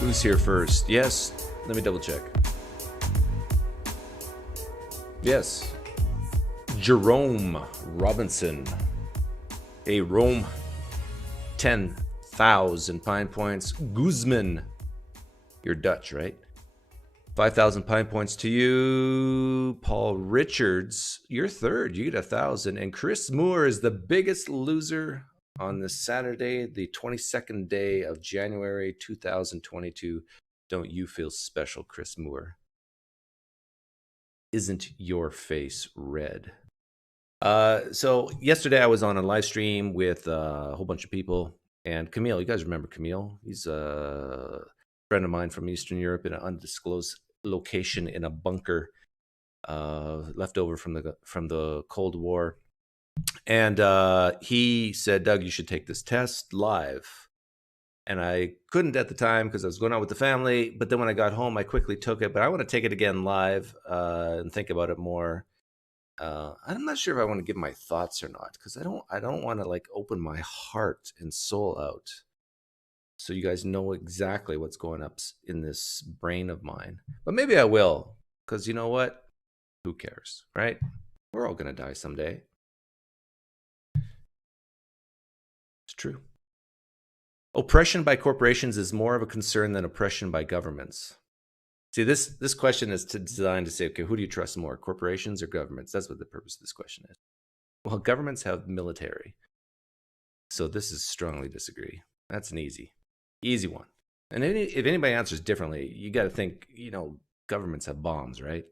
Who's here first? Yes. Let me double check. Yes. Jerome Robinson. A Rome. 10,000 Pine Points. Guzman. You're Dutch, right? 5,000 Pine Points to you. Paul Richards. You're third. You get 1,000. And Chris Moore is the biggest loser on this Saturday, the 22nd day of January 2022. Don't you feel special, Chris Moore? Isn't your face red? So yesterday I was on a live stream with a whole bunch of people, and Camille, you guys remember Camille? He's a friend of mine from Eastern Europe in an undisclosed location in a bunker, left over from the Cold War. And he said, Doug, you should take this test live. And I couldn't at the time because I was going out with the family. But then when I got home, I quickly took it. But I want to take it again live and think about it more. I'm not sure if I want to give my thoughts or not, because I don't want to like open my heart and soul out, so you guys know exactly what's going up in this brain of mine. But maybe I will, because you know what? Who cares, right? We're all gonna die someday. It's true. Oppression by corporations is more of a concern than oppression by governments. See, this question is designed to say, okay, who do you trust more, corporations or governments? That's what the purpose of this question is. Well, governments have military. So this is strongly disagree. That's an easy one. And if anybody answers differently, you got to think, governments have bombs, right?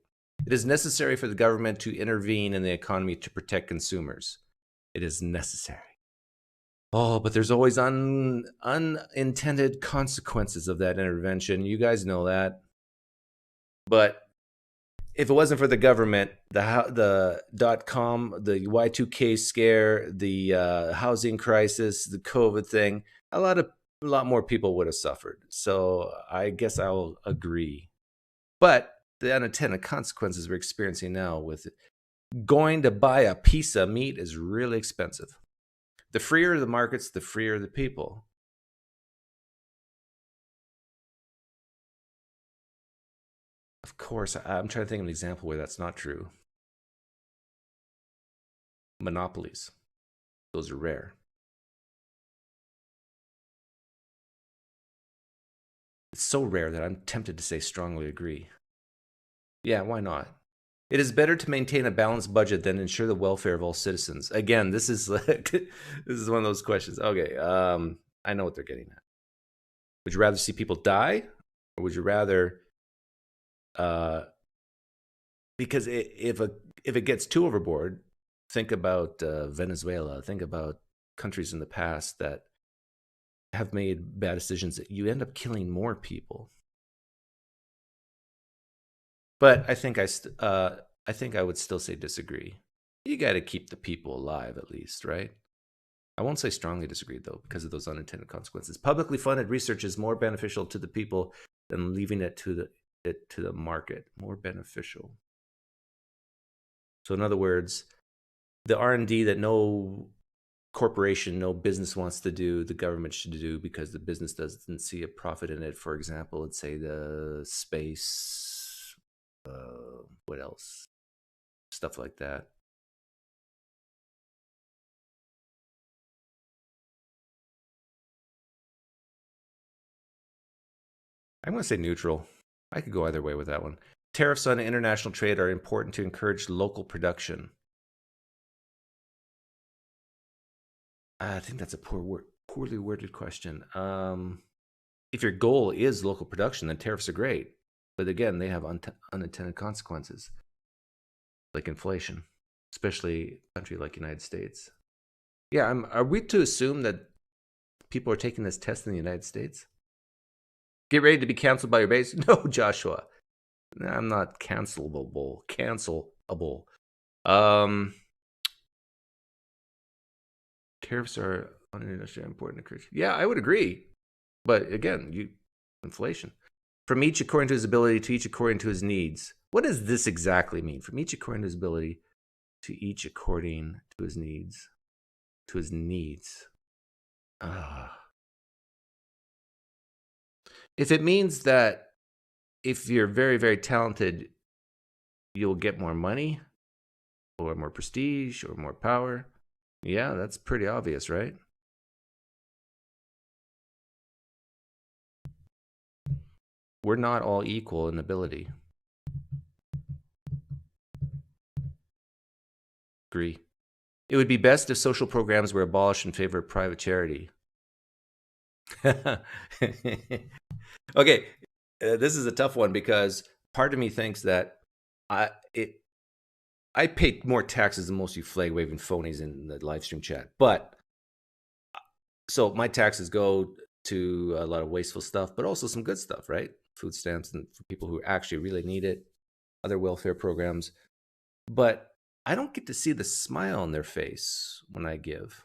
It is necessary for the government to intervene in the economy to protect consumers. It is necessary. Oh, but there's always unintended consequences of that intervention. You guys know that. But if it wasn't for the government, the .com, the Y2K scare, the housing crisis, the COVID thing, a lot more people would have suffered. So I guess I'll agree. But the unintended consequences we're experiencing now with going to buy a piece of meat is really expensive. The freer the markets, the freer the people. Of course, I'm trying to think of an example where that's not true. Monopolies. Those are rare. It's so rare that I'm tempted to say strongly agree. Yeah, why not? It is better to maintain a balanced budget than ensure the welfare of all citizens. Again, this is like this is one of those questions. Okay, I know what they're getting at. Would you rather see people die, or would you rather? Because if it gets too overboard, think about Venezuela. Think about countries in the past that have made bad decisions that you end up killing more people. But I think I would still say disagree. You got to keep the people alive at least, right? I won't say strongly disagree though, because of those unintended consequences. Publicly funded research is more beneficial to the people than leaving it to the market. More beneficial. So in other words, the R&D that no corporation, no business wants to do, the government should do because the business doesn't see a profit in it. For example, let's say the space, what else? Stuff like that. I'm going to say neutral. I could go either way with that one. Tariffs on international trade are important to encourage local production. I think that's a poorly worded question. If your goal is local production, then tariffs are great. But again, they have unintended consequences, like inflation, especially a country like the United States. Yeah, are we to assume that people are taking this test in the United States? Get ready to be canceled by your base? No, Joshua. I'm not cancelable. Tariffs are important. Yeah, I would agree. But again, inflation. From each according to his ability, to each according to his needs. What does this exactly mean? From each according to his ability, to each according to his needs. To his needs. If it means that if you're very, very talented, you'll get more money or more prestige or more power, yeah, that's pretty obvious, right? We're not all equal in ability. Agree. It would be best if social programs were abolished in favor of private charity. Okay, this is a tough one because part of me thinks that I pay more taxes than most of you flag waving phonies in the live stream chat. But so my taxes go to a lot of wasteful stuff, but also some good stuff, right? Food stamps and for people who actually really need it, other welfare programs. But I don't get to see the smile on their face when I give.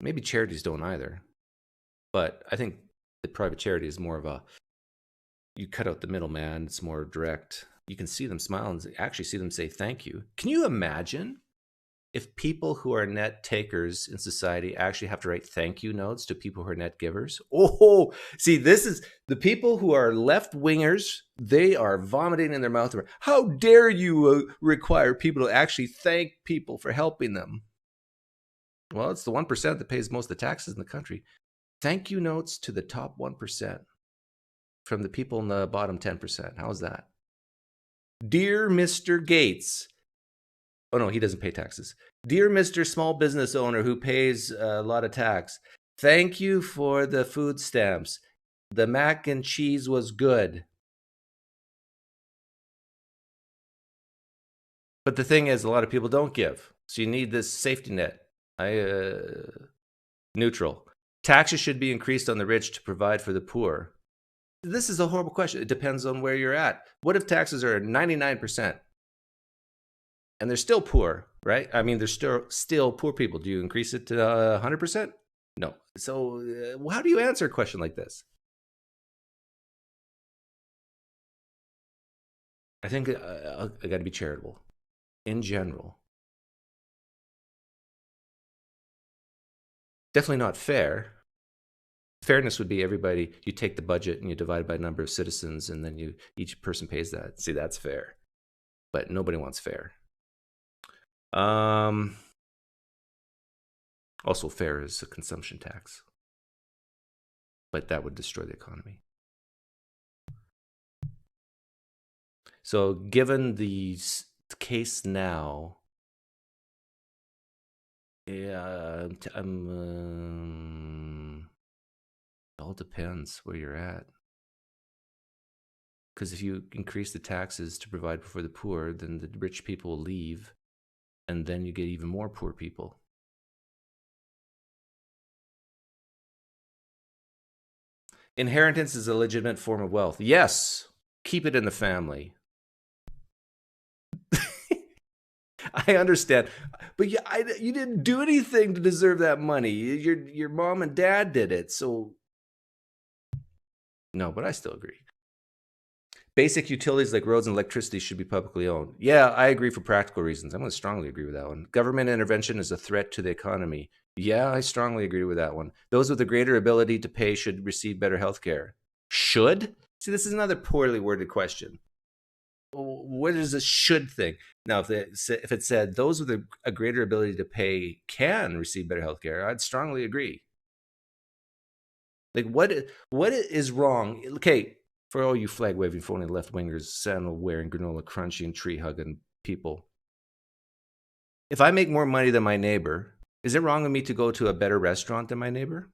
Maybe charities don't either. But I think the private charity is more of a, you cut out the middleman, it's more direct. You can see them smile and actually see them say thank you. Can you imagine if people who are net takers in society actually have to write thank you notes to people who are net givers? Oh, see, this is the people who are left wingers. They are vomiting in their mouth. How dare you require people to actually thank people for helping them? Well, it's the 1% that pays most of the taxes in the country. Thank you notes to the top 1% from the people in the bottom 10%. How's that? Dear Mr. Gates. Oh, no, he doesn't pay taxes. Dear Mr. Small Business Owner who pays a lot of tax, thank you for the food stamps. The mac and cheese was good. But the thing is, a lot of people don't give. So you need this safety net. Neutral. Taxes should be increased on the rich to provide for the poor. This is a horrible question. It depends on where you're at. What if taxes are 99%? And they're still poor, right? I mean, there's still poor people. Do you increase it to 100%? No. So how do you answer a question like this? I think I got to be charitable in general. Definitely not fair. Fairness would be everybody, you take the budget and you divide it by number of citizens and then each person pays that. See, that's fair. But nobody wants fair. Also, fair is a consumption tax, but that would destroy the economy. So, given the case now, yeah, it all depends where you're at. Because if you increase the taxes to provide for the poor, then the rich people will leave, and then you get even more poor people. Inheritance is a legitimate form of wealth. Yes, keep it in the family. I understand, but you didn't do anything to deserve that money. Your mom and dad did it, so no. But I still agree. Basic utilities like roads and electricity should be publicly owned. Yeah, I agree for practical reasons. I'm going to strongly agree with that one. Government intervention is a threat to the economy. Yeah, I strongly agree with that one. Those with a greater ability to pay should receive better health care. Should? See, this is another poorly worded question. What is a should thing? Now, if it said those with a greater ability to pay can receive better health care, I'd strongly agree. Like, what is wrong? Okay, for all you flag waving, phony left wingers, sandal wearing, granola crunching, tree hugging people. If I make more money than my neighbor, is it wrong of me to go to a better restaurant than my neighbor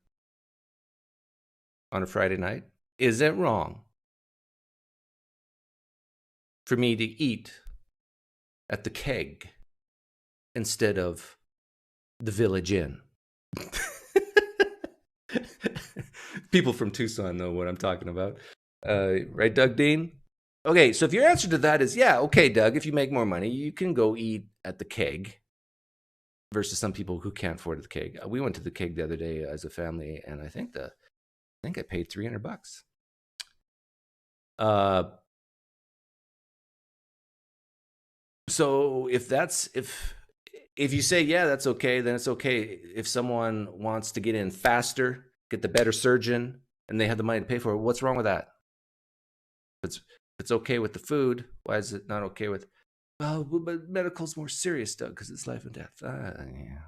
on a Friday night? Is it wrong for me to eat at the Keg instead of the Village Inn? People from Tucson know what I'm talking about. Right, Doug Dean? Okay, so if your answer to that is, yeah, okay, Doug, if you make more money, you can go eat at the Keg versus some people who can't afford the Keg. We went to the Keg the other day as a family, and I think I paid $300. So if you say, yeah, that's okay, then it's okay. If someone wants to get in faster, get the better surgeon, and they have the money to pay for it. What's wrong with that? If it's okay with the food, why is it not okay with? Well, but medical's more serious, Doug, because it's life and death. Yeah.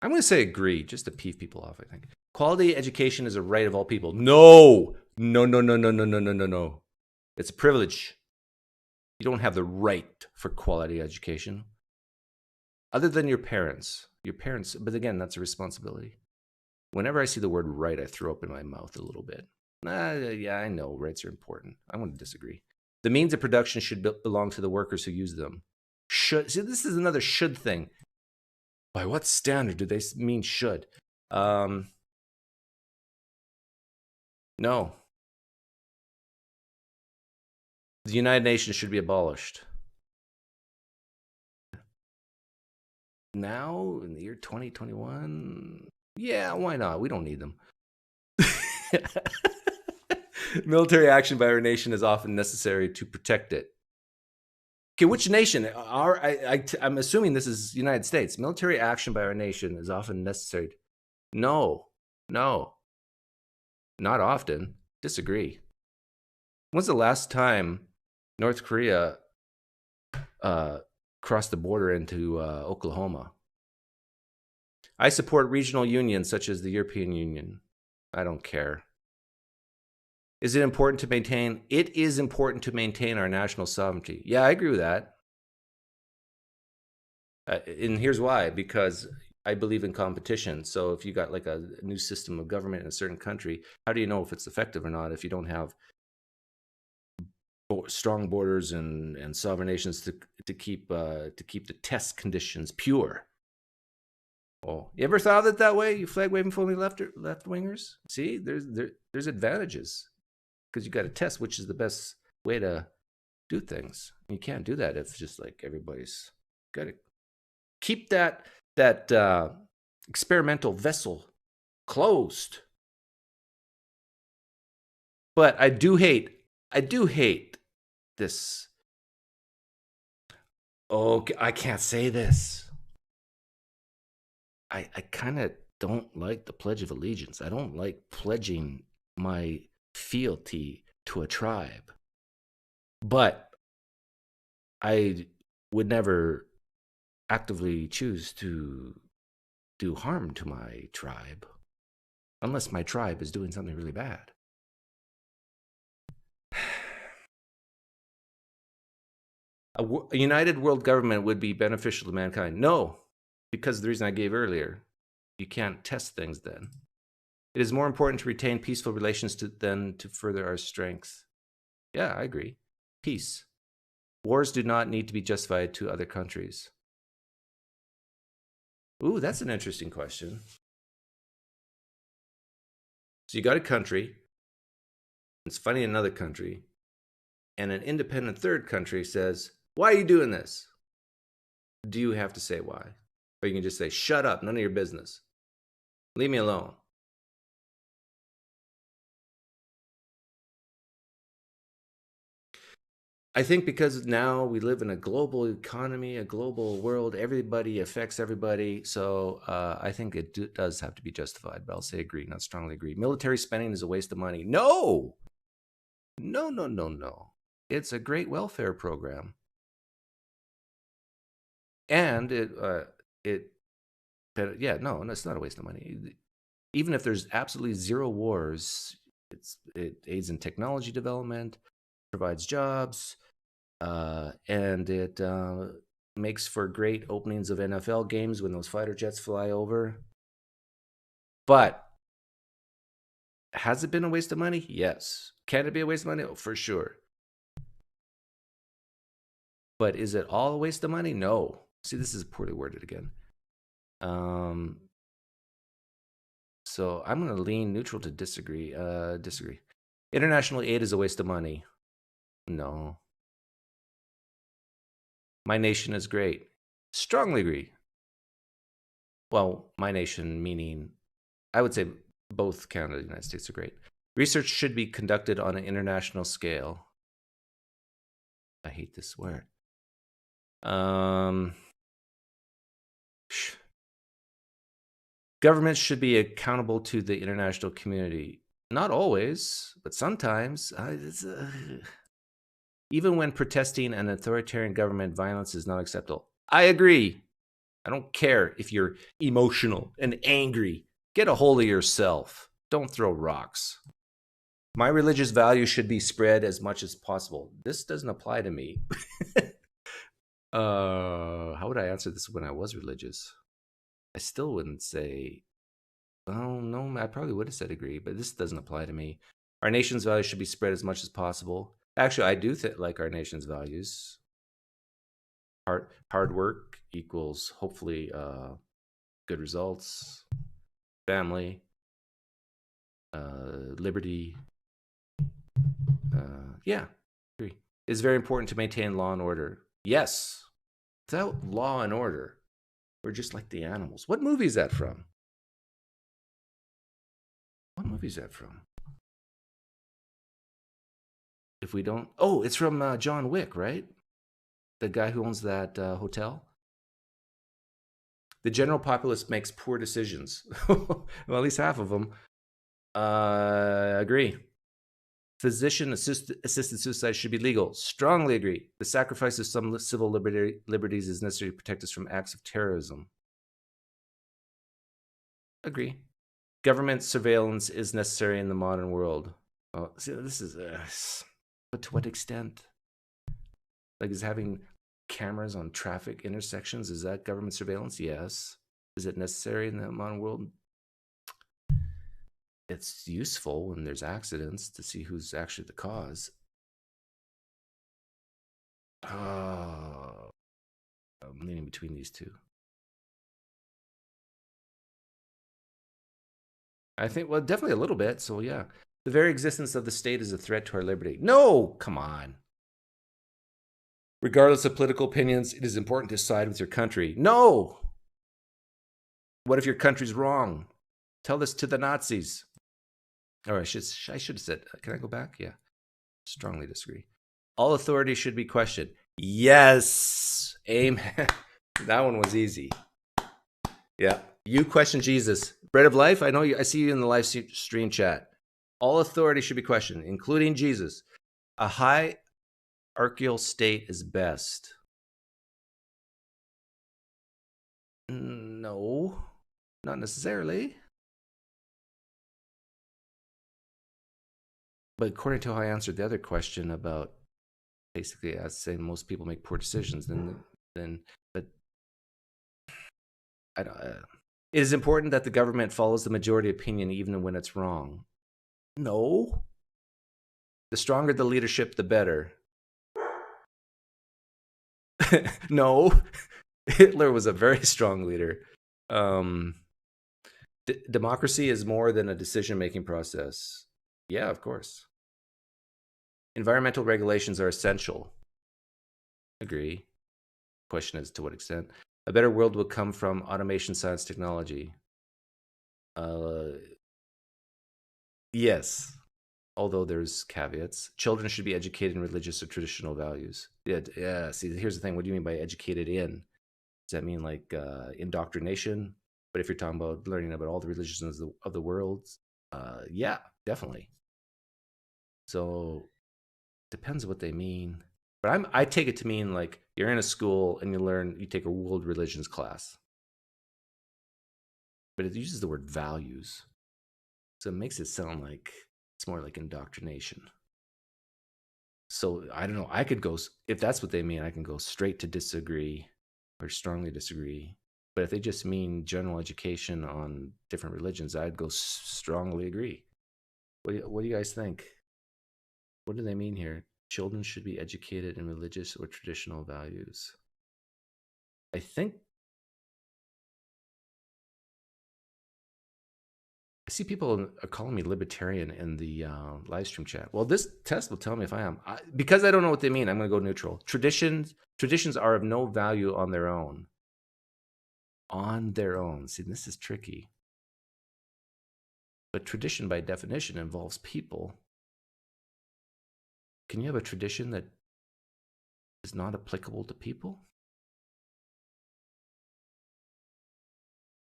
I'm going to say agree, just to peeve people off, I think. Quality education is a right of all people. No. No. It's a privilege. You don't have the right for quality education. Other than your parents. Your parents, but again, that's a responsibility. Whenever I see the word right, I throw up in my mouth a little bit. Yeah, I know rights are important. I want to disagree. The means of production should belong to the workers who use them. Should. See, this is another should thing. By what standard do they mean should? No. The United Nations should be abolished. Now, in the year 2021, yeah, why not? We don't need them. Military action by our nation is often necessary to protect it. Okay, which nation? I'm assuming this is United States. Military action by our nation is often necessary. No, not often. Disagree. When's the last time North Korea crossed the border into Oklahoma? I support regional unions such as the European Union. I don't care. Is it important to maintain? It is important to maintain our national sovereignty. Yeah, I agree with that. And here's why. Because I believe in competition. So if you got like a new system of government in a certain country, how do you know if it's effective or not if you don't have strong borders and sovereign nations to keep the test conditions pure? Oh, you ever thought of it that way? You flag waving phony left wingers? See, there's advantages. Because you got to test which is the best way to do things. You can't do that if just like everybody's got to keep that experimental vessel closed. But I do hate this. Oh, I can't say this. I kind of don't like the Pledge of Allegiance. I don't like pledging my fealty to a tribe, but I would never actively choose to do harm to my tribe unless my tribe is doing something really bad. A united world government would be beneficial to mankind. No, because of the reason I gave earlier. You can't test things then. It is more important to retain peaceful relations than to further our strength. Yeah, I agree. Peace. Wars do not need to be justified to other countries. Ooh, that's an interesting question. So you got a country, it's fighting another country, and an independent third country says, why are you doing this? Do you have to say why? Or you can just say, shut up, none of your business. Leave me alone. I think because now we live in a global economy, a global world, everybody affects everybody. So I think it does have to be justified, but I'll say agree, not strongly agree. Military spending is a waste of money. No. It's a great welfare program. And it's not a waste of money. Even if there's absolutely zero wars, it aids in technology development, provides jobs, and it makes for great openings of NFL games when those fighter jets fly over. But has it been a waste of money? Yes. Can it be a waste of money? Oh, for sure. But is it all a waste of money? No. See, this is poorly worded again. So I'm going to lean neutral to disagree. Disagree. International aid is a waste of money. No. My nation is great. Strongly agree. Well, my nation meaning, I would say both Canada and the United States are great. Research should be conducted on an international scale. I hate this word. Governments should be accountable to the international community. Not always, but sometimes. Even when protesting an authoritarian government, violence is not acceptable. I agree. I don't care if you're emotional and angry. Get a hold of yourself. Don't throw rocks. My religious values should be spread as much as possible. This doesn't apply to me. How would I answer this when I was religious? I still wouldn't say, oh, no, I probably would have said agree, but this doesn't apply to me. Our nation's values should be spread as much as possible. Actually, I do like our nation's values. Hard work equals hopefully good results, family, liberty. Yeah, agree. It's very important to maintain law and order. Yes. Without law and order, we're just like the animals. What movie is that from? What movie is that from? If we don't... Oh, it's from John Wick, right? The guy who owns that hotel. The general populace makes poor decisions. Well, at least half of them. Agree. Physician-assisted suicide should be legal. Strongly agree. The sacrifice of some civil liberties is necessary to protect us from acts of terrorism. Agree. Government surveillance is necessary in the modern world. Well, see, this is... but to what extent? Like, is having cameras on traffic intersections, is that government surveillance? Yes. Is it necessary in the modern world? It's useful when there's accidents to see who's actually the cause. Oh, I'm leaning between these two. I think, well, definitely a little bit. So yeah, the very existence of the state is a threat to our liberty. No, come on. Regardless of political opinions, it is important to side with your country. No. What if your country's wrong? Tell this to the Nazis. Or I should have said, can I go back? Yeah. Strongly disagree. All authority should be questioned. Yes. Amen. That one was easy. Yeah. You question Jesus. Bread of life, I know you. I see you in the live stream chat. All authority should be questioned, including Jesus. A hierarchical state is best. No, not necessarily. But according to how I answered the other question about basically as saying most people make poor decisions, but I don't. It is important that the government follows the majority opinion even when it's wrong. No. The stronger the leadership, the better. No. Hitler was a very strong leader. Democracy is more than a decision-making process. Yeah, of course. Environmental regulations are essential. Agree. Question is to what extent. A better world will come from automation, science, technology. Yes. Although there's caveats. Children should be educated in religious or traditional values. Yeah. See, here's the thing. What do you mean by educated in? Does that mean like indoctrination? But if you're talking about learning about all the religions of the world, yeah, definitely. So depends what they mean. But I take it to mean like you're in a school and you take a world religions class. But it uses the word values. So it makes it sound like it's more like indoctrination. So I don't know. I could go, if that's what they mean, I can go straight to disagree or strongly disagree. But if they just mean general education on different religions, I'd go strongly agree. What do you guys think? What do they mean here? Children should be educated in religious or traditional values. I think I see people are calling me libertarian in the live stream chat. Well, this test will tell me if I am. Because I don't know what they mean, I'm going to go neutral. Traditions are of no value on their own. On their own. See, this is tricky. But tradition, by definition, involves people. Can you have a tradition that is not applicable to people?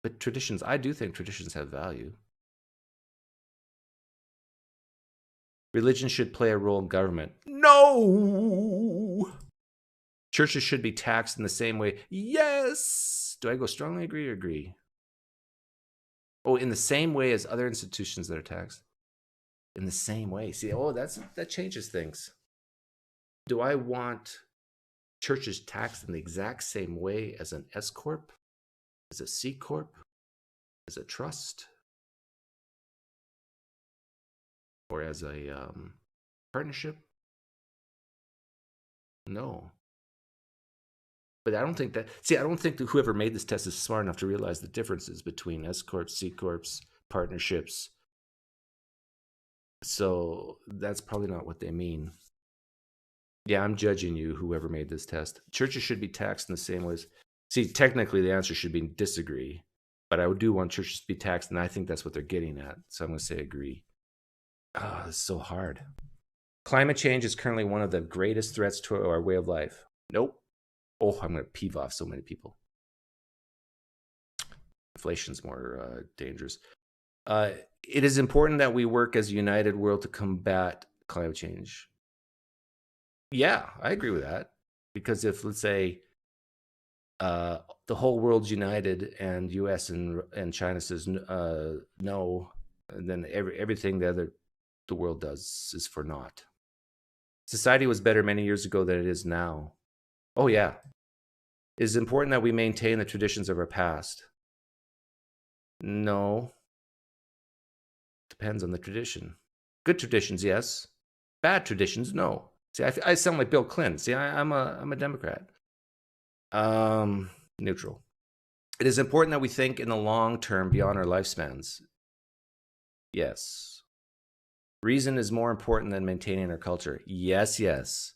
But traditions, I do think traditions have value. Religion should play a role in government. No! Churches should be taxed in the same way. Yes! Do I go strongly agree or agree? Oh, in the same way as other institutions that are taxed. In the same way. See, that changes things. Do I want churches taxed in the exact same way as an S corp, as a C corp, as a trust, or as a partnership? No. But I don't think that. See, I don't think that whoever made this test is smart enough to realize the differences between S corps, C corps, partnerships. So that's probably not what they mean. Yeah, I'm judging you, whoever made this test. Churches should be taxed in the same ways. See, technically the answer should be disagree, but I do want churches to be taxed, and I think that's what they're getting at. So I'm going to say agree. Oh, it's so hard. Climate change is currently one of the greatest threats to our way of life. Nope. Oh, I'm going to peeve off so many people. Inflation's more dangerous. It is important that we work as a united world to combat climate change. Yeah, I agree with that. Because if, let's say, the whole world's united and U.S. and China says no, then everything the world does is for naught. Society was better many years ago than it is now. Oh, yeah. It is important that we maintain the traditions of our past. No. Depends on the tradition. Good traditions, yes. Bad traditions, no. See, I sound like Bill Clinton. See, I'm a Democrat. Neutral. It is important that we think in the long term beyond our lifespans. Yes. Reason is more important than maintaining our culture. Yes, yes.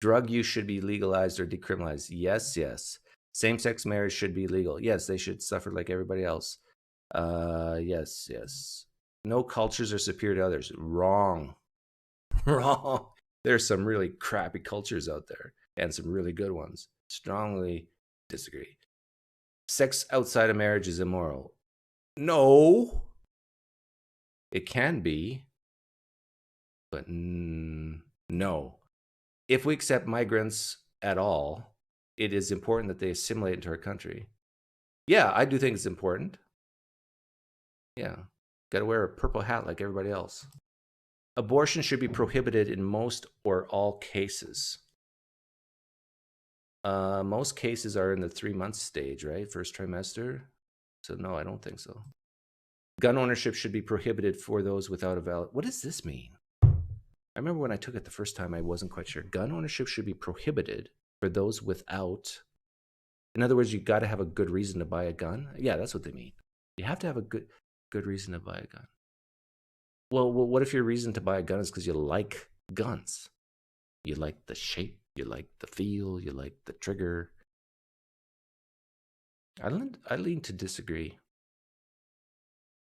Drug use should be legalized or decriminalized. Yes, yes. Same-sex marriage should be legal. Yes, they should suffer like everybody else. Yes, yes. No cultures are superior to others. Wrong. Wrong. There's some really crappy cultures out there and some really good ones. Strongly disagree. Sex outside of marriage is immoral. No. It can be, but no. If we accept migrants at all, it is important that they assimilate into our country. Yeah, I do think it's important. Yeah. Got to wear a purple hat like everybody else. Abortion should be prohibited in most or all cases. Most cases are in the 3-month stage, right? First trimester. So no, I don't think so. Gun ownership should be prohibited for those without a valid... What does this mean? I remember when I took it the first time, I wasn't quite sure. Gun ownership should be prohibited for those without... In other words, you got to have a good reason to buy a gun. Yeah, that's what they mean. You have to have a good reason to buy a gun. Well, what if your reason to buy a gun is because you like guns? You like the shape, you like the feel, you like the trigger. I lean to disagree.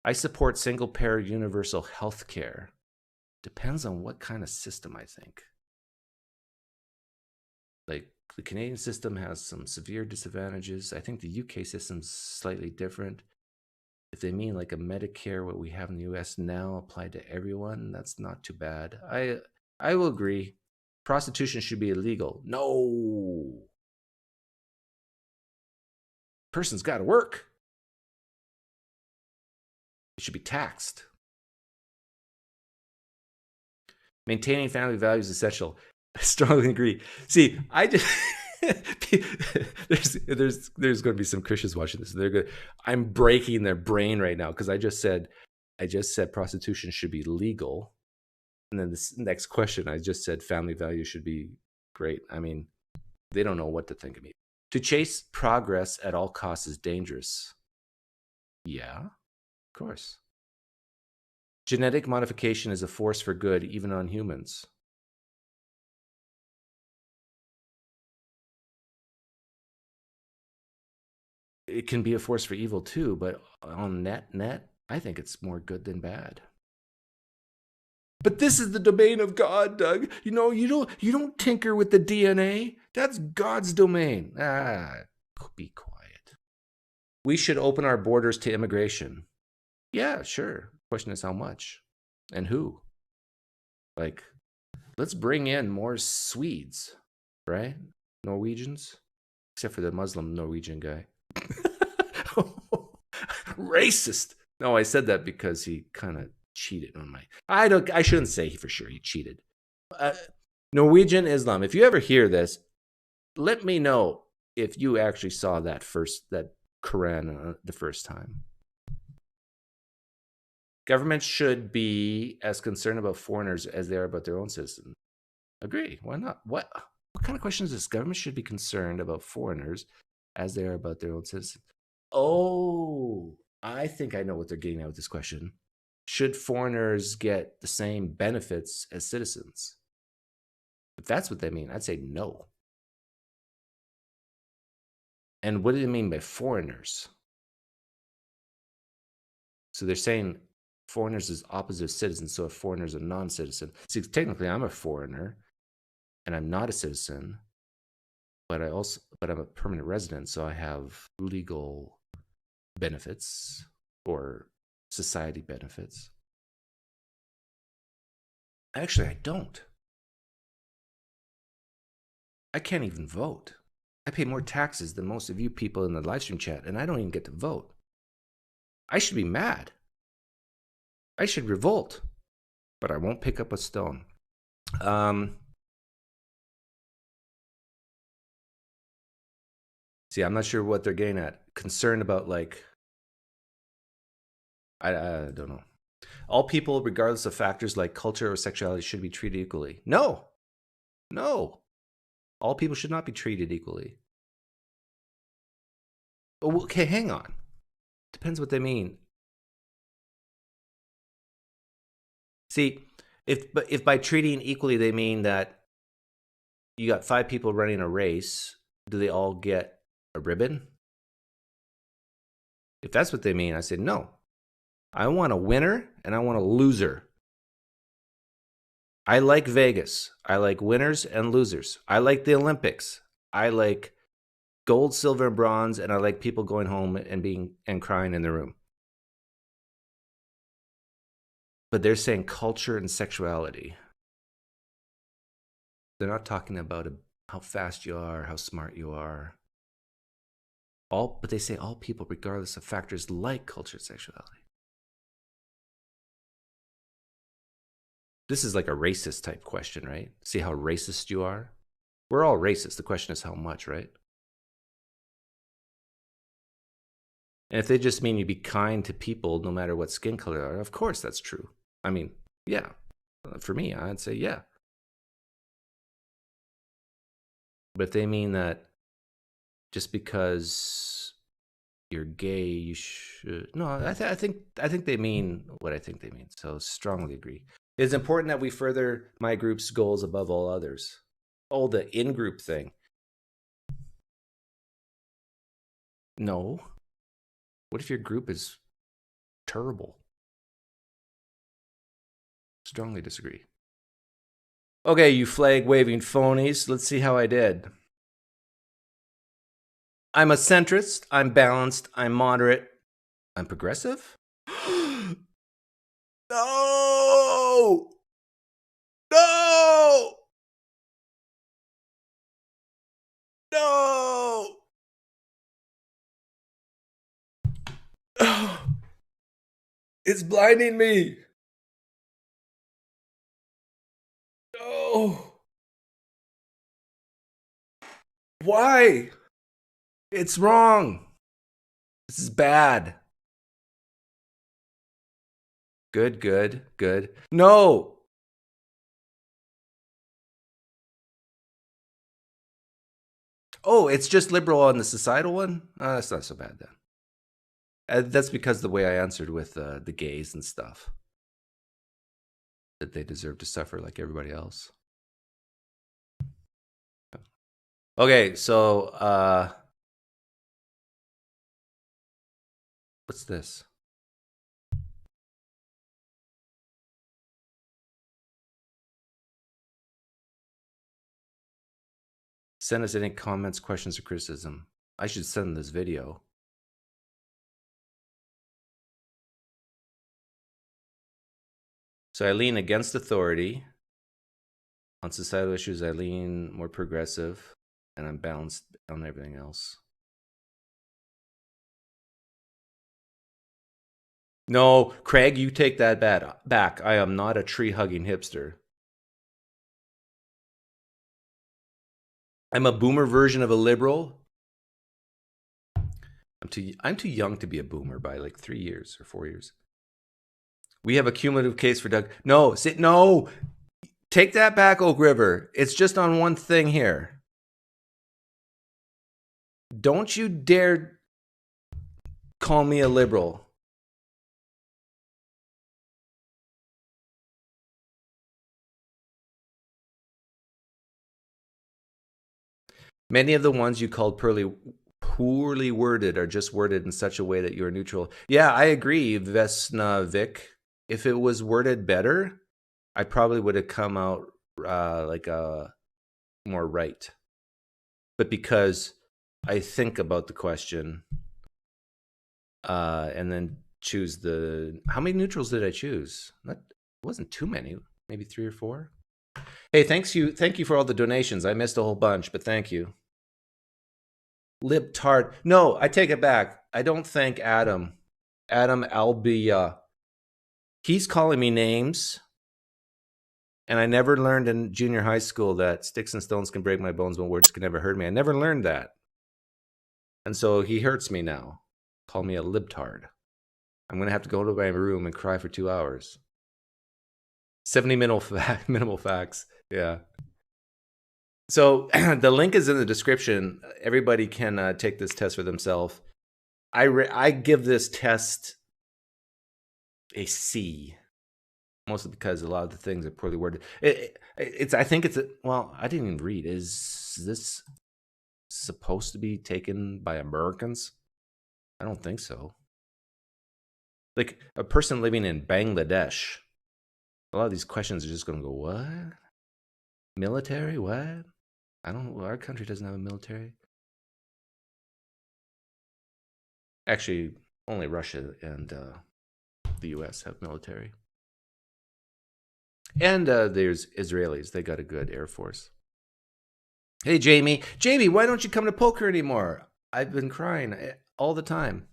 I support single-payer universal health care. Depends on what kind of system, I think. Like, the Canadian system has some severe disadvantages. I think the UK system's slightly different. If they mean like a Medicare, what we have in the US now, applied to everyone, that's not too bad. I will agree. Prostitution should be illegal. No. Person's got to work. It should be taxed. Maintaining family values is essential. I strongly agree. See, I just... there's going to be some Christians watching this. They're good. I'm breaking their brain right now because I just said prostitution should be legal, and then this next question I just said family values should be great. I mean, they don't know what to think of me. To chase progress at all costs is dangerous. Yeah, of course. Genetic modification is a force for good, even on humans. It can be a force for evil too, but on net, I think it's more good than bad. But this is the domain of God, Doug. You know, you don't tinker with the DNA. That's God's domain. Be quiet. We should open our borders to immigration. Yeah, sure. Question is how much and who? Like, let's bring in more Swedes, right? Norwegians, except for the Muslim Norwegian guy. Racist. No, I said that because he kind of cheated on my. I shouldn't say for sure he cheated. Norwegian Islam. If you ever hear this, let me know if you actually saw that Quran the first time. Governments should be as concerned about foreigners as they are about their own citizens. Agree. Why not? What kind of question is this? Governments should be concerned about foreigners as they are about their own citizens. Oh, I think I know what they're getting at with this question. Should foreigners get the same benefits as citizens? If that's what they mean, I'd say no. And what do they mean by foreigners? So they're saying foreigners is opposite of citizens. So if foreigners are non-citizen, see, technically I'm a foreigner and I'm not a citizen, but I'm a permanent resident, so I have legal benefits or society benefits. Actually, I don't. I can't even vote. I pay more taxes than most of you people in the live stream chat, and I don't even get to vote. I should be mad. I should revolt, but I won't pick up a stone. See, I'm not sure what they're getting at. Concerned about, like, I don't know. All people, regardless of factors like culture or sexuality, should be treated equally. No. All people should not be treated equally. Okay, hang on. Depends what they mean. See, if by treating equally they mean that you got 5 people running a race, do they all get a ribbon? If that's what they mean, I say no. I want a winner and I want a loser. I like Vegas. I like winners and losers. I like the Olympics. I like gold, silver, and bronze, and I like people going home and crying in the room. But they're saying culture and sexuality. They're not talking about how fast you are, how smart you are. But they say all people, regardless of factors like culture and sexuality. This is like a racist type question, right? See how racist you are? We're all racist. The question is how much, right? And if they just mean you be kind to people no matter what skin color they are, of course that's true. I mean, yeah. For me, I'd say yeah. But if they mean that just because you're gay, you should... No, I think they mean what I think they mean. So strongly agree. It's important that we further my group's goals above all others. Oh, the in-group thing. No. What if your group is terrible? Strongly disagree. Okay, you flag-waving phonies. Let's see how I did. I'm a centrist. I'm balanced. I'm moderate. I'm progressive? No! No! No! It's blinding me. No. Why? It's wrong. This is bad. Good. No. Oh, it's just liberal on the societal one? That's not so bad then. That's because the way I answered with the gays and stuff. That they deserve to suffer like everybody else. Okay, so what's this? Send us any comments, questions, or criticism. I should send this video. So I lean against authority. On societal issues, I lean more progressive, and I'm balanced on everything else. No, Craig, you take that back. I am not a tree-hugging hipster. I'm a boomer version of a liberal. I'm too young to be a boomer by like 3 years or 4 years. We have a cumulative case for Doug. No, take that back, Oak River. It's just on one thing here. Don't you dare call me a liberal. Many of the ones you called poorly worded are just worded in such a way that you're neutral. Yeah, I agree, Vesna Vic. If it was worded better, I probably would have come out like a more right. But because I think about the question and then choose how many neutrals did I choose? It wasn't too many, maybe 3 or 4. Hey, thank you for all the donations. I missed a whole bunch, but thank you. Libtard. No, I take it back. I don't thank Adam. Adam Albia. He's calling me names. And I never learned in junior high school that sticks and stones can break my bones, but words can never hurt me. I never learned that. And so he hurts me now. Call me a libtard. I'm going to have to go to my room and cry for 2 hours. 70 minimal facts. Yeah. So the link is in the description. Everybody can take this test for themselves. I give this test a C, mostly because a lot of the things are poorly worded. I think it's well, I didn't even read. Is this supposed to be taken by Americans? I don't think so. Like a person living in Bangladesh. A lot of these questions are just going to go, what? Military? What? I don't know. Our country doesn't have a military. Actually, only Russia and the US have military. And there's Israelis. They got a good Air Force. Hey, Jamie. Jamie, why don't you come to poker anymore? I've been crying all the time.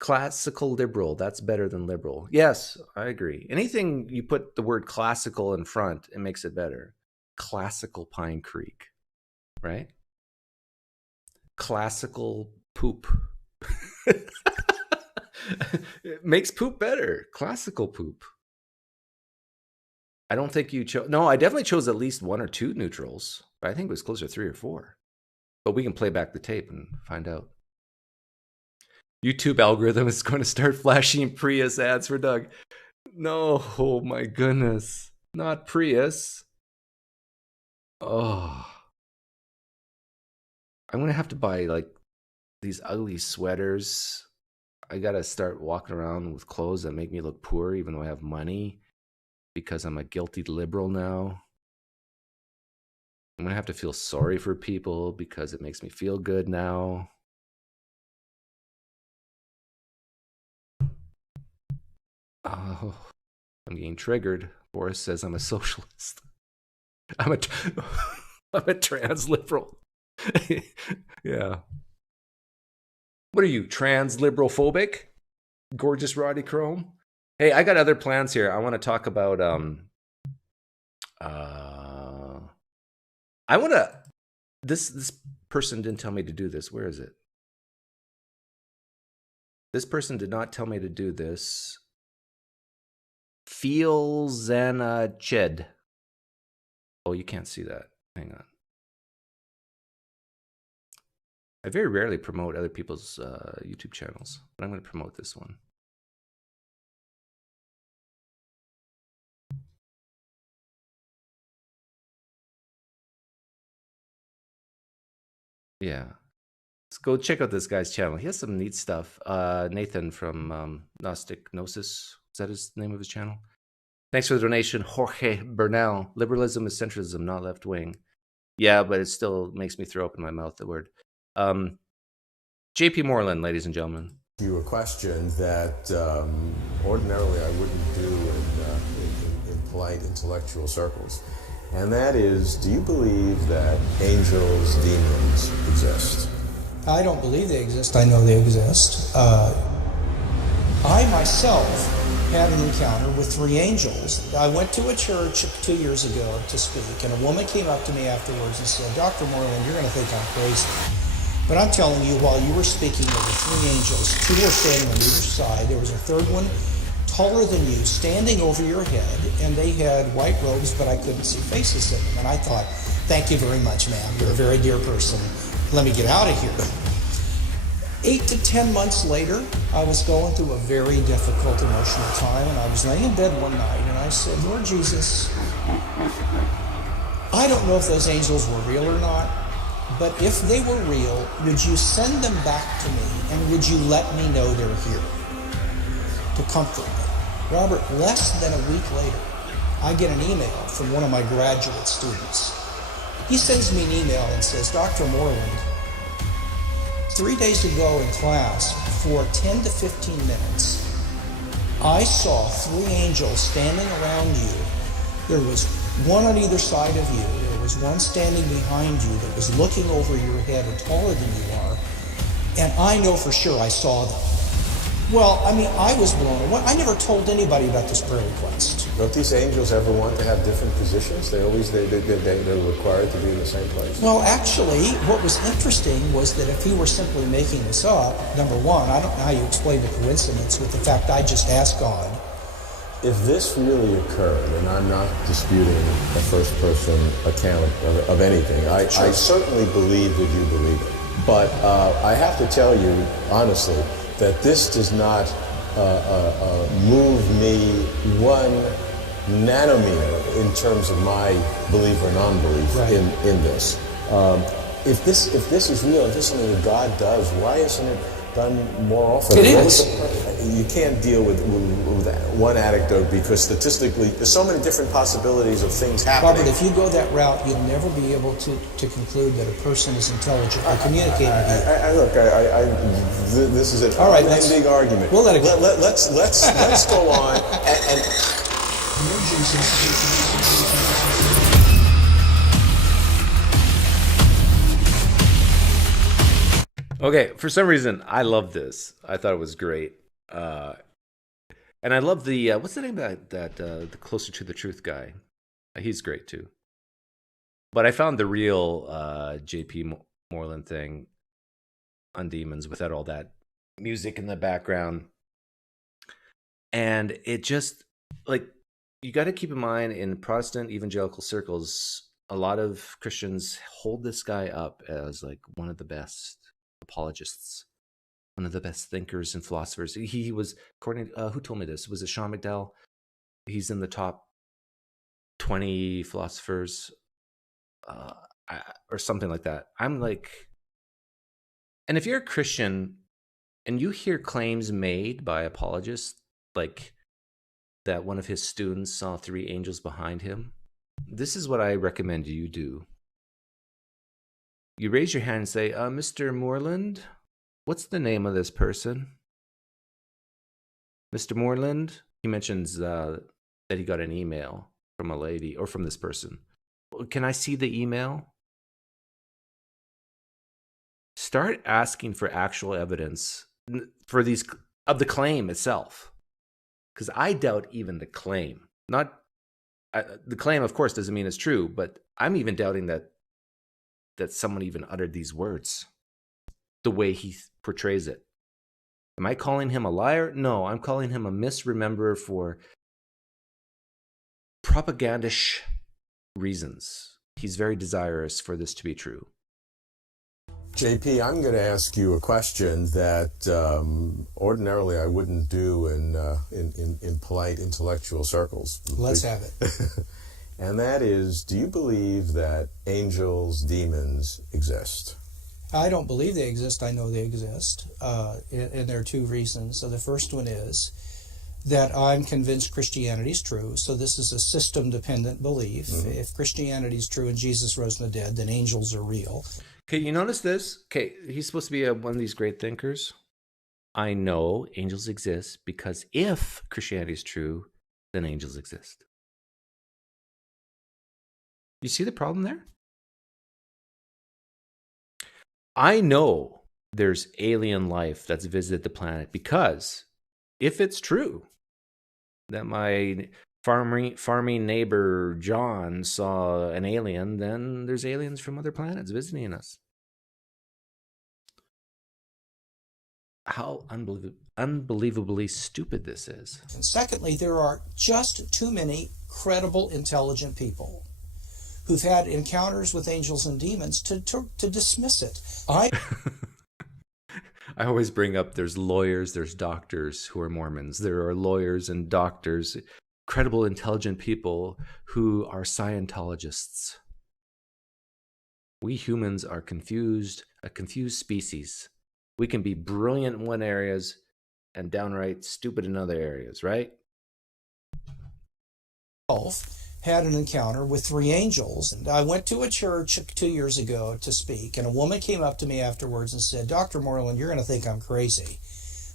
Classical liberal. That's better than liberal. Yes, I agree. Anything you put the word classical in front, it makes it better. Classical PineCreek, right? Classical poop. It makes poop better. Classical poop. I don't think you chose. No, I definitely chose at least 1 or 2 neutrals. But I think it was closer to 3 or 4. But we can play back the tape and find out. YouTube algorithm is going to start flashing Prius ads for Doug. No, oh my goodness. Not Prius. Oh. I'm going to have to buy like these ugly sweaters. I got to start walking around with clothes that make me look poor even though I have money because I'm a guilty liberal now. I'm going to have to feel sorry for people because it makes me feel good now. Oh, I'm getting triggered. Boris says I'm a socialist. I'm a trans liberal. Yeah. What are you, trans liberal phobic? Gorgeous Roddy Chrome? Hey, I got other plans here. I want to talk about I want to this person didn't tell me to do this. Where is it? This person did not tell me to do this. Feelzana Ched. Oh, you can't see that. Hang on. I very rarely promote other people's YouTube channels, but I'm going to promote this one. Yeah. Let's go check out this guy's channel. He has some neat stuff. Nathan from Gnostic Gnosis. Is that his name of his channel? Thanks for the donation, Jorge Bernal. Liberalism is centrism, not left wing. Yeah, but it still makes me throw up in my mouth, the word. JP Moreland, ladies and gentlemen. You a question that ordinarily I wouldn't do in polite intellectual circles. And that is, do you believe that angels, demons exist? I don't believe they exist. I know they exist. I myself had an encounter with 3 angels. I went to a church 2 years ago to speak, and a woman came up to me afterwards and said, Dr. Moreland, you're going to think I'm crazy. But I'm telling you, while you were speaking, there were 3 angels. 2 were standing on either side. There was a third one, taller than you, standing over your head, and they had white robes, but I couldn't see faces in them. And I thought, thank you very much, ma'am. You're a very dear person. Let me get out of here. 8 to 10 months later, I was going through a very difficult emotional time, and I was laying in bed one night, and I said, Lord Jesus, I don't know if those angels were real or not, but if they were real, would you send them back to me, and would you let me know they're here to comfort me? Robert, less than a week later, I get an email from one of my graduate students. He sends me an email and says, Dr. Moreland, 3 days ago in class, for 10 to 15 minutes, I saw 3 angels standing around you. There was one on either side of you. There was one standing behind you that was looking over your head and taller than you are. And I know for sure I saw them. Well, I mean, I was blown away. I never told anybody about this prayer request. Don't these angels ever want to have different positions? They're required to be in the same place. Well, actually, what was interesting was that if he were simply making this up, number one, I don't know how you explain the coincidence with the fact I just asked God. If this really occurred, and I'm not disputing a first-person account of anything, I certainly believe that you believe it. But I have to tell you, honestly, that this does not move me one nanometer in terms of my belief or non-belief in this. If this is real, if this is something that God does, why isn't it done more often? It is. You can't deal with one anecdote because statistically there's so many different possibilities of things happening. Robert, if you go that route, you'll never be able to conclude that a person is intelligent or communicating with you. Look, this is a all right, big argument. We'll let it go. Let's go on and Okay, for some reason, I love this. I thought it was great. And I love the, what's the name of that the Closer to the Truth guy? He's great too. But I found the real JP Moreland thing on Demons without all that music in the background. And it just, like, you got to keep in mind in Protestant evangelical circles, a lot of Christians hold this guy up as like one of the best apologists, one of the best thinkers and philosophers. He was, according to, who told me this? Was it Sean McDowell? He's in the top 20 philosophers or something like that. I'm like, and if you're a Christian and you hear claims made by apologists, like that one of his students saw 3 angels behind him, this is what I recommend you do. You raise your hand and say, Mr. Moreland, what's the name of this person? Mr. Moreland, he mentions that he got an email from a lady or from this person. Can I see the email? Start asking for actual evidence for these of the claim itself. Because I doubt even the claim. Not the claim, of course, doesn't mean it's true, but I'm even doubting that someone even uttered these words the way he portrays it. Am I calling him a liar? No, I'm calling him a misrememberer for propagandish reasons. He's very desirous for this to be true. JP, I'm going to ask you a question that ordinarily I wouldn't do in polite intellectual circles. Let's have it. And that is, do you believe that angels, demons exist? I don't believe they exist. I know they exist. And there are 2 reasons. So the first one is that I'm convinced Christianity is true. So this is a system-dependent belief. Mm-hmm. If Christianity is true and Jesus rose from the dead, then angels are real. Okay, you notice this? Okay, he's supposed to be one of these great thinkers. I know angels exist because if Christianity is true, then angels exist. You see the problem there? I know there's alien life that's visited the planet because if it's true that my farming neighbor John saw an alien, then there's aliens from other planets visiting us. How unbelievably stupid this is. And secondly, there are just too many credible, intelligent people who've had encounters with angels and demons to dismiss it. I always bring up there's lawyers, there's doctors who are Mormons. There are lawyers and doctors, credible, intelligent people who are Scientologists. We humans are a confused species. We can be brilliant in one areas and downright stupid in other areas, right? Had an encounter with 3 angels. And I went to a church 2 years ago to speak, and a woman came up to me afterwards and said, Dr. Moreland, you're going to think I'm crazy.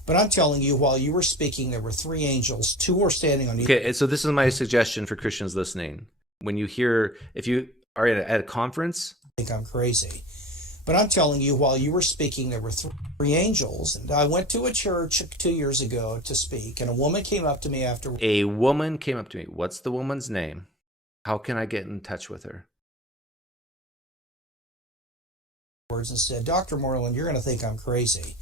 But I'm telling you, while you were speaking, there were 3 angels. 2 were standing on each. Okay, so this is my suggestion for Christians listening. When you hear, if you are at a conference, I think I'm crazy. But I'm telling you, while you were speaking, there were 3 angels. And I went to a church 2 years ago to speak, and a woman came up to me afterwards. A woman came up to me. What's the woman's name? How can I get in touch with her? And said, Dr. Moreland, you're going to think I'm crazy.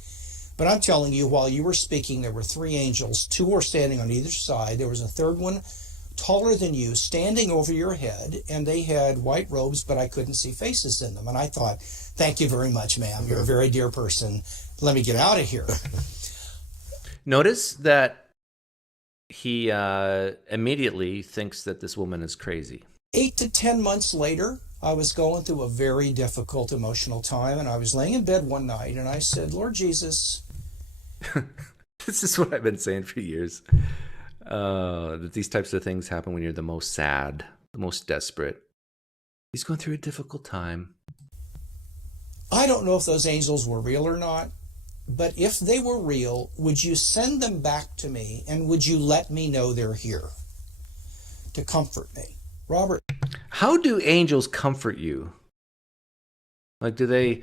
But I'm telling you, while you were speaking, there were 3 angels. 2 were standing on either side. There was a third one, taller than you, standing over your head, and they had white robes, but I couldn't see faces in them. And I thought, thank you very much, ma'am. You're a very dear person. Let me get out of here. Notice that he immediately thinks that this woman is crazy. 8 to 10 months later, I was going through a very difficult emotional time, and I was laying in bed one night, and I said, Lord Jesus. This is what I've been saying for years. That these types of things happen when you're the most sad, the most desperate. He's going through a difficult time. I don't know if those angels were real or not, but if they were real, would you send them back to me, and would you let me know they're here to comfort me? Robert. How do angels comfort you? Like, do they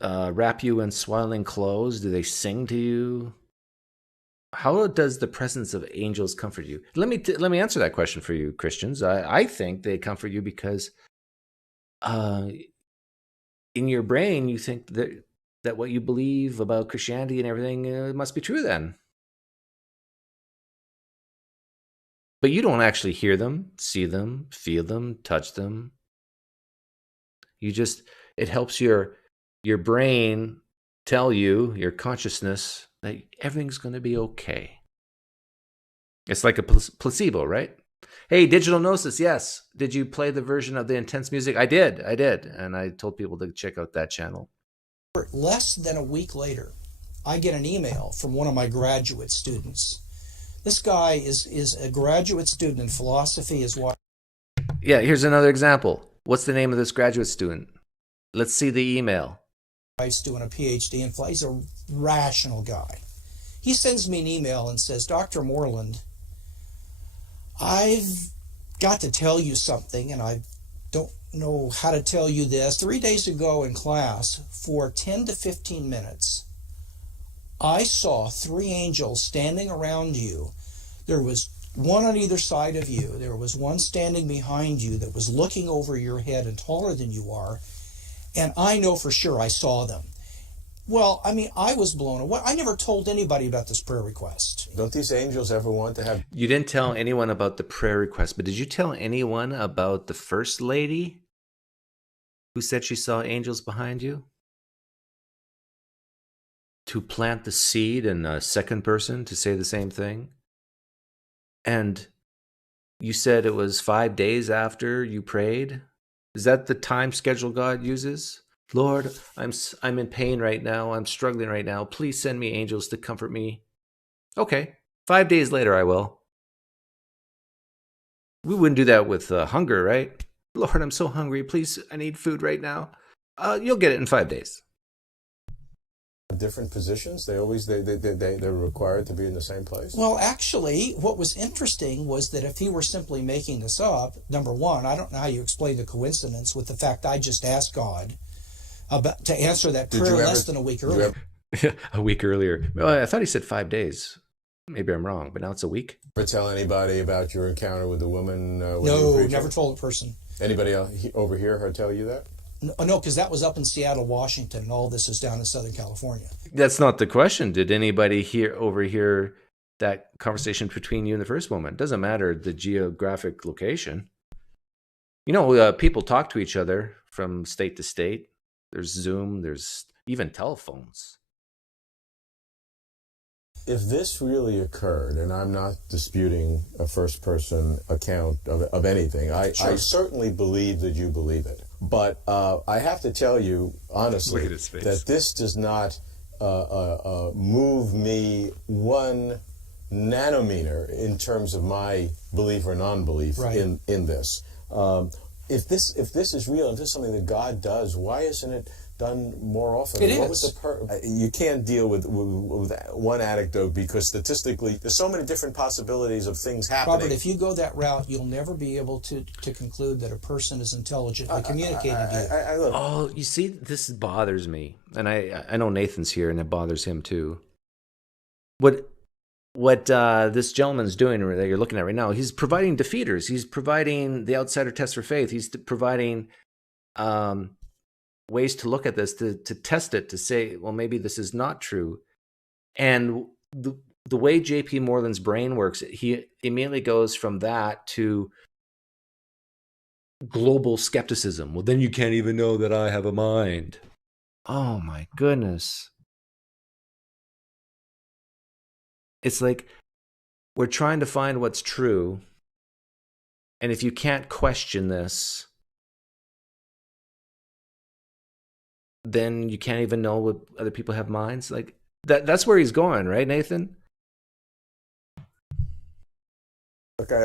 wrap you in swaddling clothes? Do they sing to you? How does the presence of angels comfort you? Let me answer that question for you, Christians. I think they comfort you because in your brain you think that what you believe about Christianity and everything must be true then. But you don't actually hear them, see them, feel them, touch them. It helps your brain tell you, your consciousness, that everything's going to be okay. It's like a placebo, right? Hey, Digital Gnosis, yes. Did you play the version of the intense music? I did. And I told people to check out that channel. Less than a week later, I get an email from one of my graduate students. This guy is a graduate student in philosophy. Yeah, here's another example. What's the name of this graduate student? Let's see the email. He's doing a PhD in philosophy. He's a rational guy. He sends me an email and says, Dr. Moreland, I've got to tell you something, and I don't know how to tell you this. 3 days ago in class, for 10 to 15 minutes, I saw 3 angels standing around you. There was one on either side of you. There was one standing behind you that was looking over your head and taller than you are. And I know for sure I saw them. Well, I mean, I was blown away. I never told anybody about this prayer request. Don't these angels ever want to have... You didn't tell anyone about the prayer request, but did you tell anyone about the first lady who said she saw angels behind you? To plant the seed in a second person to say the same thing? And you said it was 5 days after you prayed? Is that the time schedule God uses? Lord, I'm in pain right now. I'm struggling right now. Please send me angels to comfort me. Okay, 5 days later I will. We wouldn't do that with hunger, right? Lord, I'm so hungry. Please, I need food right now. You'll get it in 5 days. different positions? They're required to be in the same place? Well, actually, what was interesting was that if he were simply making this up, number one, I don't know how you explain the coincidence with the fact I just asked God to answer that prayer less than a week earlier. A week earlier. Well, I thought he said 5 days. Maybe I'm wrong, but now it's a week. Ever tell anybody about your encounter with the woman? No, never told a person. Anybody else over here tell you that? No, because that was up in Seattle, Washington, and all this is down in Southern California. That's not the question. Did anybody overhear that conversation between you and the first woman? It doesn't matter the geographic location. You know, people talk to each other from state to state. There's Zoom. There's even telephones. If this really occurred, and I'm not disputing a first-person account of anything, I certainly believe that you believe it. But I have to tell you, honestly, that this does not move me 1 nanometer in terms of my belief or non-belief in this. If this is real, if this is something that God does, why isn't it done more often? What was the you can't deal with one anecdote because statistically there's so many different possibilities of things happening. Robert, if you go that route, you'll never be able to conclude that a person is intelligently communicating to you. Oh, you see, this bothers me, and I know Nathan's here, and it bothers him too. What this gentleman's doing that you're looking at right now, he's providing defeaters. He's providing the outsider test for faith. He's providing ways to look at this, to test it, to say, well, maybe this is not true. And the way J.P. Moreland's brain works, he immediately goes from that to global skepticism. Well, then you can't even know that I have a mind. Oh, my goodness. It's like we're trying to find what's true. And if you can't question this, then you can't even know what other people have minds. Like that's where he's going, right, Nathan? Okay,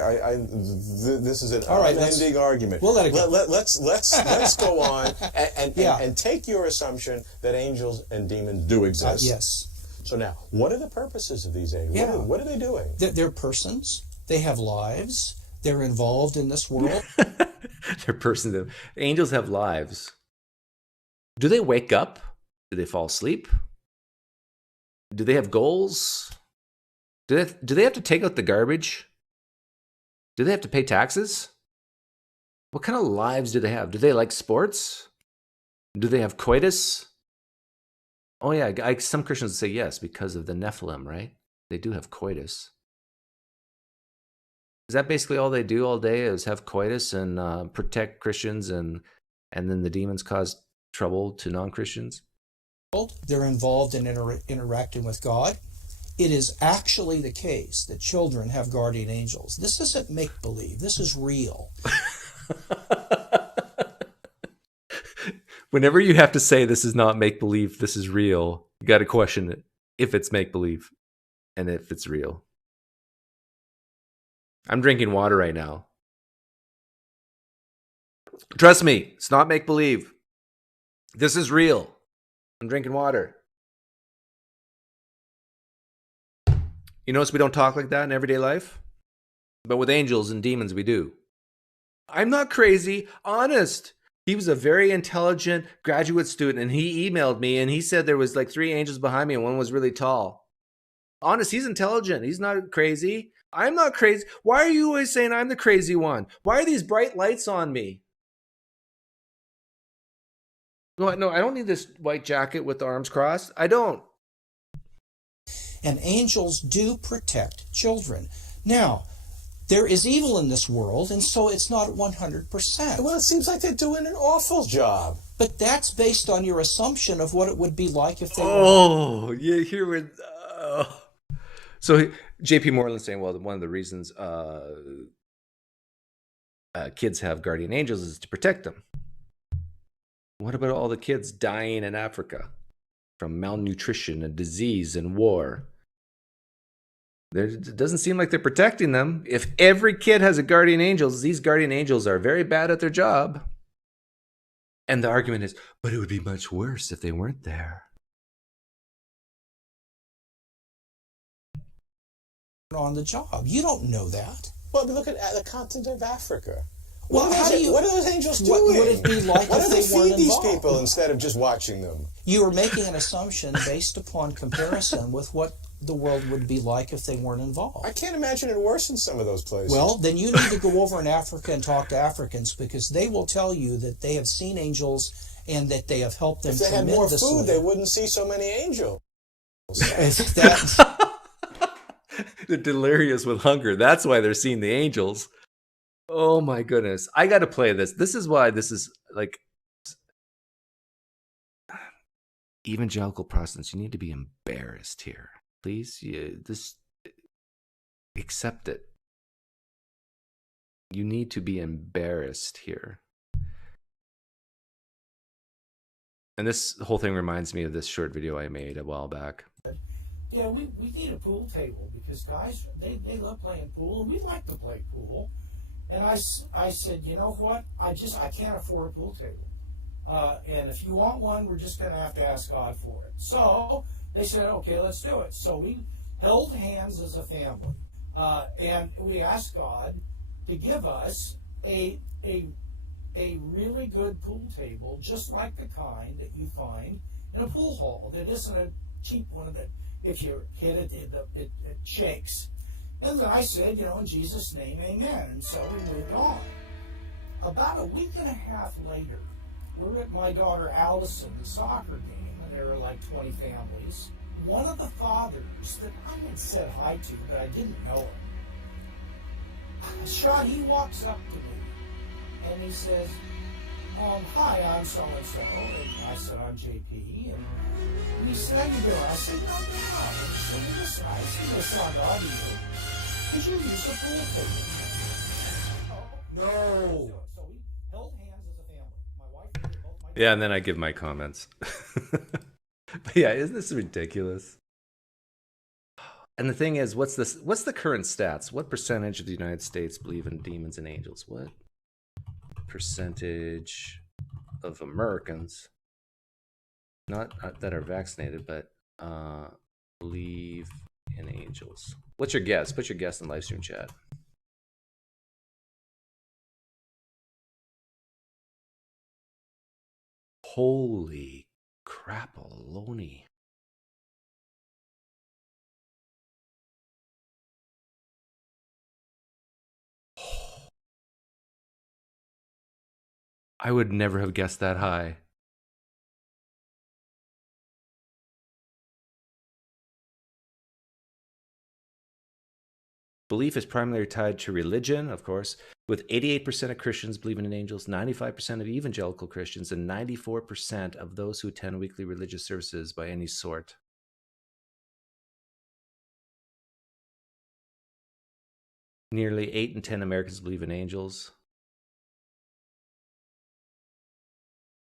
this is an unending argument. We'll let it go. Let's go on and take your assumption that angels and demons do exist. Yes. So now, what are the purposes of these angels? What are they doing? They're persons. They have lives. They're involved in this world. They're persons. Angels have lives. Do they wake up? Do they fall asleep? Do they have goals? Do they have to take out the garbage? Do they have to pay taxes? What kind of lives do they have? Do they like sports? Do they have coitus? Oh yeah, some Christians say yes because of the Nephilim, right? They do have coitus. Is that basically all they do all day is have coitus and protect Christians and then the demons cause trouble to non-Christians? They're involved in interacting with God. It is actually the case that children have guardian angels. This isn't make-believe. This is real. Whenever you have to say this is not make-believe, this is real, you got to question it if it's make-believe and if it's real. I'm drinking water right now. Trust me, it's not make-believe. This is real. I'm drinking water. You notice we don't talk like that in everyday life? But with angels and demons, we do. I'm not crazy, honest. He was a very intelligent graduate student, and he emailed me, and he said there was like 3 angels behind me, and one was really tall. Honest, he's intelligent. He's not crazy. I'm not crazy. Why are you always saying I'm the crazy one? Why are these bright lights on me? No, I don't need this white jacket with the arms crossed. I don't. And angels do protect children. Now, there is evil in this world, and so it's not 100%. Well, it seems like they're doing an awful job. But that's based on your assumption of what it would be like if they were. Oh, yeah, here we're... So J.P. Moreland saying, well, one of the reasons kids have guardian angels is to protect them. What about all the kids dying in Africa from malnutrition and disease and war? It doesn't seem like they're protecting them. If every kid has a guardian angel, these guardian angels are very bad at their job. And the argument is, but it would be much worse if they weren't there. on the job. You don't know that. Well, look at the continent of Africa. Well, what are those angels doing? What would it be like Why if do they weren't feed these involved? people instead of just watching them? You are making an assumption based upon comparison with what the world would be like if they weren't involved. I can't imagine it worse in some of those places. Well, then you need to go over in Africa and talk to Africans, because they will tell you that they have seen angels and that they have helped them if they had more food, they wouldn't see so many angels. They're delirious with hunger. That's why they're seeing the angels. Oh my goodness. I got to play this. This is why this is like evangelical Protestants. You need to be embarrassed here. Please, accept it. You need to be embarrassed here. And this whole thing reminds me of this short video I made a while back. Yeah, we need a pool table because guys, they love playing pool, and we like to play pool. And I said, you know what? I can't afford a pool table. And if you want one, we're just going to have to ask God for it. So they said, okay, let's do it. So we held hands as a family. And we asked God to give us a really good pool table, just like the kind that you find in a pool hall. That isn't a cheap one that if you hit it, it shakes. And then I said, in Jesus' name, amen. And so we moved on. About a week and a half later, we're at my daughter Allison's soccer game, and there were like 20 families. One of the fathers that I had said hi to, but I didn't know him, Sean, he walks up to me, and he says, hi, I'm so-and-so. And I said, I'm JP. And he said, how you doing? I said, no. And he said, well, listen, I see this on the audio. Could you use a pool table? No. So we held hands as a family. My wife and both my Yeah, and then I give my comments. But yeah, isn't this ridiculous? And the thing is, what's the current stats? What percentage of the United States believe in demons and angels? What percentage of Americans, not that are vaccinated, but believe in angels? What's your guess? Put your guess in the live stream chat. Holy crapaloni. I would never have guessed that high. Belief is primarily tied to religion, of course, with 88% of Christians believing in angels, 95% of evangelical Christians, and 94% of those who attend weekly religious services by any sort. Nearly 8 in 10 Americans believe in angels.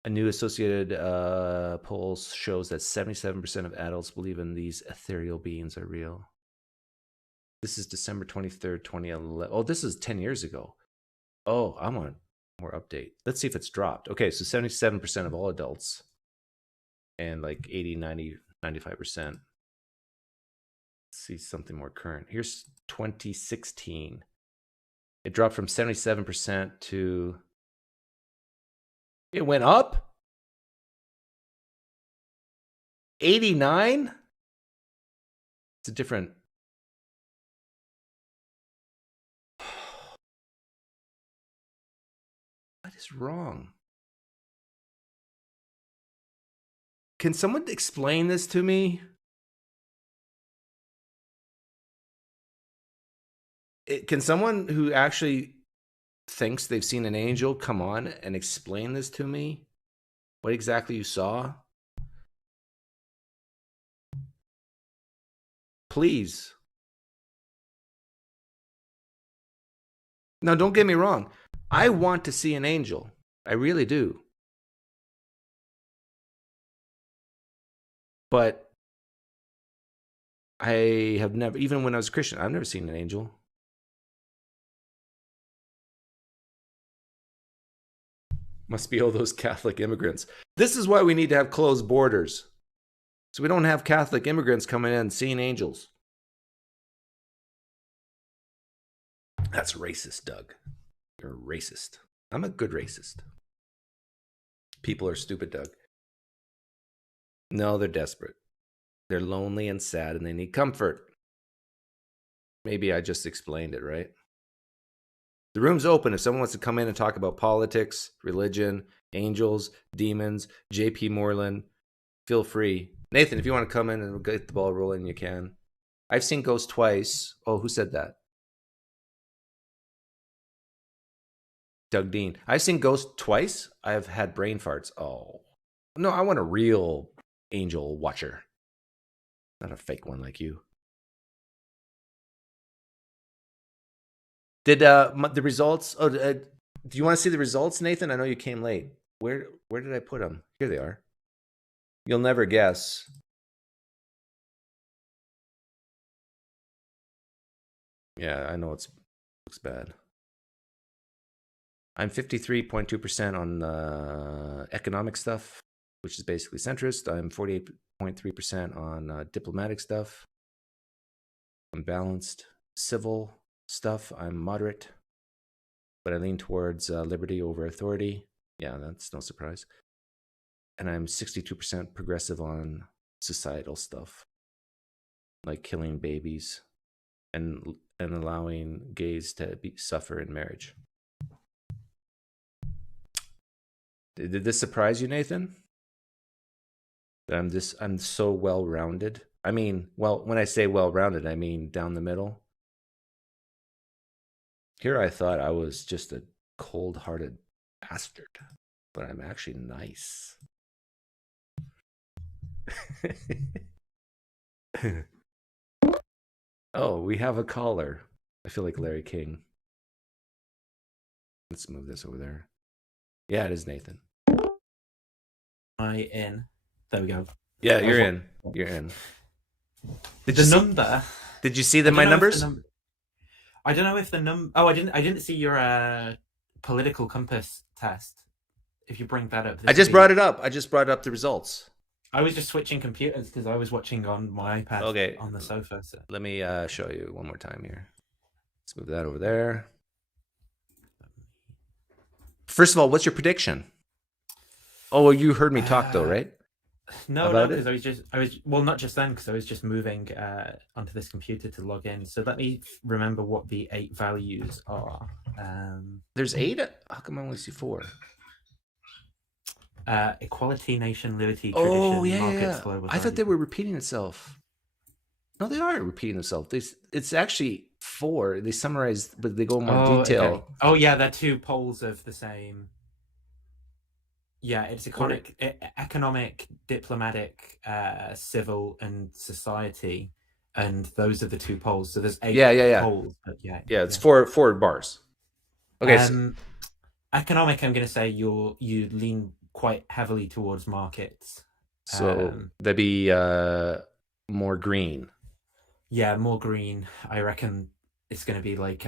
A new Associated poll shows that 77% of adults believe in these ethereal beings are real. This is December 23rd, 2011. Oh, this is 10 years ago. Oh, I want more update. Let's see if it's dropped. Okay, so 77% of all adults and like 80, 90, 95%. Let's see something more current. Here's 2016. It dropped from 77% to... It went up? 89? It's a different... What is wrong? Can someone explain this to me? Can someone who actually thinks they've seen an angel come on and explain this to me? What exactly you saw? Please. Now, don't get me wrong. I want to see an angel. I really do. But I have never, even when I was a Christian, I've never seen an angel. Must be all those Catholic immigrants. This is why we need to have closed borders. So we don't have Catholic immigrants coming in and seeing angels. That's racist, Doug. You're a racist. I'm a good racist. People are stupid, Doug. No, they're desperate. They're lonely and sad and they need comfort. Maybe I just explained it, right? The room's open if someone wants to come in and talk about politics, religion, angels, demons, JP Moreland. Feel free. Nathan, if you want to come in and get the ball rolling, you can. I've seen ghosts twice. Oh, who said that? Doug Dean. I've seen ghosts twice. I've had brain farts. Oh. No, I want a real angel watcher. Not a fake one like you. Did the results... Oh, do you want to see the results, Nathan? I know you came late. Where did I put them? Here they are. You'll never guess. Yeah, I know it looks bad. I'm 53.2% on economic stuff, which is basically centrist. I'm 48.3% on diplomatic stuff. I'm balanced. Civil stuff, I'm moderate, but I lean towards liberty over authority. Yeah, that's no surprise. And I'm 62% progressive on societal stuff, like killing babies and allowing gays to suffer in marriage. Did this surprise you, Nathan? That I'm so well-rounded. I mean, well, when I say well-rounded, I mean down the middle. Here I thought I was just a cold-hearted bastard, but I'm actually nice. Oh, we have a caller. I feel like Larry King. Let's move this over there. Yeah, it is Nathan. I in. There we go. Yeah, you're in. You're in. Did you see my numbers? I don't know if the number. Oh, I didn't see your political compass test. If you bring that up, I just brought it up. I just brought up the results. I was just switching computers because I was watching on my iPad on the sofa. So. Let me show you one more time here. Let's move that over there. First of all, what's your prediction? Oh, well, you heard me talk though, right? No, because I was well, not just then, because I was just moving onto this computer to log in. So let me remember what the 8 values are. There's 8. How come I only see 4? Equality, nation, liberty, tradition, markets, global. I thought they were repeating itself. No, they are repeating themselves. It's actually 4. They summarize, but they go more detail. Okay. Oh yeah, they're 2 poles of the same. Yeah, it's economic, diplomatic, civil, and society, and those are the 2 poles. So there's 8 poles. But yeah, it's 4 bars. Okay. Economic, I'm going to say you lean quite heavily towards markets. So that'd be more green. Yeah, more green. I reckon it's going to be like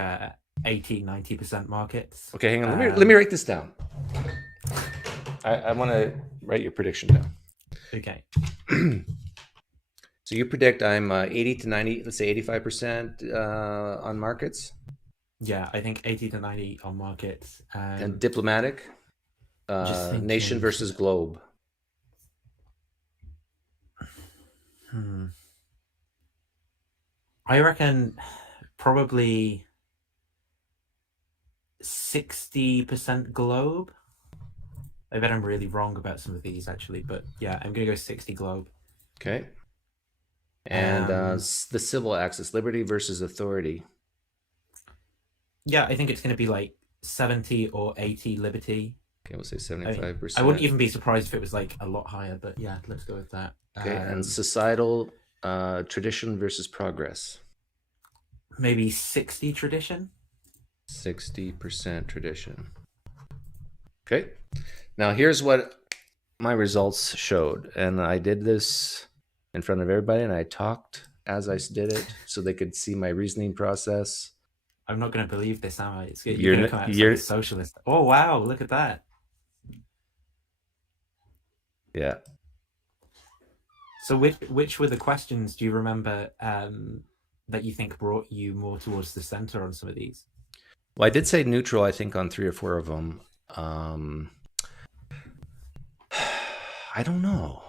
80-90% markets. Okay, hang on. Let me write this down. I want to write your prediction down. Okay. So you predict I'm 80 to 90, let's say 85% on markets? Yeah, I think 80 to 90 on markets. And diplomatic? Nation versus globe. I reckon probably 60% globe. I bet I'm really wrong about some of these, actually, but yeah, I'm going to go 60 globe. Okay. And the civil axis, liberty versus authority. Yeah, I think it's going to be like 70 or 80 liberty. Okay, we'll say 75%. I wouldn't even be surprised if it was like a lot higher, but yeah, let's go with that. Okay, and societal tradition versus progress. Maybe 60 tradition. 60% tradition. Okay. Now here's what my results showed. And I did this in front of everybody and I talked as I did it so they could see my reasoning process. I'm not going to believe this, am I? You're going to come out as a socialist. Oh, wow. Look at that. Yeah. So which were the questions, do you remember, that you think brought you more towards the center on some of these? Well, I did say neutral, I think, on 3 or 4 of them. I don't know.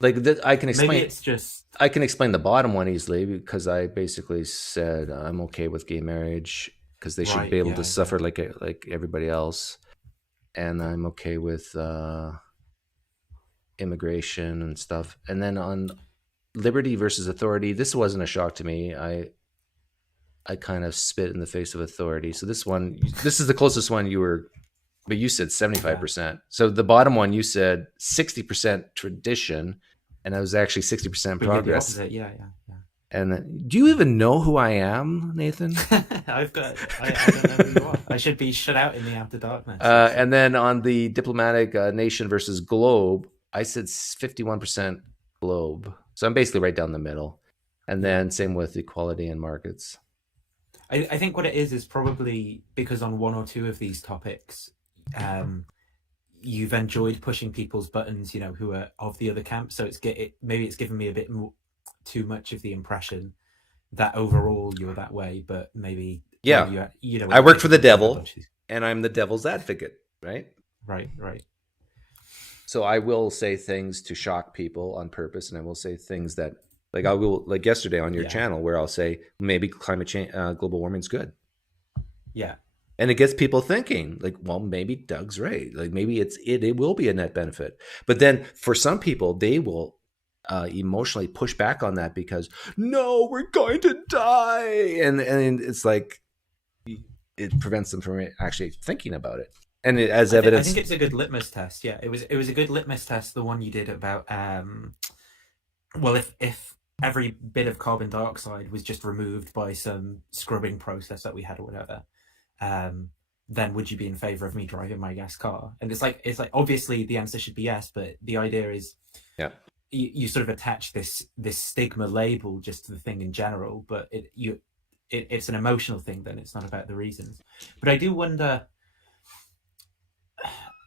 Like I can explain. Maybe it's just I can explain the bottom one easily because I basically said I'm okay with gay marriage because they should Right, be able yeah, to suffer like everybody else, and I'm okay with immigration and stuff. And then on liberty versus authority, this wasn't a shock to me. I kind of spit in the face of authority. So this is the closest one you were, but you said 75%. So the bottom one you said 60% tradition, and I was actually 60% we did the progress. opposite. Yeah. And do you even know who I am, Nathan? I don't know who you are. I should be shut out in the After Darkness. And then on the diplomatic nation versus globe, I said 51% globe. So I'm basically right down the middle. And then same with equality and markets. I think what it is probably because on 1 or 2 of these topics, you've enjoyed pushing people's buttons, who are of the other camp. So maybe it's given me a bit more, too much of the impression that overall you're that way, but maybe I work for the devil, and I'm the devil's advocate, right? Right. So I will say things to shock people on purpose, and I will say things that, like I will, like yesterday on your channel, where I'll say maybe climate change, global warming's good. Yeah. And it gets people thinking, like, well, maybe Doug's right. Like maybe it will be a net benefit. But then for some people, they will emotionally push back on that because no, we're going to die, and it's like it prevents them from actually thinking about it. And as evidence, I think it's a good litmus test. Yeah, it was a good litmus test, the one you did about well, if every bit of carbon dioxide was just removed by some scrubbing process that we had or whatever, then would you be in favor of me driving my gas car? And it's like obviously the answer should be yes, but the idea is you sort of attach this stigma label just to the thing in general, but it's an emotional thing. Then it's not about the reasons. But I do wonder.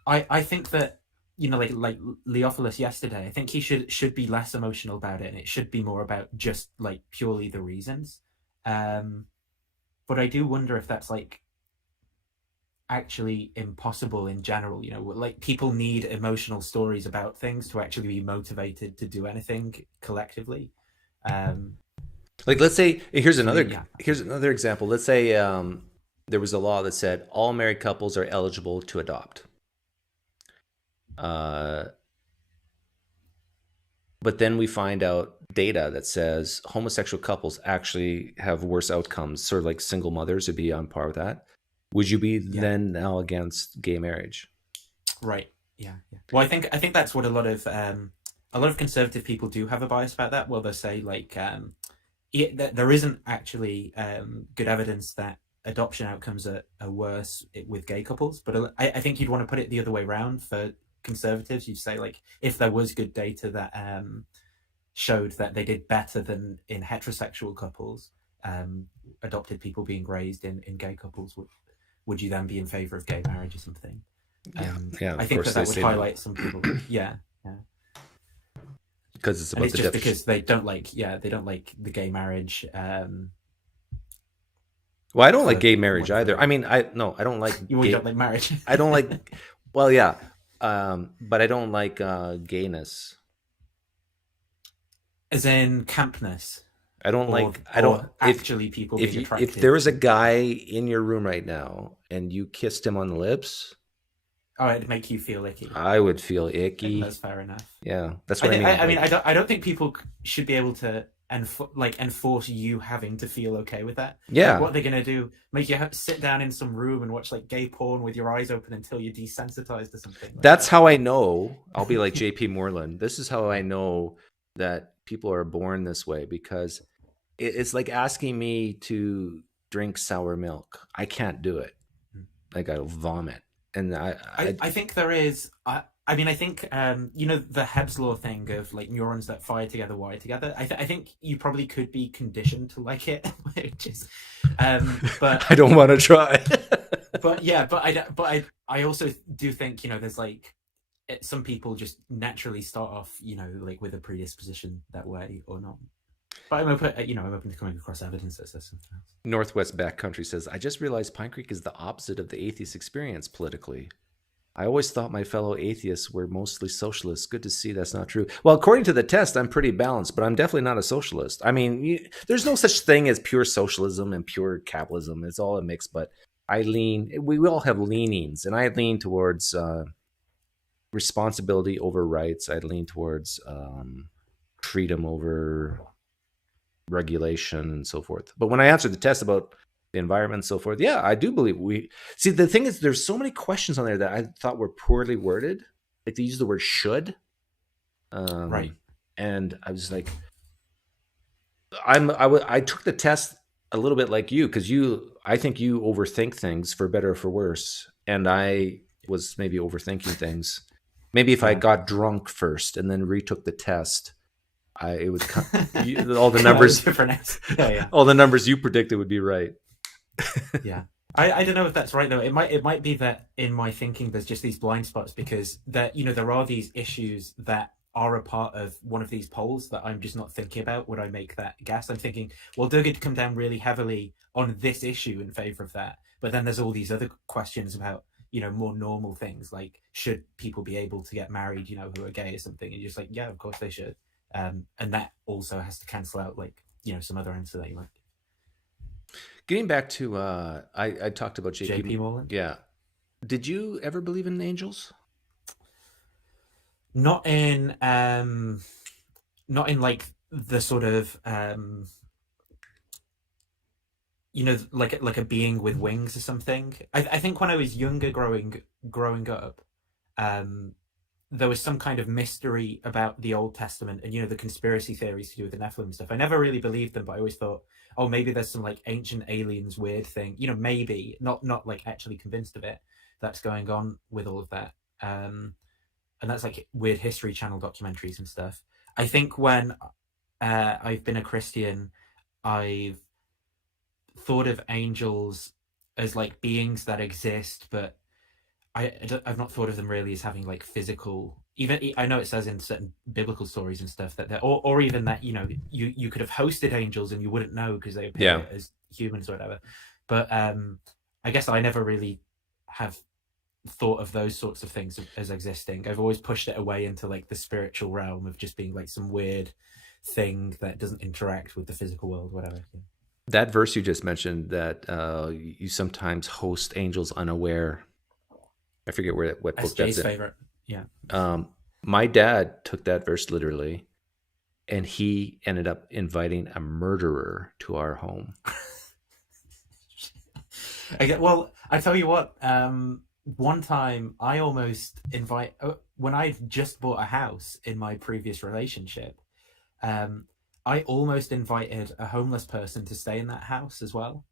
I think that like Leophilus yesterday, I think he should be less emotional about it, and it should be more about just like purely the reasons. But I do wonder if that's like actually impossible in general. Like people need emotional stories about things to actually be motivated to do anything collectively. Like let's say here's another example. Let's say there was a law that said all married couples are eligible to adopt. But then we find out data that says homosexual couples actually have worse outcomes, sort of like single mothers would be on par with that. Would you be then now against gay marriage? Right. Yeah. Well, I think that's what a lot of conservative people do have a bias about that. Well, they'll say like there isn't actually good evidence that adoption outcomes are worse with gay couples, but I think you'd want to put it the other way around for conservatives. You'd say like if there was good data that showed that they did better than in heterosexual couples, adopted people being raised in gay couples, would you then be in favor of gay marriage or something? I think that would highlight some people. Yeah. Because it's about just because they don't like the gay marriage. Well, I don't like gay marriage either. I mean, I don't like. You don't like marriage. I don't like. Well, yeah, but I don't like gayness. As in campness. I don't actually people being attracted. If there was a guy in your room right now and you kissed him on the lips, it'd make you feel icky. I would feel icky. That's fair enough. Yeah, that's what I mean. I mean, I don't think people should be able to enforce you having to feel okay with that. Yeah. Like, what they're gonna do? Make you sit down in some room and watch like gay porn with your eyes open until you're desensitized to something. That's how I know. I'll be like JP Moreland. This is how I know that people are born this way, because it's like asking me to drink sour milk. I can't do it. Like I'll vomit. And I think there is. I mean, I think the Hebb's law thing of like neurons that fire together wire together. I think you probably could be conditioned to like it, which is, but I don't want to try. I also do think there's like some people just naturally start off like with a predisposition that way or not. But I'm open, I'm open to coming across evidence that says something else. Northwest Backcountry says, I just realized PineCreek is the opposite of the atheist experience politically. I always thought my fellow atheists were mostly socialists. Good to see that's not true. Well, according to the test, I'm pretty balanced, but I'm definitely not a socialist. I mean, there's no such thing as pure socialism and pure capitalism. It's all a mix, but we all have leanings, and I lean towards responsibility over rights. I lean towards freedom over regulation and so forth. But when I answered the test about the environment and so forth, yeah, I do believe we see. The thing is, there's so many questions on there that I thought were poorly worded. Like they use the word should, Right. And I was like, I took the test a little bit like you, because I think you overthink things for better or for worse, and I was maybe overthinking things. Maybe if I got drunk first and then retook the test, it would all the numbers different. Yeah. all the numbers you predicted would be right. Yeah. I don't know if that's right though. It might be that in my thinking there's just these blind spots, because that there are these issues that are a part of one of these polls that I'm just not thinking about when I make that guess. I'm thinking, well, they're going to come down really heavily on this issue in favor of that. But then there's all these other questions about, more normal things, like should people be able to get married, who are gay or something? And you're just like, yeah, of course they should. And that also has to cancel out like, some other answer that you might. Getting back to, I talked about JP Moreland. Yeah. Did you ever believe in angels? Not in like the sort of like a being with wings or something. I think when I was younger, growing up, there was some kind of mystery about the Old Testament and the conspiracy theories to do with the Nephilim and stuff. I never really believed them, but I always thought, oh, maybe there's some like ancient aliens weird thing, maybe not like actually convinced of it, that's going on with all of that. And that's like weird History Channel documentaries and stuff. I think when I've been a Christian, I've thought of angels as like beings that exist, but I've not thought of them really as having like physical. Even I know it says in certain biblical stories and stuff that or even that you could have hosted angels and you wouldn't know because they appear as humans or whatever. But I guess I never really have thought of those sorts of things as existing. I've always pushed it away into like the spiritual realm of just being like some weird thing that doesn't interact with the physical world, whatever. Yeah. That verse you just mentioned, that you sometimes host angels unaware. I forget what book that's Jay's in. favorite. Yeah. My dad took that verse literally, and he ended up inviting a murderer to our home. Well, I tell you what. One time, I almost when I just bought a house in my previous relationship. I almost invited a homeless person to stay in that house as well.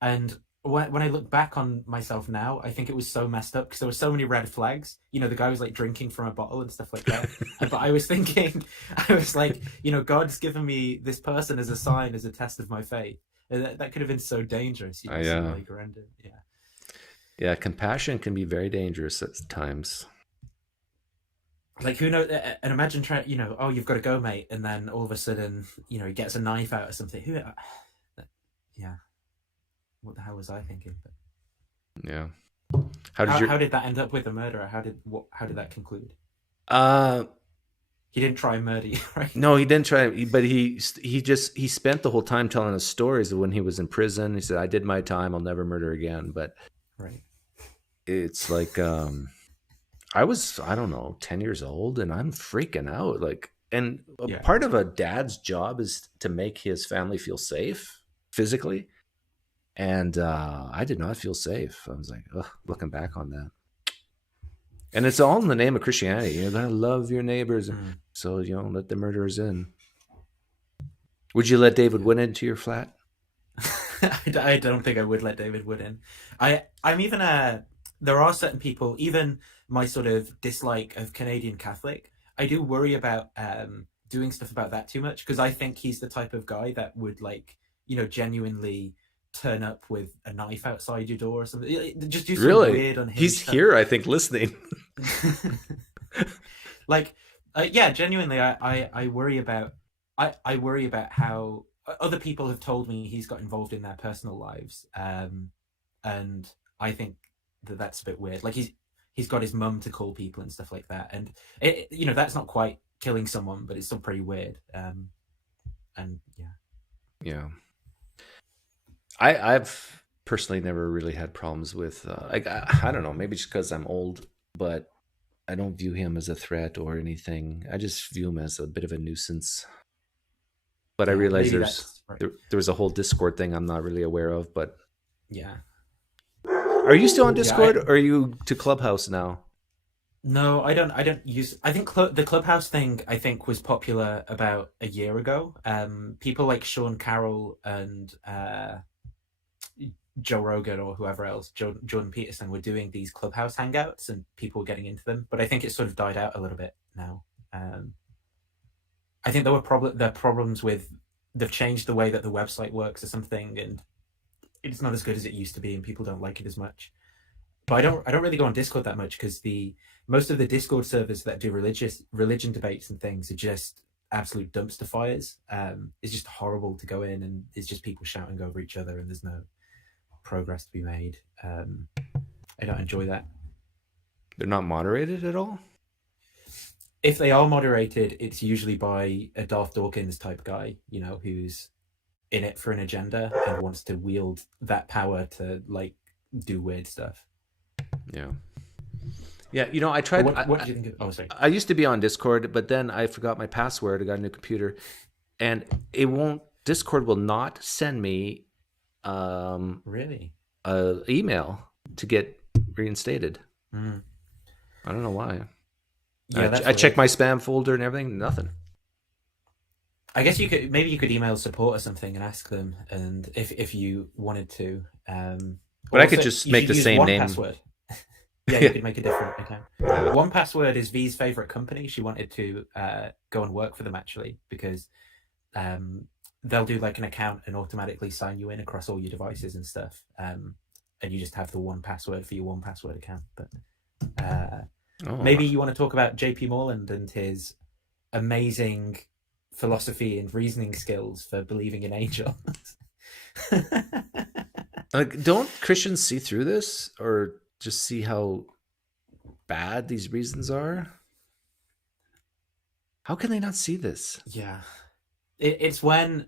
And when I look back on myself now, I think it was so messed up because there were so many red flags. The guy was like drinking from a bottle and stuff like that. But I was thinking, I was like, God's given me this person as a sign, as a test of my faith. That could have been so dangerous. So like horrendous. Yeah. Yeah, compassion can be very dangerous at times. Like, who knows? And imagine trying, oh, you've got to go, mate, and then all of a sudden, he gets a knife out or something. Yeah. What the hell was I thinking? Yeah. How did that end up with a murderer? How did that conclude? He didn't try and murder you, right? No, he didn't try, but he spent the whole time telling us stories of when he was in prison. He said, "I did my time. I'll never murder again." But right. It's like I was, I don't know, 10 years old, and I'm freaking out. Like, and part of a dad's job is to make his family feel safe physically. And I did not feel safe. I was like, looking back on that. And it's all in the name of Christianity. You're going to love your neighbors. So, let the murderers in. Would you let David Wood into your flat? I don't think I would let David Wood in. I'm even there are certain people, even my sort of dislike of Canadian Catholic, I do worry about doing stuff about that too much, because I think he's the type of guy that would genuinely turn up with a knife outside your door or something. Just do something weird on him. He's here, I think, listening. Genuinely, I worry about I worry about how other people have told me he's got involved in their personal lives, and I think that that's a bit weird. Like he's got his mum to call people and stuff like that, and that's not quite killing someone, but it's still pretty weird. And Yeah. I've personally never really had problems with I don't know, maybe just because I'm old, but I don't view him as a threat or anything. I just view him as a bit of a nuisance. But I realize maybe that's right. there was a whole Discord thing I'm not really aware of. But Yeah. are you still on Discord, or are you to Clubhouse now? No, I don't use. I think the Clubhouse thing, I think, was popular about a year ago. People like Sean Carroll and Joe Rogan or whoever else, Jordan Peterson, were doing these Clubhouse hangouts, and people were getting into them. But I think it sort of died out a little bit now. I think there are problems with, they've changed the way that the website works or something, and it's not as good as it used to be, and people don't like it as much. But I don't really go on Discord that much, because most of the Discord servers that do religion debates and things are just absolute dumpster fires. It's just horrible to go in, and it's just people shouting over each other, and there's no progress to be made. I don't enjoy that. They're not moderated at all? If they are moderated, it's usually by a Darth Dawkins type guy, who's in it for an agenda and wants to wield that power to like do weird stuff. Yeah. I tried. What do you think of? Oh, sorry. I used to be on Discord, but then I forgot my password. I got a new computer, and Discord will not send me really a email to get reinstated. Mm. I don't know why. Yeah, I checked my spam folder and everything. Nothing. I guess you could email support or something and ask them, and if you wanted to. But I could just make the same name. Password. Yeah, you could make a different account. 1Password is V's favorite company. She wanted to go and work for them, actually, because they'll do like an account and automatically sign you in across all your devices and stuff. And you just have the 1Password for your 1Password account. But maybe you want to talk about JP Moreland and his amazing philosophy and reasoning skills for believing in angels. Like, don't Christians see through this, or just see how bad these reasons are? How can they not see this? Yeah. It's when,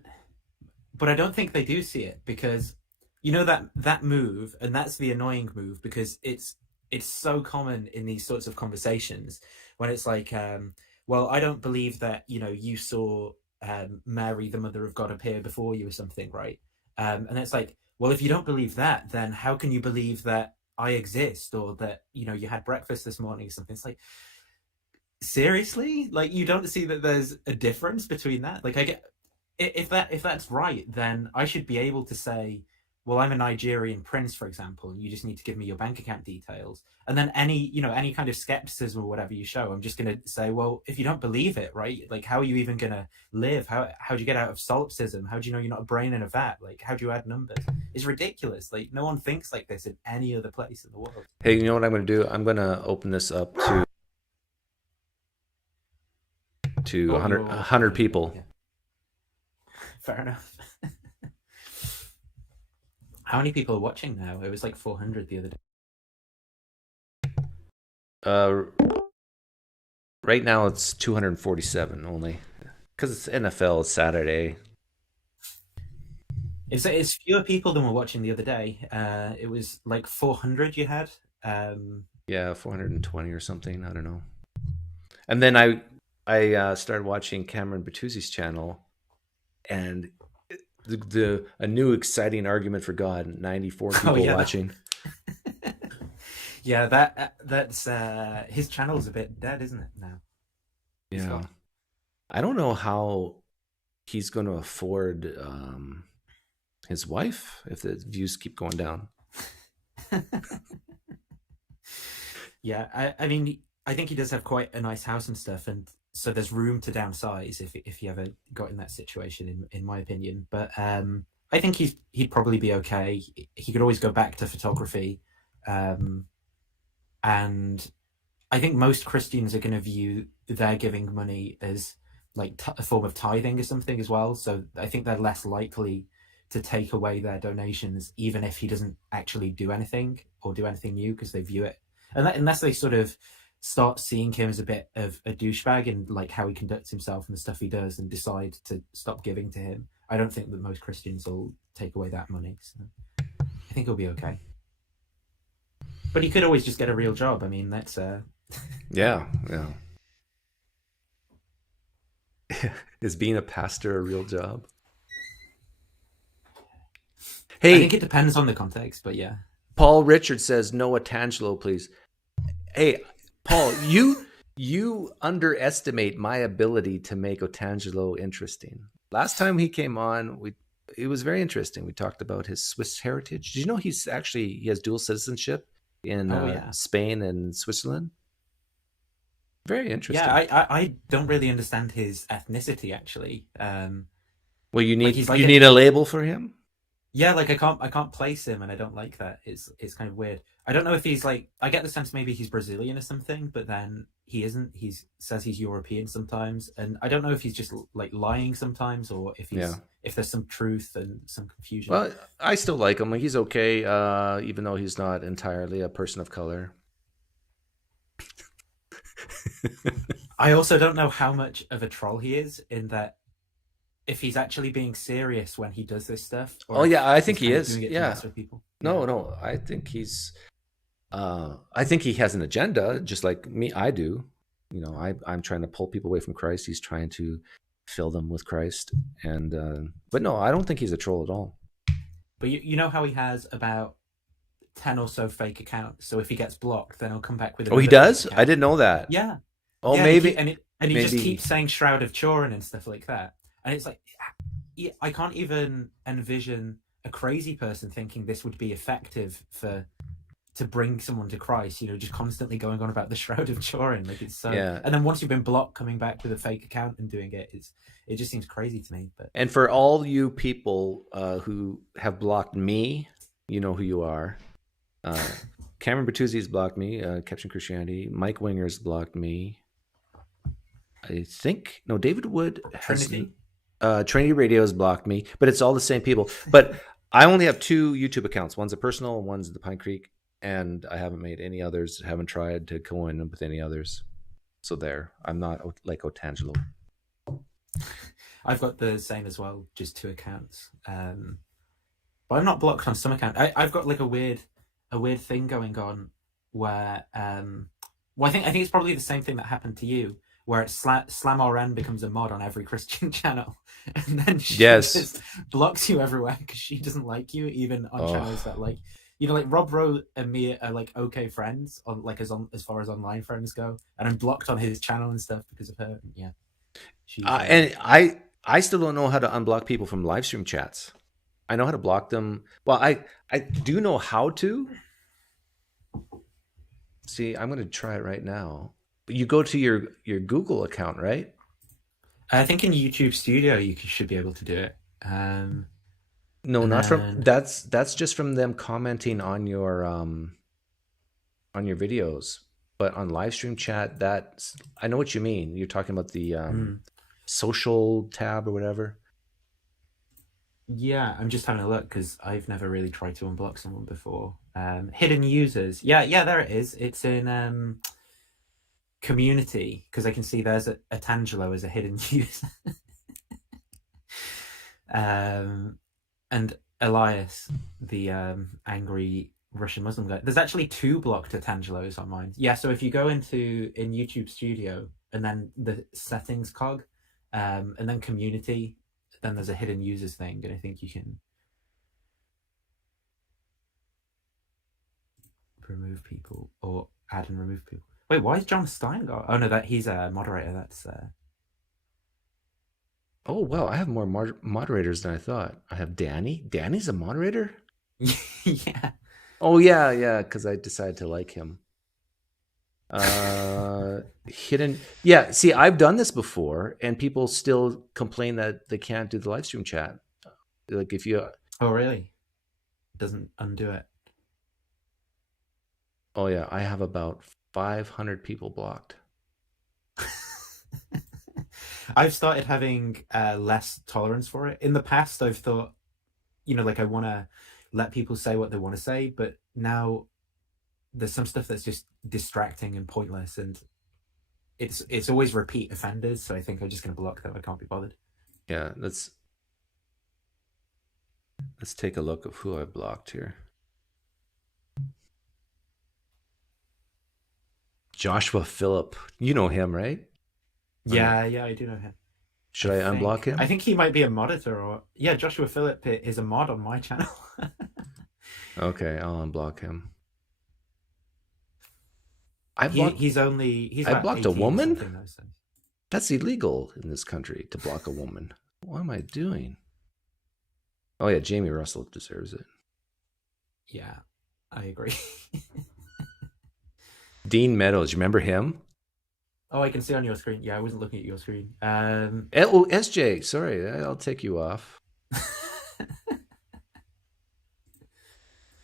but I don't think they do see it, because that move, and that's the annoying move, because it's so common in these sorts of conversations when it's like, well, I don't believe that, you saw Mary, the mother of God, appear before you or something, right? And it's like, well, if you don't believe that, then how can you believe that I exist, or that, you had breakfast this morning or something? It's like, seriously? Like, you don't see that there's a difference between that? Like, I get, if that's right, then I should be able to say, well, I'm a Nigerian prince, for example, and you just need to give me your bank account details. And then any kind of skepticism or whatever you show, I'm just going to say, well, if you don't believe it, right? Like, how are you even going to live? How do you get out of solipsism? How do you know you're not a brain in a vat? Like, how do you add numbers? It's ridiculous. Like, no one thinks like this in any other place in the world. Hey, you know what I'm going to do? I'm going to open this up to 100 people. Yeah. Fair enough. How many people are watching now? It was like 400 the other day. Right now it's 247 only, because it's NFL. It's Saturday. It's fewer people than were watching the other day. It was like 400 you had. Yeah, 420 or something. I don't know. And then I started watching Cameron Bertuzzi's channel, and a new exciting argument for God. 94 people watching. Yeah, that's his channel's a bit dead, isn't it now? Yeah, I don't know how he's going to afford his wife if the views keep going down. Yeah, I mean, I think he does have quite a nice house and stuff, and so there's room to downsize if he ever got in that situation, in my opinion. But I think he'd probably be okay. He could always go back to photography, and I think most Christians are going to view their giving money as like a form of tithing or something as well. So I think they're less likely to take away their donations, even if he doesn't actually do anything or do anything new, because they view it, unless they sort of start seeing him as a bit of a douchebag and like how he conducts himself and the stuff he does, and decide to stop giving to him. I don't think that most Christians will take away that money. So I think he'll be okay. But he could always just get a real job. I mean, that's Yeah. Is being a pastor a real job? Hey, I think it depends on the context, but yeah. Paul Richard says, no Otangelo, please. Hey, Paul, you underestimate my ability to make Otangelo interesting. Last time he came on, it was very interesting. We talked about his Swiss heritage. Did you know he has dual citizenship in Spain and Switzerland? Very interesting. Yeah, I don't really understand his ethnicity, actually. Well, you need a label for him? Yeah, like I can't place him, and I don't like that. It's kind of weird. I don't know if he's like, I get the sense maybe he's Brazilian or something, but then he isn't. He says he's European sometimes, and I don't know if he's just like lying sometimes, or if if there's some truth and some confusion. Well, I still like him. He's okay, even though he's not entirely a person of color. I also don't know how much of a troll he is, in that if he's actually being serious when he does this stuff. Or I think he is. Doing it to mess with people. No, I think he's. I think he has an agenda, just like me. I do. You know, I'm trying to pull people away from Christ. He's trying to fill them with Christ, and but no, I don't think he's a troll at all. But you know how he has about 10 or so fake accounts. So if he gets blocked, then he'll come back with. Oh, he does? I didn't know that. Yeah. Oh, yeah, maybe. He just keeps saying Shroud of Turin and stuff like that. And it's like, I can't even envision a crazy person thinking this would be effective to bring someone to Christ. You know, just constantly going on about the Shroud of Turin. Like, it's so. Yeah. And then once you've been blocked, coming back with a fake account and doing it just seems crazy to me. But and for all you people who have blocked me, you know who you are. Cameron Bertuzzi's blocked me. Captain Christianity. Mike Winger's blocked me. I think David Wood has Trinity Radio has blocked me, but it's all the same people. But I only have 2 YouTube accounts. One's a personal, and one's the PineCreek, and I haven't made any others. Haven't tried to go in with any others. So there, I'm not like Otangelo. I've got the same as well, just 2 accounts. But I'm not blocked on some account. I've got like a weird thing going on where I think it's probably the same thing that happened to you, where SlamRN becomes a mod on every Christian channel, and then she just blocks you everywhere because she doesn't like you, even on channels that, like, you know, like Rob Rowe and me are like okay friends on like as far as online friends go, and I'm blocked on his channel and stuff because of her. Yeah, and I still don't know how to unblock people from live stream chats. I know how to block them. Well, I do know how to. See, I'm going to try it right now. You go to your Google account, right? I think in YouTube Studio you should be able to do it. No, not from. That's just from them commenting on your videos. But on live stream chat, I know what you mean. You're talking about the social tab or whatever. Yeah, I'm just having a look because I've never really tried to unblock someone before. Hidden users. Yeah, there it is. It's in community, because I can see there's a Tangelo as a hidden user. And Elias, the angry Russian Muslim guy. There's actually 2 blocked Tangelos on mine. Yeah, so if you go in YouTube Studio and then the settings cog, and then community, then there's a hidden users thing, and I think you can remove people or add and remove people. Wait, why is John Stein got? Oh no, that he's a moderator. That's. Oh well, I have more moderators than I thought. I have Danny. Danny's a moderator. Yeah. Oh yeah, because I decided to like him. Hidden. Yeah, see, I've done this before, and people still complain that they can't do the live stream chat. Like if you. Oh really? It doesn't undo it. Oh yeah, I have about 500 people blocked. I've started having less tolerance for it. In the past, I've thought, like I want to let people say what they want to say, but now there's some stuff that's just distracting and pointless, and it's always repeat offenders. So I think I'm just going to block them. I can't be bothered. Yeah, let's take a look of who I blocked here. Joshua Phillip, you know him, right? Yeah, I do know him. Should I unblock him? I think he might be a moditor, or Joshua Phillip is a mod on my channel. Okay, I'll unblock him. I blocked a woman? Though, that's illegal in this country to block a woman. What am I doing? Oh yeah, Jamie Russell deserves it. Yeah, I agree. Dean Meadows, you remember him? Oh, I can see on your screen. Yeah, I wasn't looking at your screen. Oh, SJ, sorry, I'll take you off.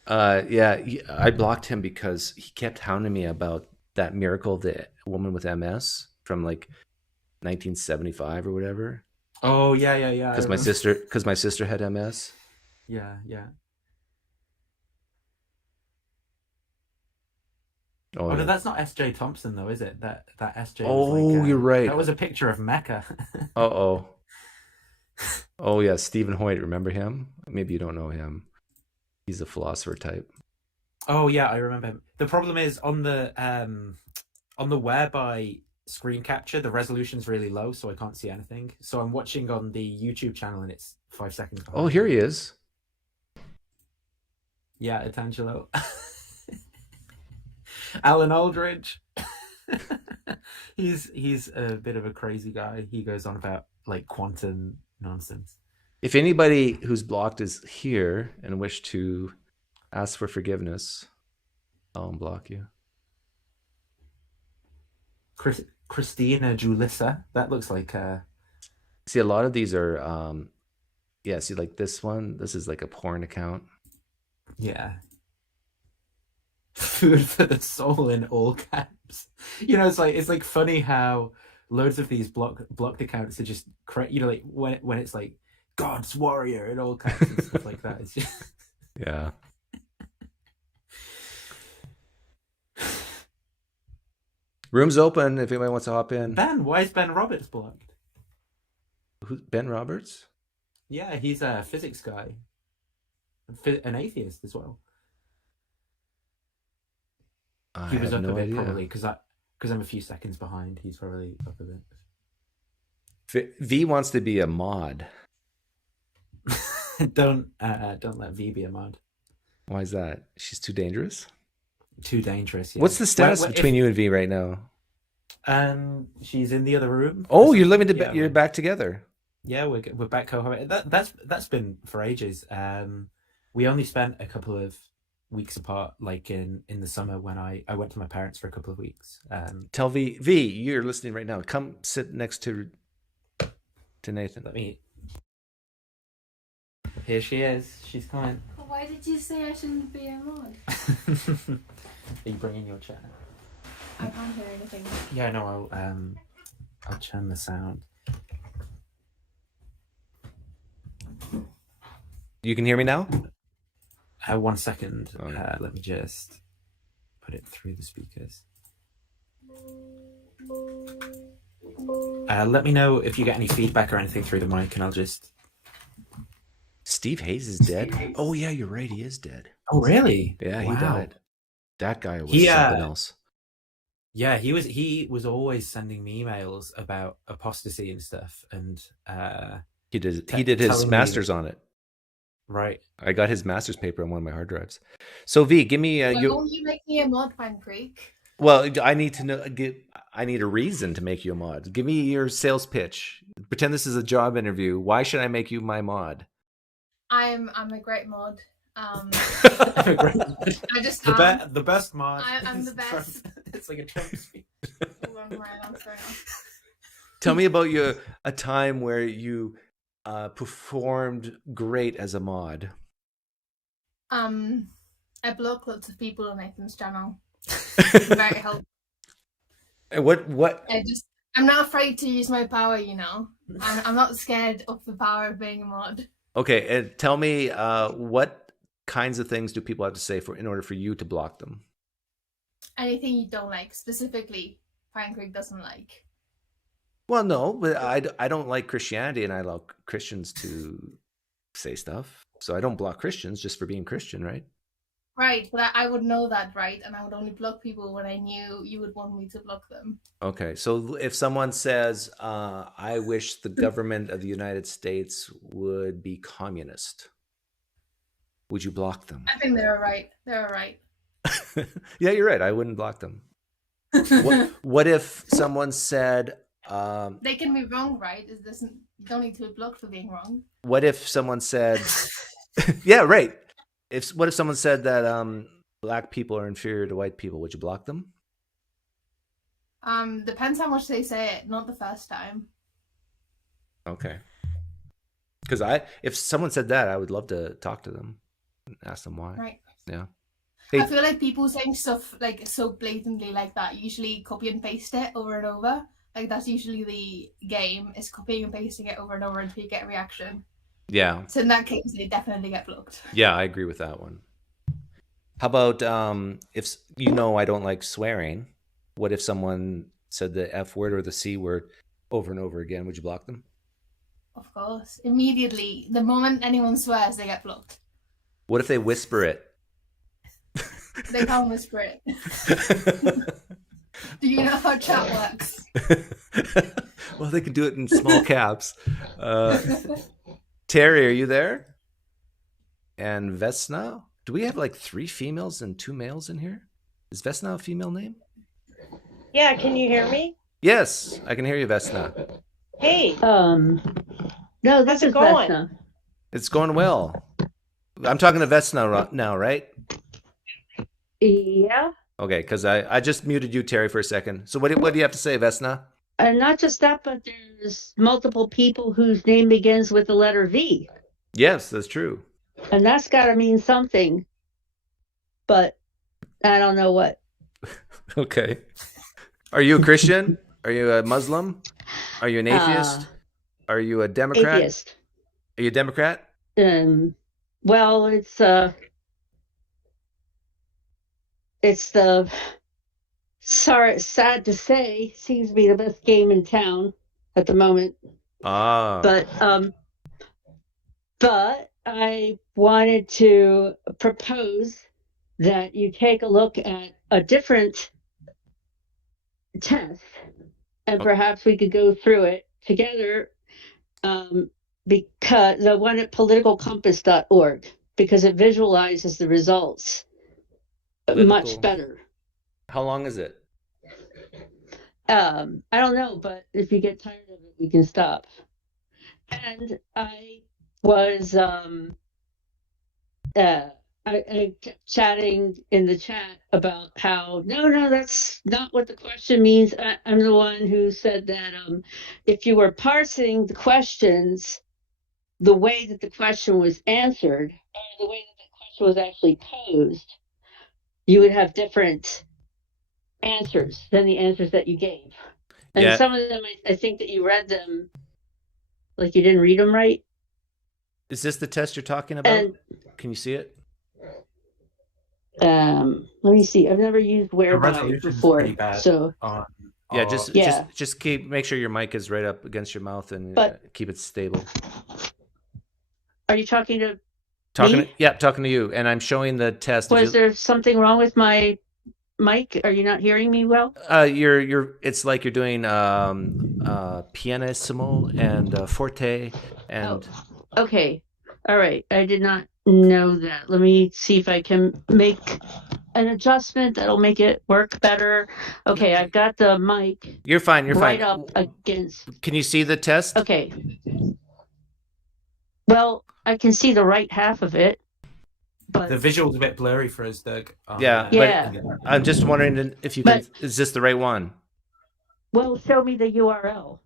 Yeah, I blocked him because he kept hounding me about that miracle of the woman with MS from like 1975 or whatever. Oh yeah. Because my sister had MS. Yeah. Oh no, that's not SJ Thompson though, is it? That SJ. Oh, you're right. That was a picture of Mecca. Oh yeah, Stephen Hoyt. Remember him? Maybe you don't know him. He's a philosopher type. Oh yeah, I remember him. The problem is on the whereby screen capture, the resolution's really low, so I can't see anything. So I'm watching on the YouTube channel, and it's 5 seconds behind. Oh, here he is. Yeah, it's Angelo. Alan Aldridge. He's a bit of a crazy guy. He goes on about like quantum nonsense. If anybody who's blocked is here and wish to ask for forgiveness, I'll unblock you. Christina Julissa. That looks like See, a lot of these are yeah, see, like this one, this is like a porn account. Yeah. Food for the soul in all caps. It's like funny how loads of these blocked accounts are just like when it's like God's warrior in all caps and stuff like that. It's just... Yeah. Room's open if anybody wants to hop in. Ben, why is Ben Roberts blocked? Who's Ben Roberts? Yeah, he's a physics guy. An atheist as well. He was up a bit probably because I'm a few seconds behind. He's probably up a bit. V wants to be a mod. Don't let V be a mod. Why is that? She's too dangerous? Too dangerous. Yeah. What's the status between you and V right now? She's in the other room. Oh, you're living you're back together. Yeah, we're back cohabiting. That's been for ages. We only spent a couple of weeks apart, like in the summer when I went to my parents for a couple of weeks. Tell V, you're listening right now. Come sit next to Nathan. Here she is. She's coming. Why did you say I shouldn't be a mod? Are you bringing your chair? I can't hear anything. Yeah, no, I'll turn the sound. You can hear me now? 1 second. Okay. Let me just put it through the speakers. Let me know if you get any feedback or anything through the mic, and I'll just... Steve Hayes is dead? Oh, yeah, you're right. He is dead. Oh, really? Yeah, wow. He died. That guy was something else. Yeah, he was always sending me emails about apostasy and stuff, and he did his master's on it. Right. I got his master's paper on one of my hard drives. So V, give me Won't you make me a mod, PineCreek? Well, I need to know. I need a reason to make you a mod. Give me your sales pitch. Pretend this is a job interview. Why should I make you my mod? I'm a great mod. I just the best mod. I'm the best. Trump. It's like a Trump speech. Tell me about a time where you performed great as a mod. I block lots of people on Nathan's channel. Very helpful. What? I I'm not afraid to use my power, you know. I'm not scared of the power of being a mod. Okay, and tell me what kinds of things do people have to say in order for you to block them? Anything you don't like, specifically PineCreek doesn't like. Well, no, but I don't like Christianity, and I allow Christians to say stuff. So I don't block Christians just for being Christian, right? Right, but I would know that, right? And I would only block people when I knew you would want me to block them. Okay, so if someone says, I wish the government of the United States would be communist, would you block them? I think they're right. They're right. Yeah, you're right. I wouldn't block them. What if someone said... they can be wrong, right? It doesn't. You don't need to be blocked for being wrong. What if someone said... Yeah, right. What if someone said that black people are inferior to white people? Would you block them? Depends how much they say it. Not the first time. Okay. Because if someone said that, I would love to talk to them and ask them why. Right. Yeah. Hey, I feel like people saying stuff like so blatantly like that usually copy and paste it over and over. Like that's usually the game, is copying and pasting it over and over until you get a reaction. yeah. So in that case, they definitely get blocked. Yeah, I agree with that one. How about if you know I don't like swearing? What if someone said the F word or the C word over and over again? Would you block them? Of course. Immediately. The moment anyone swears, they get blocked. What if they whisper it? They can't whisper it. Do you know how chat works? Well, they can do it in small caps. Terry, are you there? And Vesna? Do we have like 3 females and 2 males in here? Is Vesna a female name? Yeah, can you hear me? Yes, I can hear you, Vesna. Hey, No, how's this it is going? Vesna. It's going well. I'm talking to Vesna now, right? Yeah. Okay, because I just muted you, Terry, for a second. So what do you have to say, Vesna? And not just that, but there's multiple people whose name begins with the letter V. Yes, that's true. And that's got to mean something. But I don't know what. Okay. Are you a Christian? Are you a Muslim? Are you an atheist? Are you a Democrat? Atheist. Are you a Democrat? Well, it's the sad to say, seems to be the best game in town at the moment. Ah. But I wanted to propose that you take a look at a different test, and perhaps we could go through it together, because the one at politicalcompass.org, because it visualizes the results much better. How long is it? I don't know, but if you get tired of it, we can stop. And I was I kept chatting in the chat about how no, that's not what the question means. I'm the one who said that if you were parsing the questions the way that the question was answered, or the way that the question was actually posed, you would have different answers than the answers that you gave. And some of them, I think that you read them like you didn't read them right. Is this the test you're talking about? Can you see it? Let me see. I've never used whereby before, so just make sure your mic is right up against your mouth and keep it stable. Are you talking to me? Yeah, talking to you, and I'm showing the test. Was there something wrong with my mic? Are you not hearing me well? It's like you're doing pianissimo and forte and. Oh, okay, all right. I did not know that. Let me see if I can make an adjustment that'll make it work better. Okay, I've got the mic. You're fine. You're right fine. Up against. Can you see the test? Okay. Well, I can see the right half of it, but the visual's a bit blurry for us, Doug. Yeah. But I'm just wondering if you can. Is this the right one? Well, show me the URL.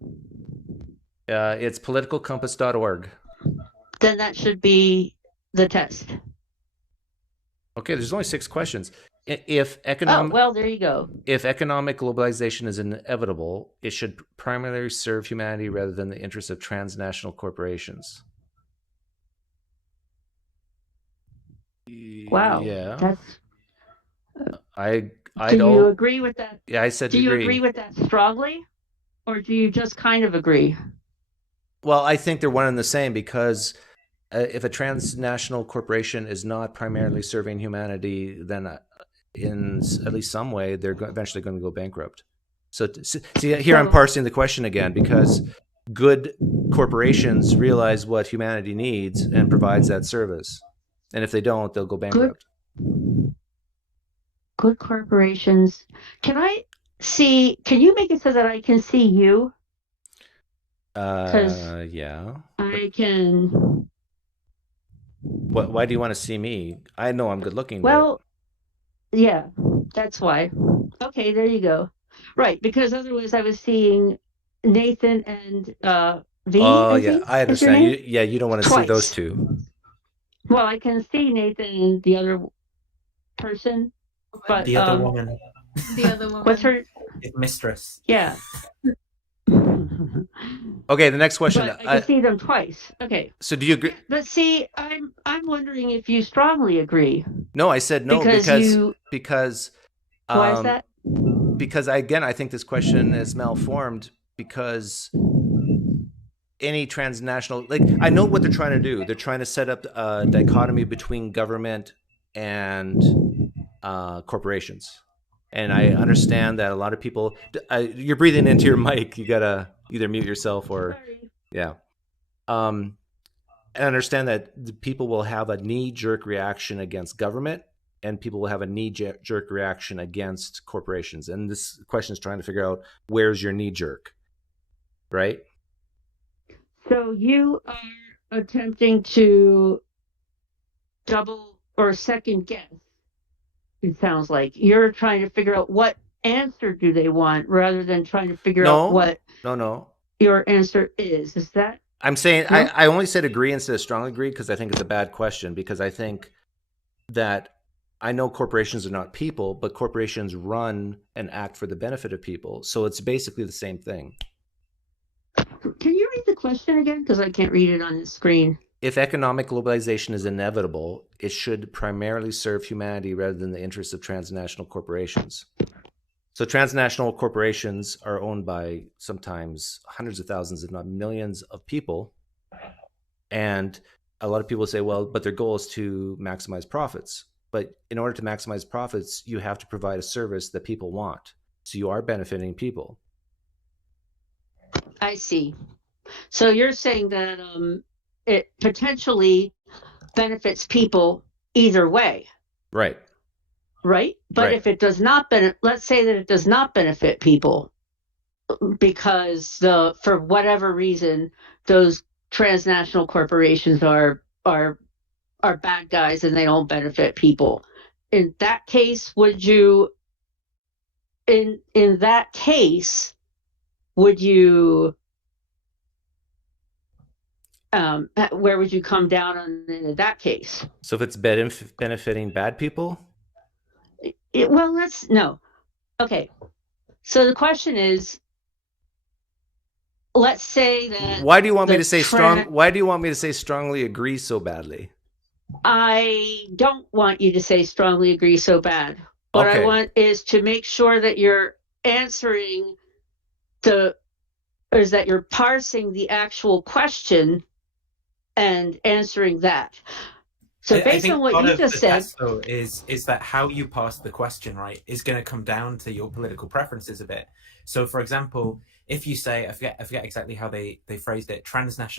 It's politicalcompass.org. Then that should be the test. Okay, there's only 6 questions. If Oh, well, there you go. if economic globalization is inevitable, it should primarily serve humanity rather than the interests of transnational corporations. Wow. Yeah. That's. I Do you don't. agree with that? Yeah, I said Do you agree. agree with that strongly, or do you just kind of agree? Well, I think they're one and the same because if a transnational corporation is not primarily serving humanity, then in at least some way, they're eventually going to go bankrupt. So see, here I'm parsing the question again because good corporations realize what humanity needs and provides that service. And if they don't, they'll go bankrupt. Good corporations. Can you make it so that I can see you? Yeah. I can. Why do you want to see me? I know I'm good looking. Well, yeah, that's why. Okay, there you go. Right, because otherwise I was seeing Nathan and V. Oh, I think, I is your understand. name? You don't want to see those two. Well, I can see Nathan and the other person, but The other woman. The other woman. what's her mistress? Yeah. Okay, the next question. But I can see them twice. Okay. So do you agree? But see, I'm wondering if you strongly agree. No, I said no because why is that? Because again, I think this question is malformed because any transnational, like, I know what they're trying to do. They're trying to set up a dichotomy between government and corporations. And I understand that a lot of people, you're breathing into your mic. You gotta either mute yourself or, yeah. I understand that the people will have a knee-jerk reaction against government, and people will have a knee-jerk reaction against corporations. And this question is trying to figure out where's your knee-jerk, right? So you are attempting to double or second guess. It sounds like you're trying to figure out what answer do they want rather than trying to figure out what your answer is. Is that? I'm saying I only said agree instead of strongly agree because I think it's a bad question, because I think that I know corporations are not people, but corporations run and act for the benefit of people. So it's basically the same thing. Can you read the question again? Because I can't read it on the screen. If economic globalization is inevitable, it should primarily serve humanity rather than the interests of transnational corporations. So transnational corporations are owned by sometimes hundreds of thousands, if not millions of people. And a lot of people say, well, but their goal is to maximize profits. But in order to maximize profits, you have to provide a service that people want. So you are benefiting people. I see. So you're saying that it potentially benefits people either way. Right. Right? But if it does not let's say that it does not benefit people because for whatever reason those transnational corporations are bad guys and they don't benefit people. In that case, would you where would you come down on in that case? So if it's benefiting bad people? Okay. So the question is, let's say that. Why do you want me to say Why do you want me to say strongly agree so badly? I don't want you to say strongly agree so bad. What I want is to make sure that you're answering is that you're parsing the actual question and answering that. So based on what you just said, though, is that how you parse the question, right, is going to come down to your political preferences a bit. So, for example, if you say, I forget exactly how they phrased it,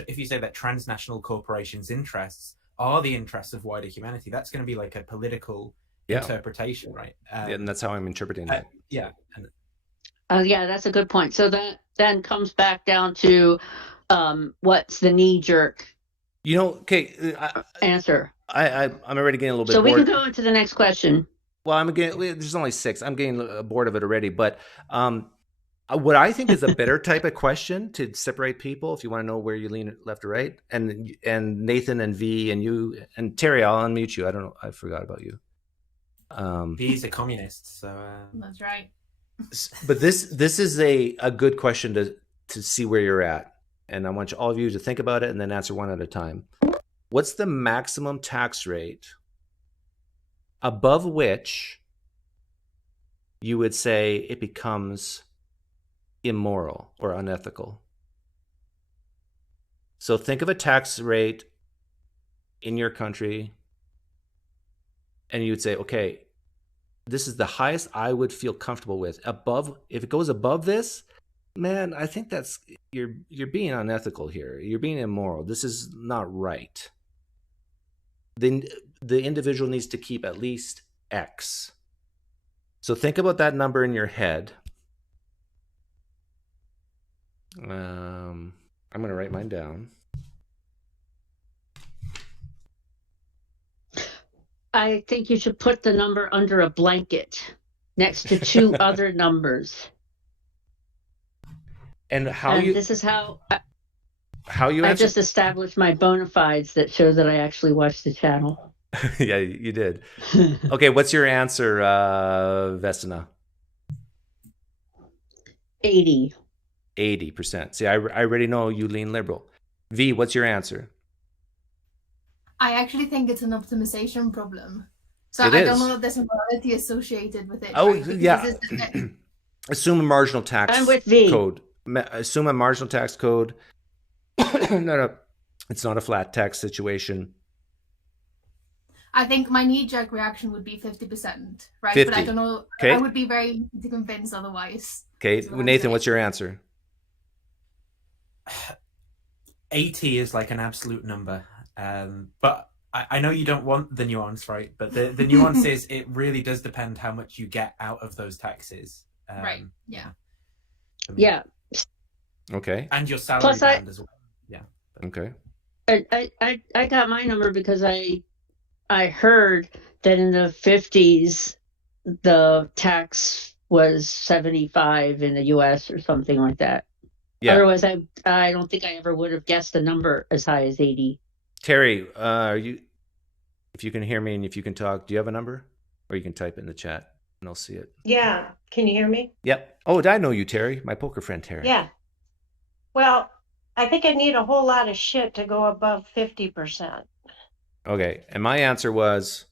if you say that transnational corporations' interests are the interests of wider humanity, that's going to be like a political interpretation, right? And that's how I'm interpreting it. Yeah. That's a good point. So that then comes back down to what's the knee-jerk answer. I'm already getting a little bit bored. So we can go into the next question. Well, there's only 6. I'm getting bored of it already. But what I think is a better type of question to separate people, if you want to know where you lean left or right, and Nathan and V and you and Terry, I'll unmute you. I don't know. I forgot about you. These are communists, so That's right. But this is a good question to see where you're at, and I want all of you to think about it and then answer one at a time. What's the maximum tax rate above which you would say it becomes immoral or unethical? So think of a tax rate in your country, and you'd say, okay, this is the highest I would feel comfortable with. If it goes above this, man, I think that's you're being unethical here. You're being immoral. This is not right. Then the individual needs to keep at least X. So think about that number in your head. I'm going to write mine down. I think you should put the number under a blanket next to two other numbers. And this is how you I just established my bona fides that show that I actually watch the channel. Yeah, you did. Okay, what's your answer, Vesna? 80%. See, I already know you lean liberal. V, what's your answer? I actually think it's an optimization problem. So It I is. don't know if there's a morality associated with it. Oh, right? Because yeah. Assume a marginal tax I'm with V. code. Assume a marginal tax code. No, it's not a flat tax situation. I think my knee-jerk reaction would be 50%, right? 50. But I don't know. Okay. I would be very easy to convince otherwise. Okay, That's what I'm Nathan, saying. what's your answer? 80 is like an absolute number. But I know you don't want the nuance, right? But the nuance is it really does depend how much you get out of those taxes. Right. Yeah. Yeah. Okay. And your salary Plus band as well. Yeah. Okay. I got my number because I heard that in the 50s the tax was 75 in the US or something like that. Yeah. Otherwise I don't think I ever would have guessed a number as high as 80. Terry, if you can hear me and if you can talk, do you have a number? Or you can type it in the chat and I'll see it. Yeah. Can you hear me? Yep. Oh, I know you, Terry. My poker friend, Terry. Yeah. Well, I think I need a whole lot of shit to go above 50%. Okay. And my answer was,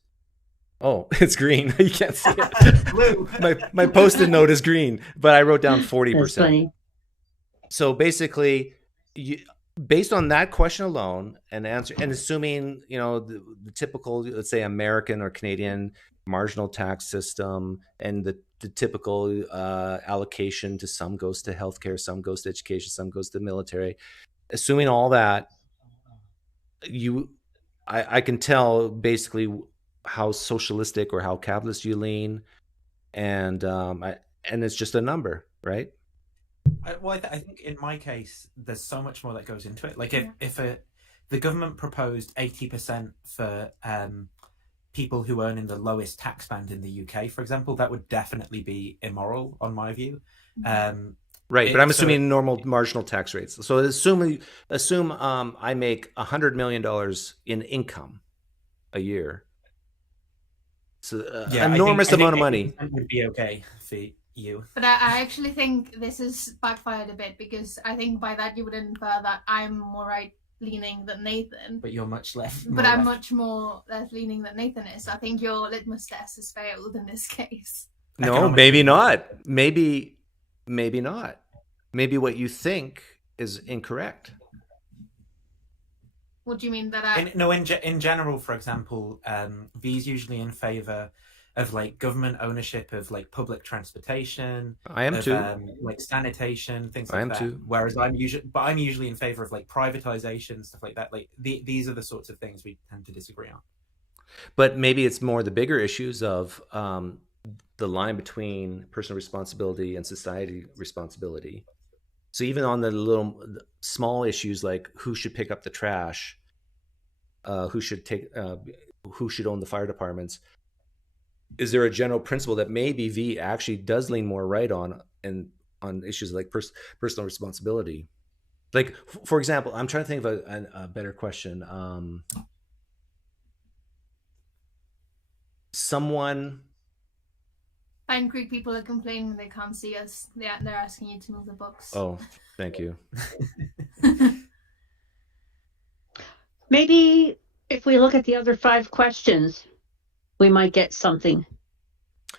oh, it's green. You can't see it. Blue. my post-it note is green, but I wrote down 40%. That's funny. So basically, based on that question alone and answer, and assuming, the typical, let's say, American or Canadian marginal tax system and the typical allocation to some goes to healthcare, some goes to education, some goes to military. Assuming all that, I can tell basically how socialistic or how capitalist you lean, and it's just a number, right? I think in my case, there's so much more that goes into it. Like if the government proposed 80% for people who earn in the lowest tax band in the UK, for example, that would definitely be immoral on my view. Right, but I'm assuming normal marginal tax rates. So assume I make $100 million in income a year. So enormous amount of money would be okay for you. But I actually think this is backfired a bit because I think by that you would infer that I'm more right-leaning than Nathan. But you're much less. But I'm much more left-leaning than Nathan is. So I think your litmus test has failed in this case. No, maybe not. Maybe not. Maybe what you think is incorrect. What do you mean that in general, for example, V's usually in favor of like government ownership of like public transportation. I am too. Like sanitation, things like I am that. too. Whereas I'm usually in favor of like privatization, stuff like that. Like these are the sorts of things we tend to disagree on. But maybe it's more the bigger issues of the line between personal responsibility and society responsibility. So even on the little small issues like who should pick up the trash, who should own the fire departments, is there a general principle that maybe V actually does lean more right on issues like personal responsibility? Like, for example, I'm trying to think of a better question. Someone PineCreek people are complaining they can't see us. They're asking you to move the books. Oh, thank you. Maybe if we look at the other 5 questions, we might get something.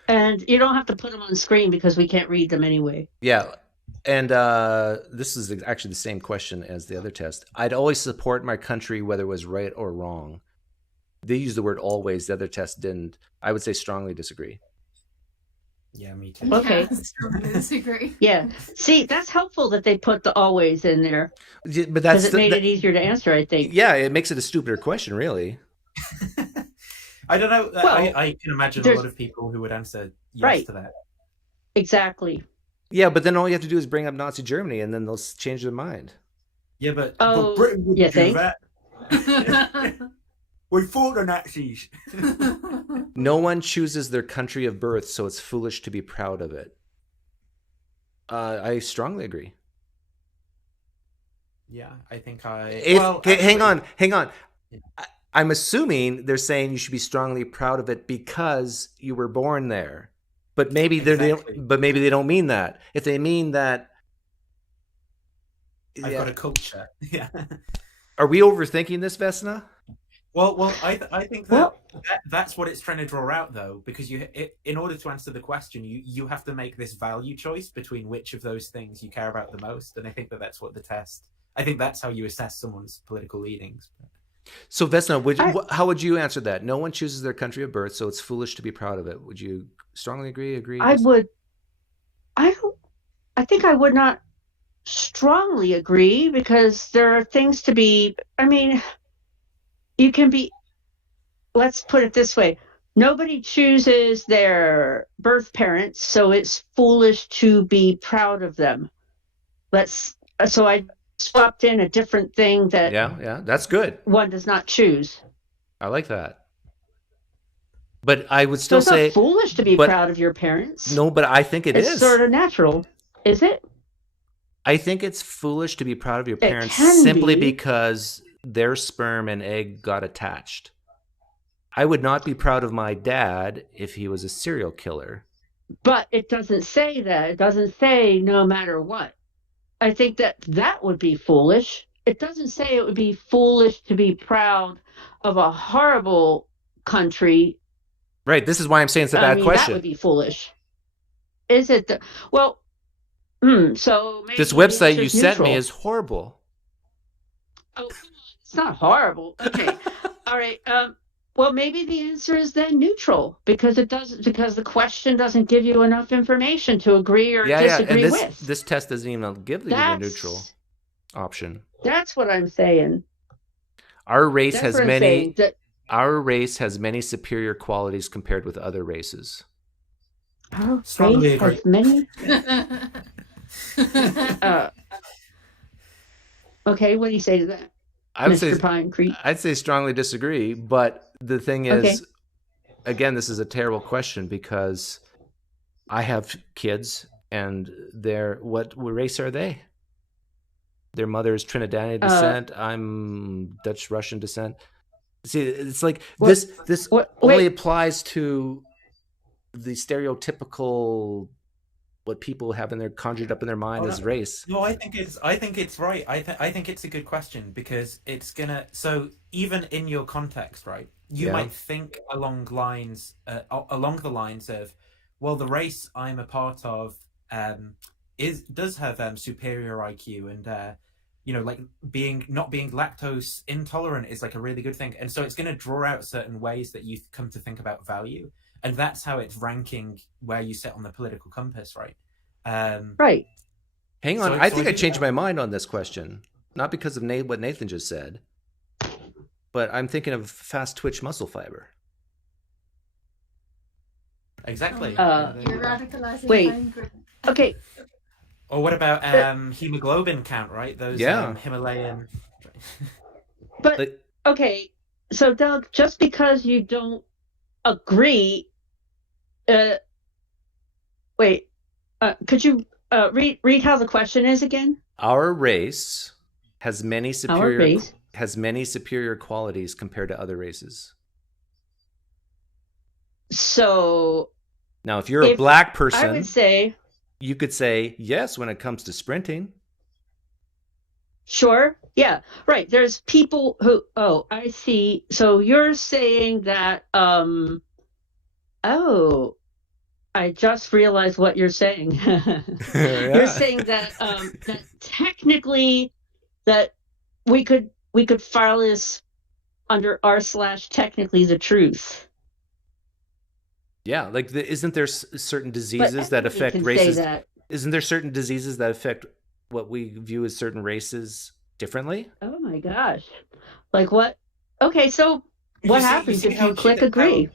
And you don't have to put them on screen because we can't read them anyway. Yeah. And this is actually the same question as the other test. I'd always support my country whether it was right or wrong. They use the word always. The other test didn't. I would say strongly disagree. Yeah, me too. Okay. Yeah, strongly disagree. Yeah. See, that's helpful that they put the always in there. Yeah, but Because that's it made it easier to answer, I think. Yeah, it makes it a stupider question, really. I don't know. Well, I can imagine a lot of people who would answer yes to that. Exactly. Yeah, but then all you have to do is bring up Nazi Germany, and then they'll change their mind. Yeah, but Britain wouldn't you do think? that. We fought the Nazis. No one chooses their country of birth, so it's foolish to be proud of it. I strongly agree. Yeah, I think hang on. I'm assuming they're saying you should be strongly proud of it because you were born there. But maybe maybe they don't mean that. If they mean that, I've got a culture. Yeah. Are we overthinking this, Vesna? Well, I think that's what it's trying to draw out, though, because in order to answer the question, you have to make this value choice between which of those things you care about the most, and I think that's what the test. I think that's how you assess someone's political leanings. So, Vesna, how would you answer that? No one chooses their country of birth, so it's foolish to be proud of it. Would you strongly agree? I would. I think I would not strongly agree because there are things to be. I mean. You can be, let's put it this way. Nobody chooses their birth parents, so it's foolish to be proud of them. So I swapped in a different thing that yeah, that's good. One does not choose. I like that. But I would still say it's not foolish to be proud of your parents. No, but I think it's is. It's sort of natural. Is it? I think it's foolish to be proud of your parents simply because their sperm and egg got attached. I would not be proud of my dad if he was a serial killer. But it doesn't say that. It doesn't say no matter what. I think that would be foolish. It doesn't say it would be foolish to be proud of a horrible country. Right. This is why I'm saying it's a bad question. That would be foolish. Is it? So maybe this website you sent me is horrible. Oh, it's not horrible. Okay. All right. Well, maybe the answer is then neutral because the question doesn't give you enough information to agree or disagree with. This test doesn't even give you the neutral option. That's what I'm saying. Our race has many superior qualities compared with other races. Our race has many. Okay, what do you say to that? Mr. PineCreek? I'd say strongly disagree, but the thing is, again, this is a terrible question because I have kids and what race are they? Their mother is Trinidadian descent. I'm Dutch Russian descent. See, it's like this only applies to the stereotypical what people have conjured up in their mind as race. No, I think it's right. I think it's a good question because it's gonna. So even in your context, right, you might think along the lines of, well, the race I'm a part of does have superior IQ and like not being lactose intolerant is like a really good thing, and so it's gonna draw out certain ways that you come to think about value. And that's how it's ranking where you sit on the political compass, right? Right. Hang on. I think I changed my mind on this question. Not because of what Nathan just said, but I'm thinking of fast twitch muscle fiber. Exactly. You're radicalizing. Wait. Okay. Or what about hemoglobin count, right? Those Himalayan... But, okay. So, Doug, just because you don't agree... could you read how the question is again? Our race has many superior qualities compared to other races. So Now, if you're a black I person, would say, you could say yes when it comes to sprinting. sure, yeah, right. There's people who, oh, I see. So you're saying that, oh, I just realized what you're saying. You're saying that that technically that we could file this under r/technically the truth. Yeah, like isn't there certain diseases But that affect everybody can races? say that. Isn't there certain diseases that affect what we view as certain races differently? Oh my gosh. Like what? Okay, so what happens if you click agree?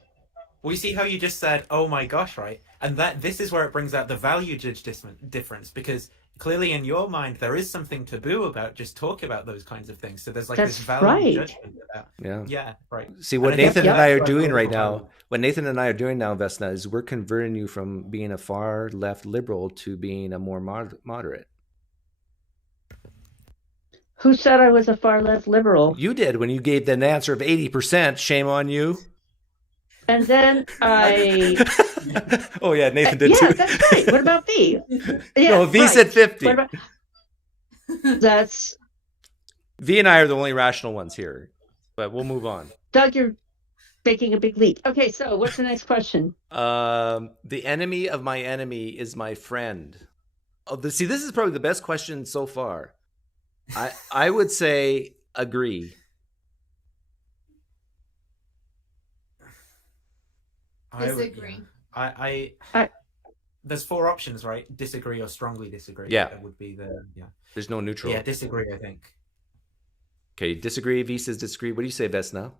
Well, you see how you just said, "Oh my gosh," right? And this is where it brings out the value judge difference, because clearly in your mind there is something taboo about just talking about those kinds of things. So there's like this value judgment about. Yeah, right. See, what Nathan and I are doing right now, Vesna, is we're converting you from being a far left liberal to being a more moderate. Who said I was a far left liberal? You did when you gave an answer of 80%. Shame on you. And then I. Oh yeah, Nathan did yeah, too. That's right. What about V? Yeah, no, V said 50. What about... That's. V and I are the only rational ones here, but we'll move on. Doug, you're making a big leap. Okay, so what's the next question? The enemy of my enemy is my friend. See, this is probably the best question so far. I would say agree. Disagree. I there's 4 options, right? Disagree or strongly disagree. Yeah. That would be There's no neutral. Yeah, disagree, I think. Okay, disagree. V says disagree. What do you say, Vesna?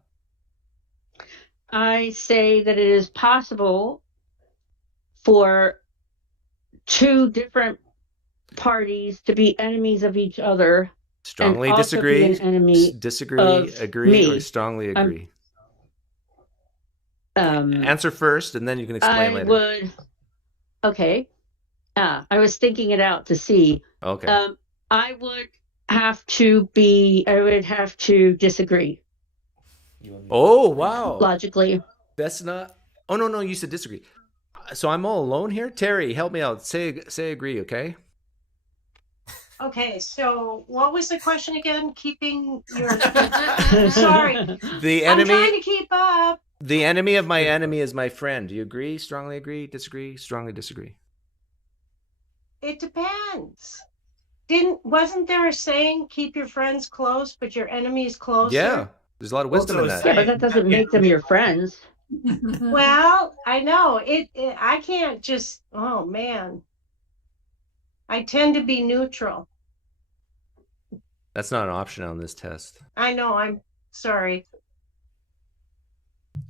I say that it is possible for 2 different parties to be enemies of each other. Strongly and disagree. Also be an enemy disagree, agree, me. Or strongly agree. Answer first, and then you can explain later. I would. Okay. I was thinking it out to see. Okay. I would have to disagree. Oh wow! Logically. Vesna. Oh no, you said disagree. So I'm all alone here. Terry, help me out. Say agree, okay? Okay, so what was the question again? Keeping your sorry. The enemy. I'm trying to keep up. The enemy of my enemy is my friend. Do you agree? Strongly agree? Disagree? Strongly disagree? It depends. Wasn't there a saying, keep your friends close, but your enemies closer? Yeah, there's a lot of wisdom in that. Yeah, but that doesn't make them your friends. Well, I know. I can't just, oh man. I tend to be neutral. That's not an option on this test. I know, I'm sorry.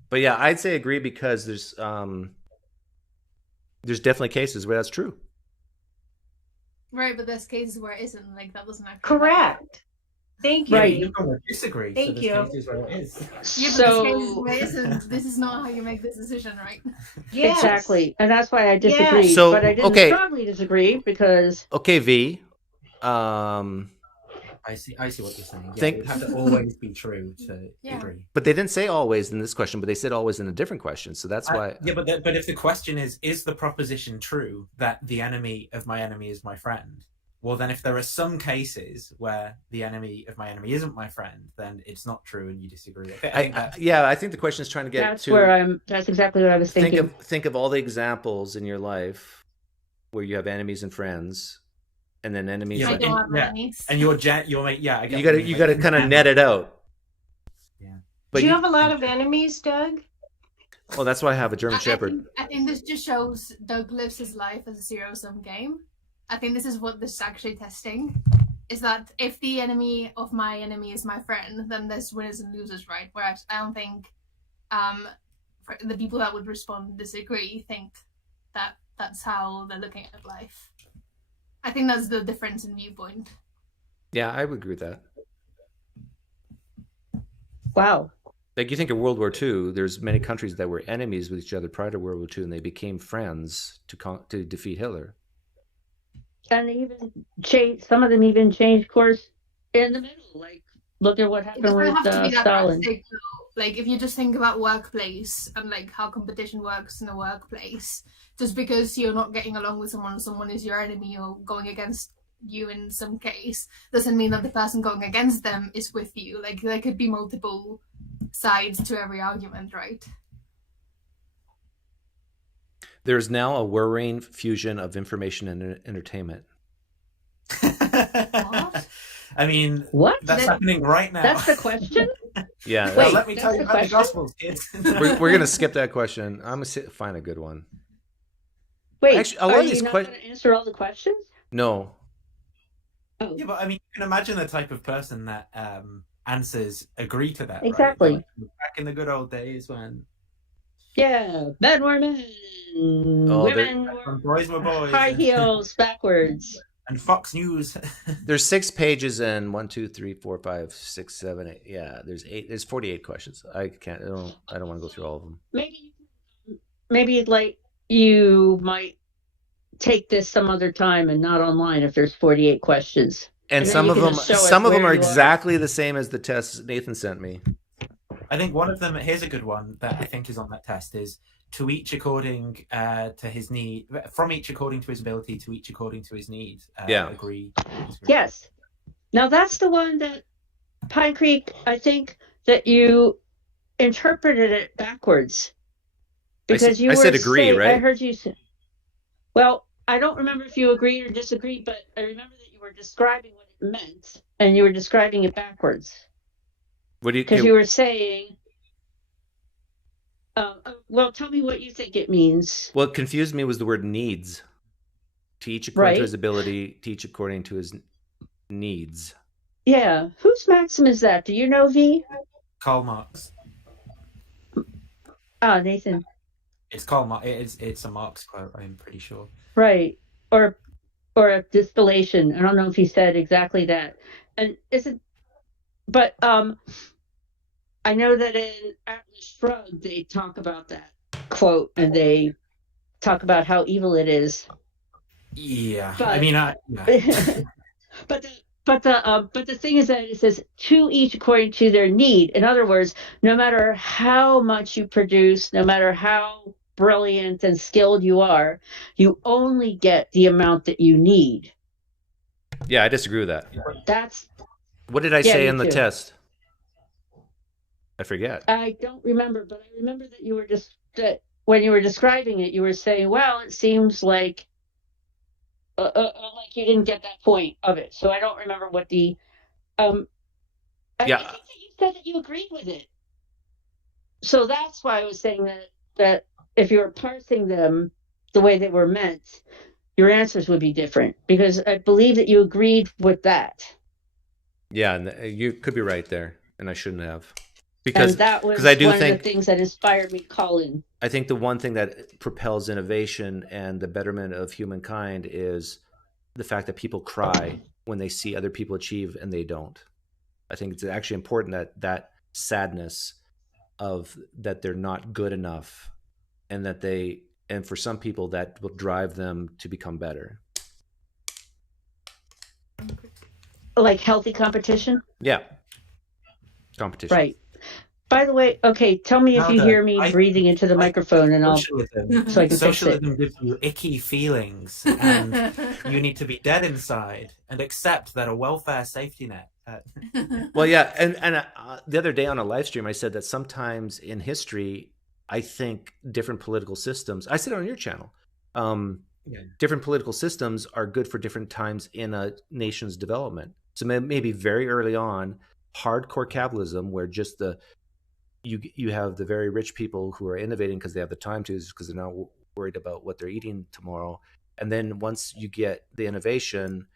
But yeah, I'd say agree because there's definitely cases where that's true. Right, but there's cases where it isn't. Like that doesn't actually correct. Thank you. Right. You're going to disagree. Thank you. Cases where it is. Yeah, but there's cases where it isn't. This is not how you make this decision, right? Yes. Exactly, and that's why I disagree. Yes. So, but I didn't okay. strongly disagree because. Okay, V. I see what you're saying. Yeah, it would have to always be true to agree. But they didn't say always in this question, but they said always in a different question. So that's why. Yeah, but if the question is the proposition true that the enemy of my enemy is my friend? Well, then if there are some cases where the enemy of my enemy isn't my friend, then it's not true and you disagree. I think the question is trying to get that's to. That's exactly what I was thinking. Think of all the examples in your life where you have enemies and friends. And then enemies. I don't have enemies. And you got to kind of net it out. Yeah. But do you have a lot of enemies, Doug? Well, that's why I have a German Shepherd. I think this just shows Doug lives his life as a zero-sum game. I think this is what this is actually testing. Is that if the enemy of my enemy is my friend, then there's winners and losers, right? Whereas I don't think the people that would respond and disagree think that that's how they're looking at life. I think that's the difference in viewpoint. Yeah, I would agree with that. Wow. Like you think of World War II, there's many countries that were enemies with each other prior to World War II, and they became friends to defeat Hitler. And they even some of them even changed course in the middle. Like, look at what happened with Stalin. Like, if you just think about workplace and like how competition works in a workplace, just because you're not getting along with someone is your enemy or going against you in some case, doesn't mean that the person going against them is with you. Like, there could be multiple sides to every argument, right? There's now a whirring fusion of information and entertainment. What? I mean, What? that's happening right now. That's the question? Yeah. Wait, let me that's tell you the about the question? Gospels, kids. We're going to skip that question. I'm going to find a good one. Wait, Actually, a lot are of you these not going to answer all the questions? No. Oh, Yeah, but I mean, you can imagine the type of person that answers agree to that. Exactly. Right? Like, back in the good old days when yeah, men were men, women when boys were boys, high heels backwards. and Fox News. There's 6 pages and 1, 2, 3, 4, 5, 6, 7, 8. Yeah, there's 8. There's 48 questions. I don't want to go through all of them. Maybe like you might take this some other time and not online if there's 48 questions. And then some you of can them just show us are where you are. exactly the same as the test Nathan sent me. I think one of them. Here's a good one that I think is on that test: is to each according to his need, from each according to his ability, to each according to his need. Yeah. Agree. Yes. Now that's the one that PineCreek, I think that you interpreted it backwards. Because I said agree, right? I heard you say. Well, I don't remember if you agreed or disagreed, but I remember that you were describing what it meant, and you were describing it backwards. What do you? Because you were saying, well, tell me what you think it means. What confused me was the word needs. To each according Right. to his ability, to each according to his needs. Yeah. Whose maxim is that? Do you know, V? Karl Marx. Ah, Nathan. It's Karl Marx. It's a Marx quote. I'm pretty sure. Right. Or a distillation. I don't know if he said exactly that. And but I know that in Atlas Shrugged they talk about that quote and they talk about how evil it is. Yeah. But, I mean, yeah. but the thing is that it says to each according to their need. In other words, no matter how much you produce, no matter how brilliant and skilled you are, you only get the amount that you need. Yeah, I disagree with that. That's What did I Yeah, say me in the too. test? I forget. I don't remember, but I remember that you were that when you were describing it, you were saying, "Well, it seems like you didn't get that point of it." So I don't remember what the I think that you said that you agreed with it. So that's why I was saying that if you were parsing them the way they were meant, your answers would be different because I believe that you agreed with that. Yeah, and you could be right there, and I shouldn't have. Because and that was I do one think, of the things that inspired me to call in. I think the one thing that propels innovation and the betterment of humankind is the fact that people cry when they see other people achieve and they don't. I think it's actually important that sadness of that they're not good enough, and and for some people that will drive them to become better. Like healthy competition? Yeah. Competition. Right. By the way, okay, tell me if you hear me breathing into the microphone and so I can fix it. Socialism gives you icky feelings and you need to be dead inside and accept that a welfare safety net. Well, yeah, and the other day on a live stream I said that sometimes in history I think different political systems, I said it on your channel, different political systems are good for different times in a nation's development. So maybe very early on, hardcore capitalism where just you have the very rich people who are innovating because they have the time to, because they're not worried about what they're eating tomorrow. And then once you get the innovation,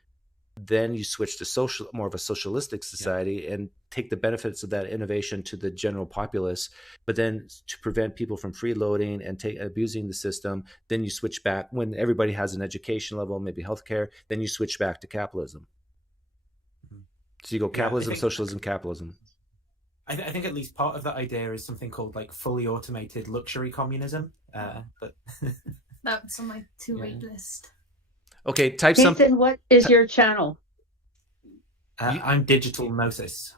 then you switch to more of a socialistic society and take the benefits of that innovation to the general populace. But then to prevent people from freeloading and abusing the system, then you switch back when everybody has an education level, maybe healthcare, then you switch back to capitalism. So you go capitalism, socialism, capitalism. I think at least part of that idea is something called like fully automated luxury communism. But that's on my to-read list. Okay, type Nathan, something. what is your channel? I'm Digital Gnosis.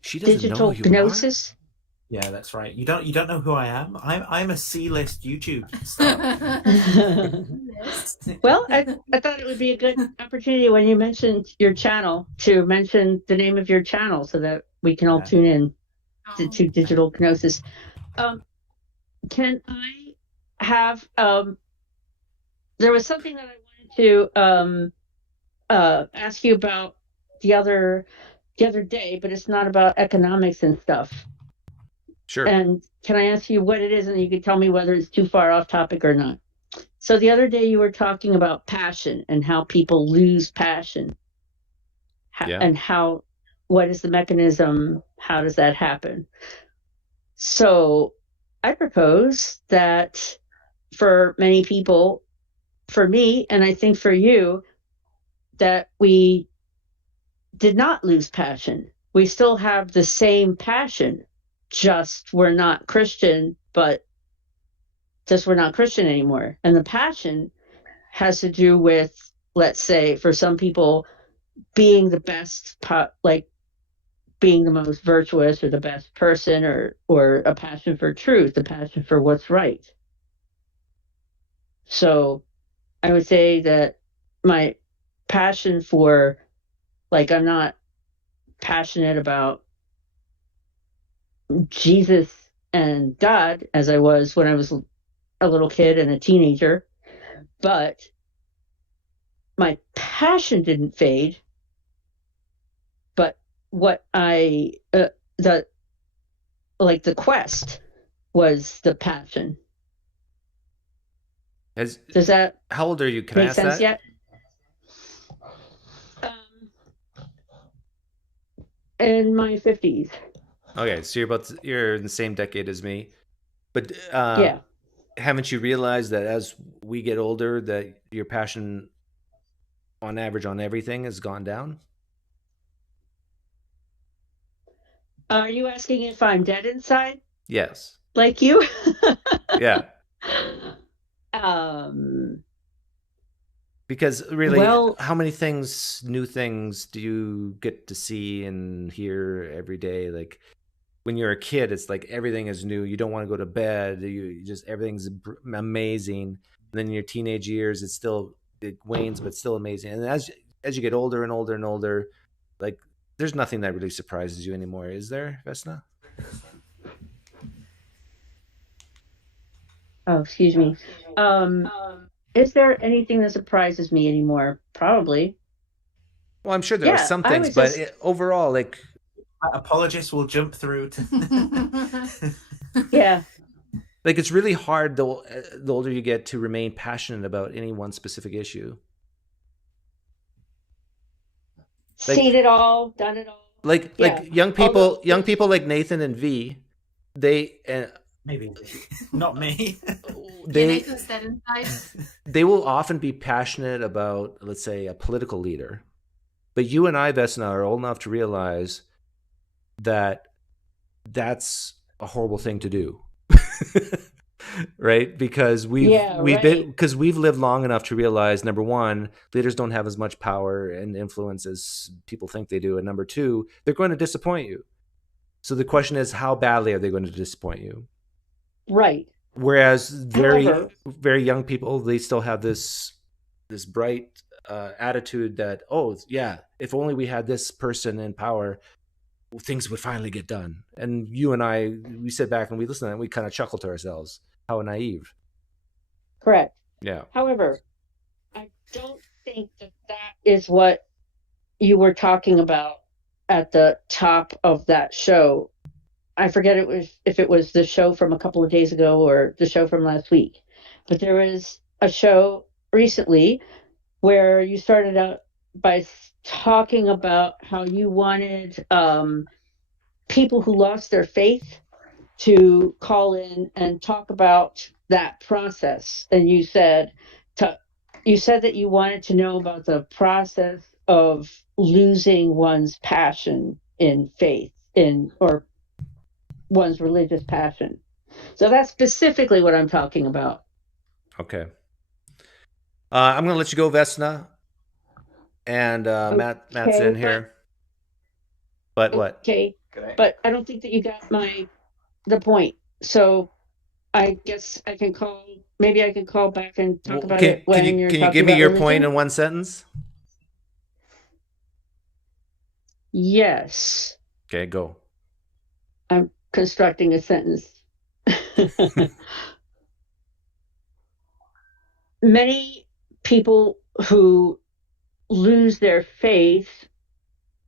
She doesn't Digital know who you Gnosis? Yeah, that's right. You don't know who I am. I'm a C-list YouTube star. Well, I thought it would be a good opportunity when you mentioned your channel to mention the name of your channel so that we can all tune in to Digital Kenosis. Can I have there was something that I wanted to ask you about the other day, but it's not about economics and stuff. Sure. And can I ask you what it is, and you can tell me whether it's too far off topic or not? So the other day you were talking about passion and how people lose passion. And what is the mechanism? How does that happen? So I propose that for many people, for me, and I think for you, that we did not lose passion. We still have the same passion, just we're not Christian, but just we're not Christian anymore. And the passion has to do with, let's say, for some people, being the best, like being the most virtuous or the best person, or a passion for truth, a passion for what's right. So I would say that my passion for, like, I'm not passionate about Jesus and God as I was when I was a little kid and a teenager, but my passion didn't fade. But what the quest was the passion. Does that how old are you? Can I make ask sense that? yet? In my 50s. Okay, so you're in the same decade as me, but Yeah. haven't you realized that as we get older, that your passion, on average, on everything has gone down? Are you asking if I'm dead inside? Yes. Like you? Yeah. Because really, well, how many new things do you get to see and hear every day? Like when you're a kid, it's like everything is new. You don't want to go to bed. You just, everything's amazing. And then in your teenage years, it wanes, but still amazing. And as you get older and older and older, like there's nothing that really surprises you anymore, is there, Vesna? Oh, excuse me. Is there anything that surprises me anymore? Probably. Well, I'm sure there are some things, but overall, like, apologists will jump through to yeah. Like it's really hard the older you get to remain passionate about any one specific issue. Seen it all, done it all. Like young people like Nathan and V, they maybe not me. They will often be passionate about, let's say, a political leader, but you and I, Vesna, are old enough to realize that that's a horrible thing to do. Right? Because we've lived long enough to realize, number one, leaders don't have as much power and influence as people think they do, and number two, they're going to disappoint you. So the question is, how badly are they going to disappoint you? Right. Whereas very young people, they still have this bright attitude that, oh yeah, if only we had this person in power, things would finally get done. And you and I, we sit back and we listen to that and we kind of chuckle to ourselves. How naive. Correct. Yeah. However, I don't think that is what you were talking about at the top of that show. I forget if it was the show from a couple of days ago or the show from last week, but there was a show recently where you started out by talking about how you wanted people who lost their faith to call in and talk about that process. And you said that you wanted to know about the process of losing one's passion in faith, or one's religious passion. So that's specifically what I'm talking about. Okay. I'm going to let you go, Vesna. And Matt's in here. But what? Okay. But I don't think that you got my the point. So I guess I can call. Maybe I can call back and talk about it when you're can you talking give me about your religion? point in one sentence? Yes. Okay, go. I'm constructing a sentence. Many people who lose their faith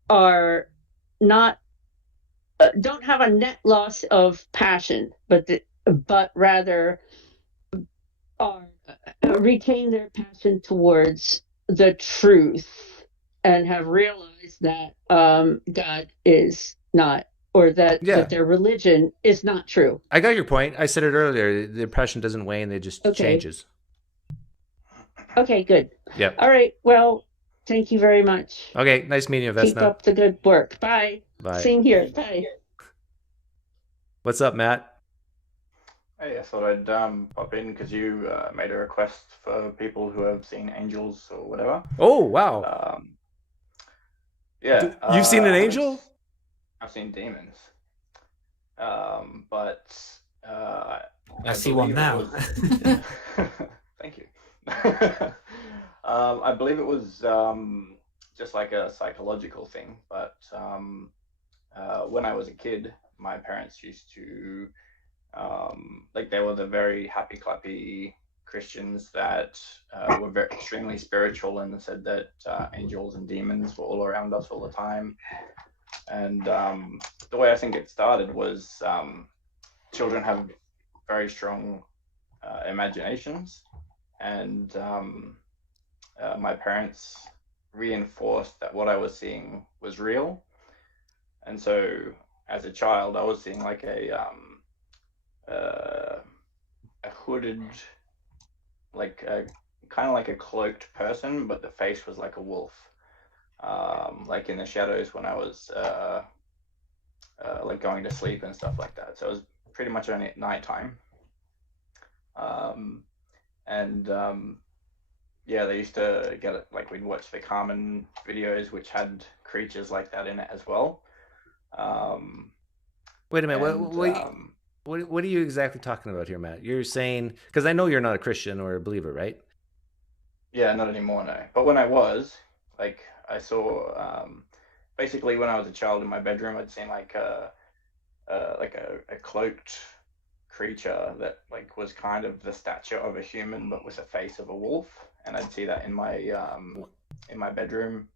are not don't have a net loss of passion, but rather are retain their passion towards the truth and have realized that God is not, or that their religion is not true. I got your point. I said it earlier. The passion doesn't wane; it just changes. Okay, good. Yep. All right. Well, thank you very much. Okay, nice meeting you, Vesna. Keep up the good work. Bye. Bye. Same here. Bye. What's up, Matt? Hey, I thought I'd pop in because you made a request for people who have seen angels or whatever. Oh, wow. Yeah. You've seen an angel? I've seen demons. But I see one now. Thank you. I believe it was just like a psychological thing, but when I was a kid, my parents used to like, they were the very happy clappy Christians that were very extremely spiritual and said that angels and demons were all around us all the time. And the way I think it started was children have very strong imaginations, and my parents reinforced that what I was seeing was real. And so as a child, I was seeing like a hooded, like a kind of like a cloaked person, but the face was like a wolf, like in the shadows when I was like going to sleep and stuff like that. So it was pretty much only at nighttime. Yeah, they used to get it, like we'd watch the Carmen videos, which had creatures like that in it as well. Wait a minute. What are you exactly talking about here, Matt? You're saying, because I know you're not a Christian or a believer, right? Yeah, not anymore, no. But when I was, like, I saw, basically when I was a child in my bedroom, I'd seen like a cloaked creature that like was kind of the stature of a human but with the face of a wolf, and I'd see that in my bedroom.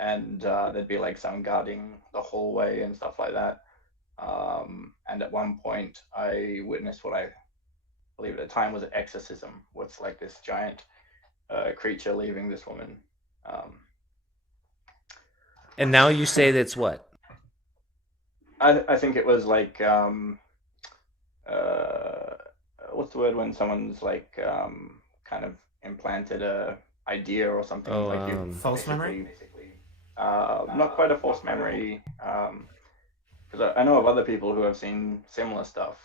And there'd be like someone guarding the hallway and stuff like that. And at one point I witnessed what I believe at the time was an exorcism, with like this giant creature leaving this woman. And now you say that's what? I think it was like what's the word when someone's like kind of implanted a idea or something, like you false memory. Not quite a false memory, because I know of other people who have seen similar stuff,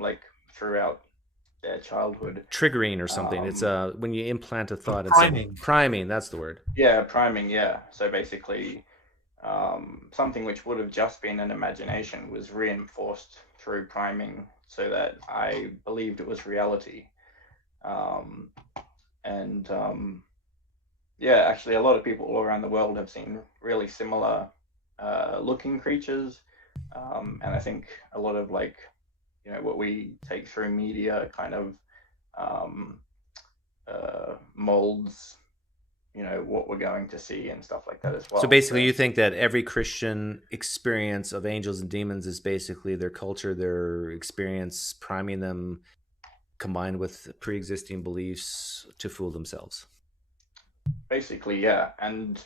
like throughout their childhood. Triggering or something. It's when you implant a thought. Priming. Priming. That's the word. Yeah, priming. Yeah. So basically, something which would have just been an imagination was reinforced through priming, so that I believed it was reality. Yeah, actually, a lot of people all around the world have seen really similar looking creatures, and I think a lot of, like, you know, what we take through media kind of molds, you know, what we're going to see and stuff like that as well. So basically, you think that every Christian experience of angels and demons is basically their culture, their experience, priming them, combined with pre-existing beliefs to fool themselves. Basically, yeah. And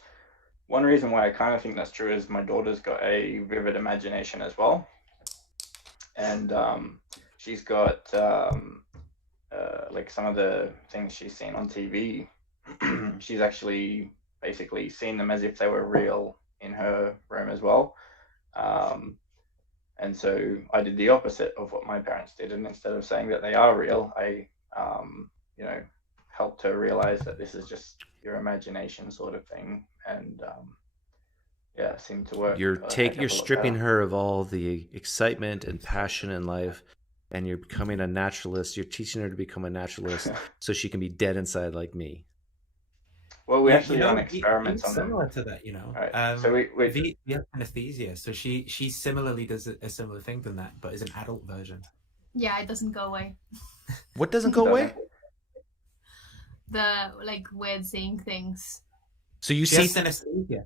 one reason why I kind of think that's true is my daughter's got a vivid imagination as well. And she's got like some of the things she's seen on TV, she's actually basically seen them as if they were real in her room as well. And so I did the opposite of what my parents did, and instead of saying that they are real, I you know, helped her realize that this is just your imagination sort of thing. And yeah, seemed to work. You're a heck of you're a lot stripping better. her of all the excitement and passion in life, and you're becoming a naturalist. You're teaching her to become a naturalist so she can be dead inside like me. Well, we actually run It's experiments on them. similar to that, you know. Right. So we Via synesthesia, so she similarly does a similar thing than that, but is an adult version. Yeah, it doesn't go away. What doesn't go away? The like weird seeing things. So you She see has synesthesia.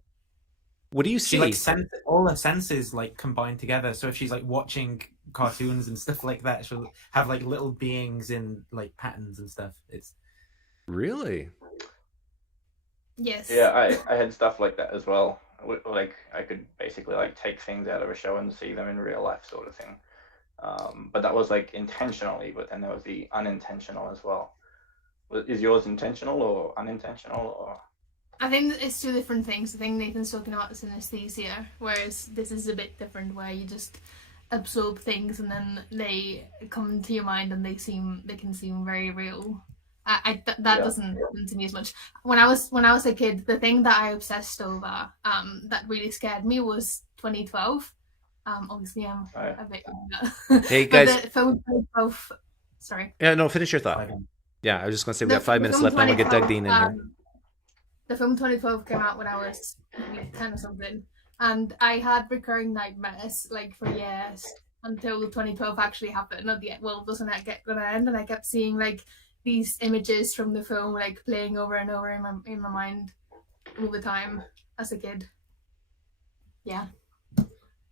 What do you She see? like all her senses like combined together. So if she's like watching cartoons and stuff like that, she'll have like little beings in like patterns and stuff. It's Really? Yes. Yeah, I had stuff like that as well. Like I could basically like take things out of a show and see them in real life, sort of thing. But that was like intentionally. But then there was the unintentional as well. Is yours intentional or unintentional, or? I think it's two different things. I think Nathan's talking about synesthesia, whereas this is a bit different, where you just absorb things and then they come into your mind and they can seem very real. That doesn't happen to me as much. When I was a kid, the thing that I obsessed over, that really scared me was 2012. Obviously, I'm a bit younger. Hey guys. The film 2012. Sorry. Yeah, no, finish your thought. Yeah, I was just going to say we got 5 minutes left. Now we'll get Doug Dean in here. The film 2012 came out when I was 10 or something, and I had recurring nightmares like for years until 2012 actually happened. Not yet. Well, doesn't that get gonna end? And I kept seeing like these images from the film like playing over and over in my mind all the time as a kid. Yeah.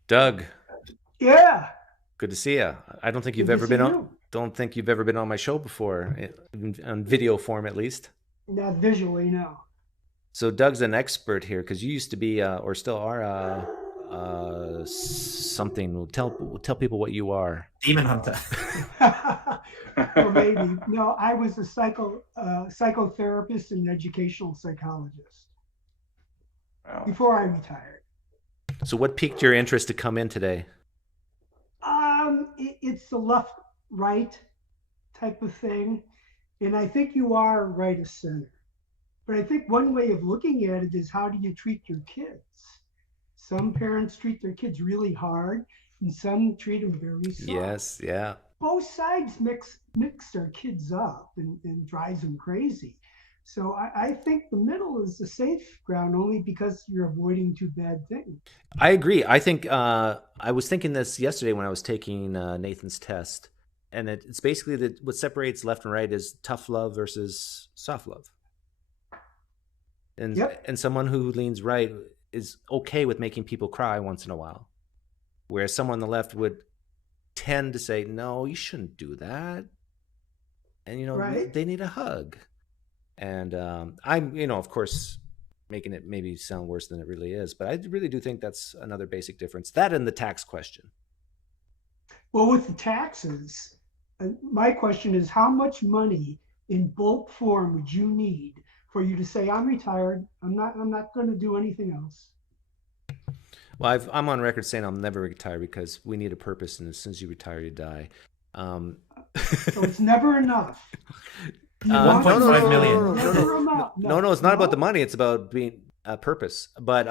Doug. Yeah. Good to see you. I don't think you've ever been on. Don't think you've ever been on my show before, on video form at least. Not visually, no. So Doug's an expert here because you used to be, or still are, something. Tell people what you are. Demon hunter. Or maybe no. I was a psychotherapist and educational psychologist before I retired. So what piqued your interest to come in today? It's the left-right type of thing, and I think you are right of center. But I think one way of looking at it is, how do you treat your kids? Some parents treat their kids really hard, and some treat them very soft. Yes, yeah. Both sides mix their kids up and drives them crazy. So I think the middle is the safe ground, only because you're avoiding two bad things. I agree. I think I was thinking this yesterday when I was taking Nathan's test, and it's basically that what separates left and right is tough love versus soft love. And someone who leans right is okay with making people cry once in a while, whereas someone on the left would tend to say, no, you shouldn't do that, and they need a hug. And I'm of course making it maybe sound worse than it really is, but I really do think that's another basic difference, that and the tax question. Well, with the taxes, my question is, how much money in bulk form would you need for you to say, I'm retired, I'm not going to do anything else? Well, I'm on record saying I'll never retire because we need a purpose, and as soon as you retire, you die. So it's never enough. 1.5 million. No, it's not about the money. It's about being a purpose. But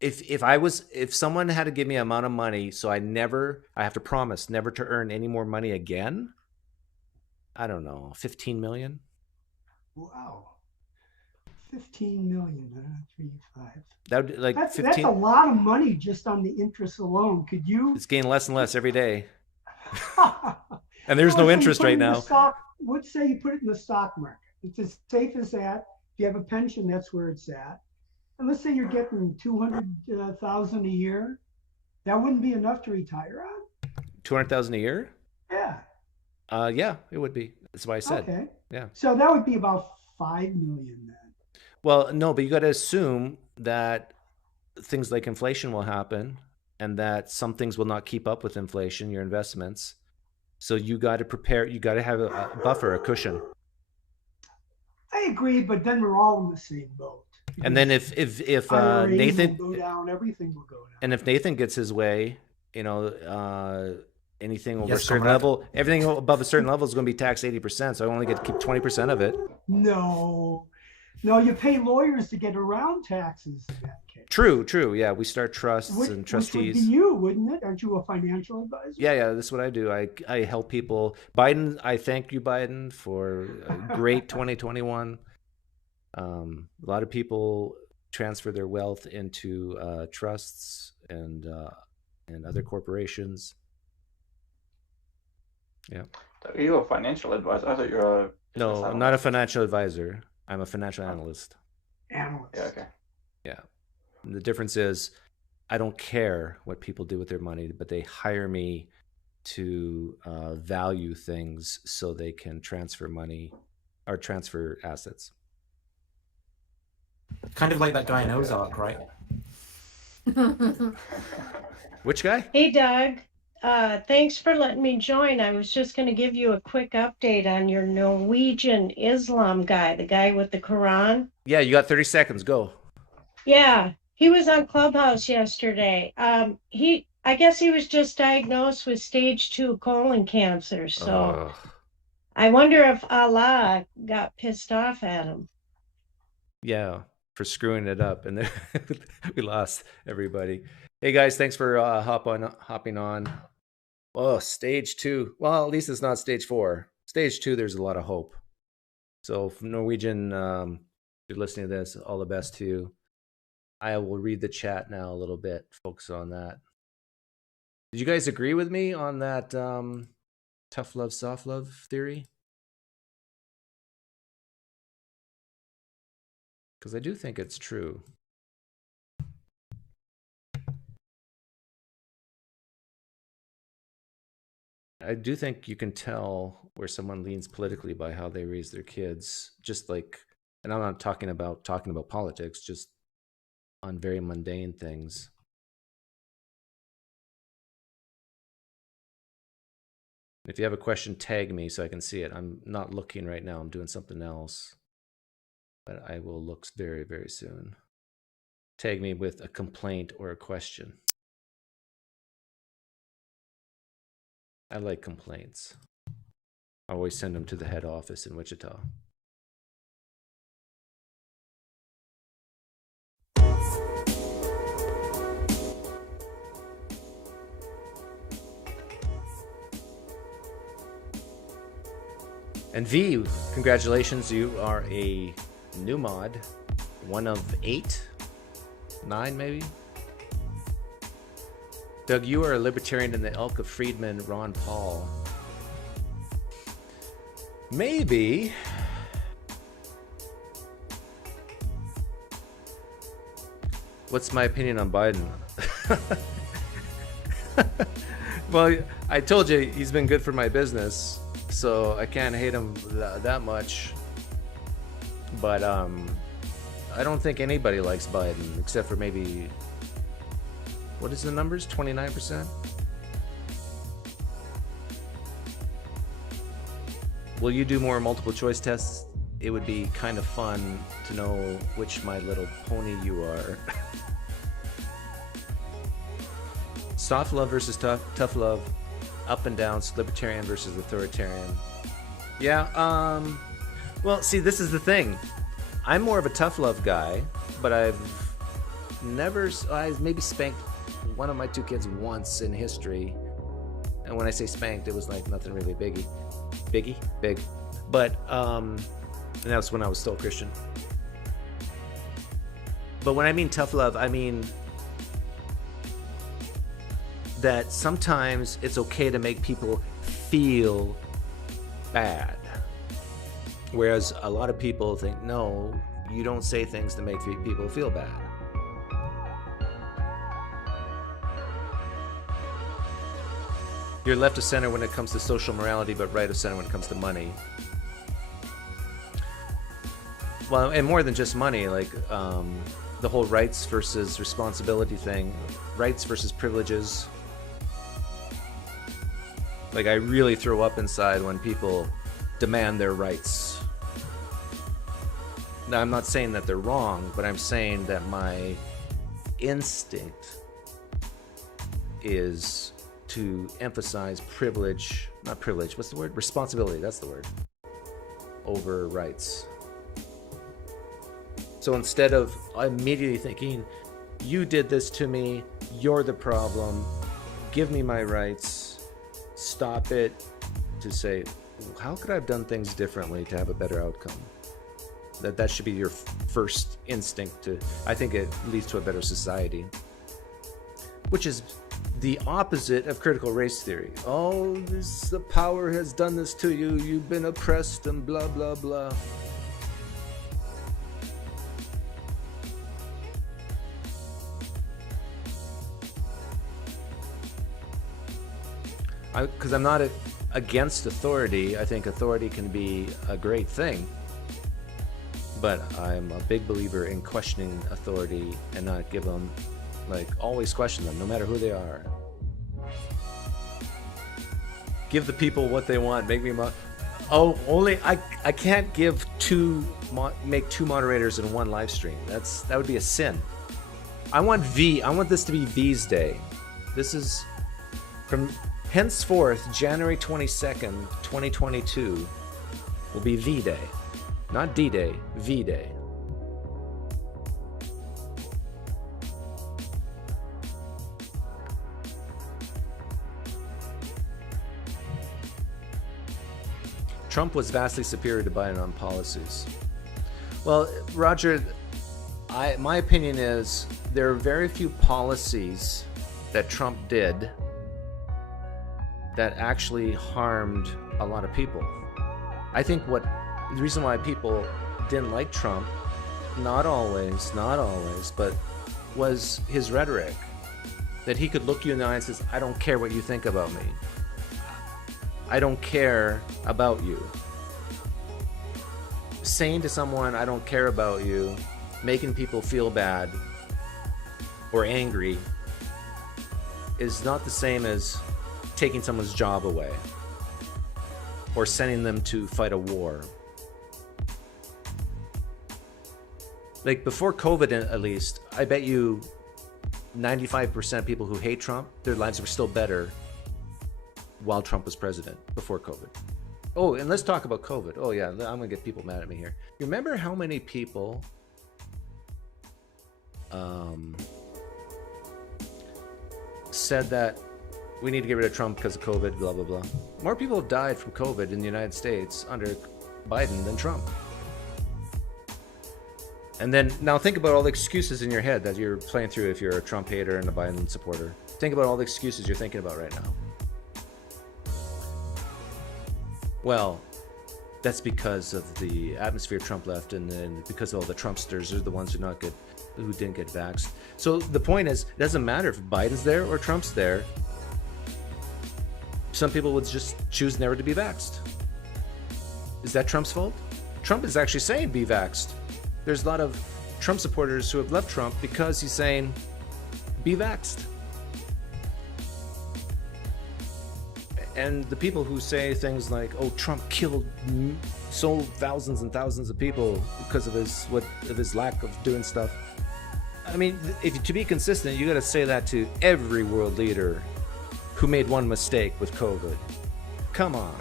if someone had to give me an amount of money, so I have to promise never to earn any more money again. I don't know, 15 million. Wow. 15 million, 3.5. That would like that's 15. That's a lot of money just on the interest alone. Could you? It's getting less and less every day. And there's no interest right now. Let's say you put it in the stock market. It's as safe as that. If you have a pension, that's where it's at. And let's say you're getting 200,000 a year. That wouldn't be enough to retire on. 200,000 a year? Yeah. Yeah, it would be. That's why I said. Okay. Yeah. So that would be about 5 million then. Well, no, but you got to assume that things like inflation will happen, and that some things will not keep up with inflation, your investments. So you got to prepare. You got to have a buffer, a cushion. I agree, but then we're all in the same boat. And then if Nathan will go down, everything will go down. And if Nathan gets his way, anything over a certain level, everything above a certain level is going to be taxed 80%. So I only get to keep 20% of it. No, you pay lawyers to get around taxes in that case. True. Yeah, we start trusts and Which would be trustees. you, wouldn't it? Aren't you a financial advisor? Yeah, that's what I do. I help people. Biden, I thank you, Biden, for a great 2021. A lot of people transfer their wealth into trusts and other corporations. Yeah. Are you a financial advisor? I thought you were a No, business I'm not a analyst. financial advisor. I'm a financial analyst. Analyst. Yeah, okay. Yeah. And the difference is I don't care what people do with their money, but they hire me to value things so they can transfer money or transfer assets. Kind of like that guy in Ozark, right? Which guy? Hey, Doug. Thanks for letting me join. I was just going to give you a quick update on your Norwegian Islam guy, the guy with the Quran. Yeah, you got 30 seconds. Go. Yeah, he was on Clubhouse yesterday. I guess he was just diagnosed with stage 2 colon cancer. So I wonder if Allah got pissed off at him. Yeah, for screwing it up, and then we lost everybody. Hey guys, thanks for hopping on. Oh, stage 2. Well, at least it's not stage 4. Stage 2, there's a lot of hope. So, Norwegian, if you're listening to this, all the best to you. I will read the chat now a little bit. Focus on that. Did you guys agree with me on that tough love, soft love theory? Because I do think it's true. I do think you can tell where someone leans politically by how they raise their kids. Just like, and I'm not talking about politics, just on very mundane things. If you have a question, tag me so I can see it. I'm not looking right now. I'm doing something else. But I will look very, very soon. Tag me with a complaint or a question. I like complaints. I always send them to the head office in Wichita. And V, congratulations, you are a new mod. 1 of 8? 9 maybe? Doug, you are a libertarian in the ilk of Friedman, Ron Paul. Maybe. What's my opinion on Biden? Well, I told you he's been good for my business, so I can't hate him that much. But I don't think anybody likes Biden except for maybe, what is the numbers? 29%? Will you do more multiple choice tests? It would be kind of fun to know which My Little Pony you are. Soft love versus tough love. Up and down. Libertarian versus authoritarian. Yeah, well, see, this is the thing. I'm more of a tough love guy, but I've never, I maybe spanked one of my 2 kids once in history. And when I say spanked, it was like nothing really big. But, and that was when I was still a Christian. But when I mean tough love, I mean that sometimes it's okay to make people feel bad. Whereas a lot of people think, no, you don't say things to make people feel bad. You're left of center when it comes to social morality, but right of center when it comes to money. Well, and more than just money, like the whole rights versus responsibility thing, rights versus privileges. Like, I really throw up inside when people demand their rights. Now, I'm not saying that they're wrong, but I'm saying that my instinct is to emphasize privilege, not privilege, what's the word? Responsibility, that's the word, over rights. So instead of immediately thinking, you did this to me, you're the problem, give me my rights, stop it, to say, how could I have done things differently to have a better outcome? That should be your first instinct to, I think it leads to a better society. Which is the opposite of critical race theory. Oh, the power has done this to you, you've been oppressed and blah, blah, blah. Because I'm not against authority. I think authority can be a great thing. But I'm a big believer in questioning authority and not give them, like, always question them, no matter who they are. Give the people what they want. Make me I can't give make two moderators in one live stream. That would be a sin. I want this to be V's day. This is from henceforth, January 22nd, 2022 will be V Day. Not D Day, V Day. Trump was vastly superior to Biden on policies. Well, Roger, my opinion is there are very few policies that Trump did that actually harmed a lot of people. I think the reason why people didn't like Trump, not always, but was his rhetoric. That he could look you in the eye and says, I don't care what you think about me. I don't care about you. Saying to someone, I don't care about you, making people feel bad or angry is not the same as taking someone's job away or sending them to fight a war. Like before COVID, at least, I bet you 95% of people who hate Trump, their lives were still better while Trump was president, before COVID. Oh, and let's talk about COVID. Oh yeah, I'm gonna get people mad at me here. You remember how many people said that we need to get rid of Trump because of COVID, blah, blah, blah. More people have died from COVID in the United States under Biden than Trump. And then, now think about all the excuses in your head that you're playing through if you're a Trump hater and a Biden supporter. Think about all the excuses you're thinking about right now. Well, that's because of the atmosphere Trump left, and then because of all the Trumpsters are the ones who didn't get vaxxed. So the point is, it doesn't matter if Biden's there or Trump's there. Some people would just choose never to be vaxxed. Is that Trump's fault? Trump is actually saying be vaxxed. There's a lot of Trump supporters who have left Trump because he's saying be vaxxed. And the people who say things like, oh, Trump killed thousands and thousands of people because of his lack of doing stuff. I mean, to be consistent, you got to say that to every world leader who made one mistake with COVID. Come on.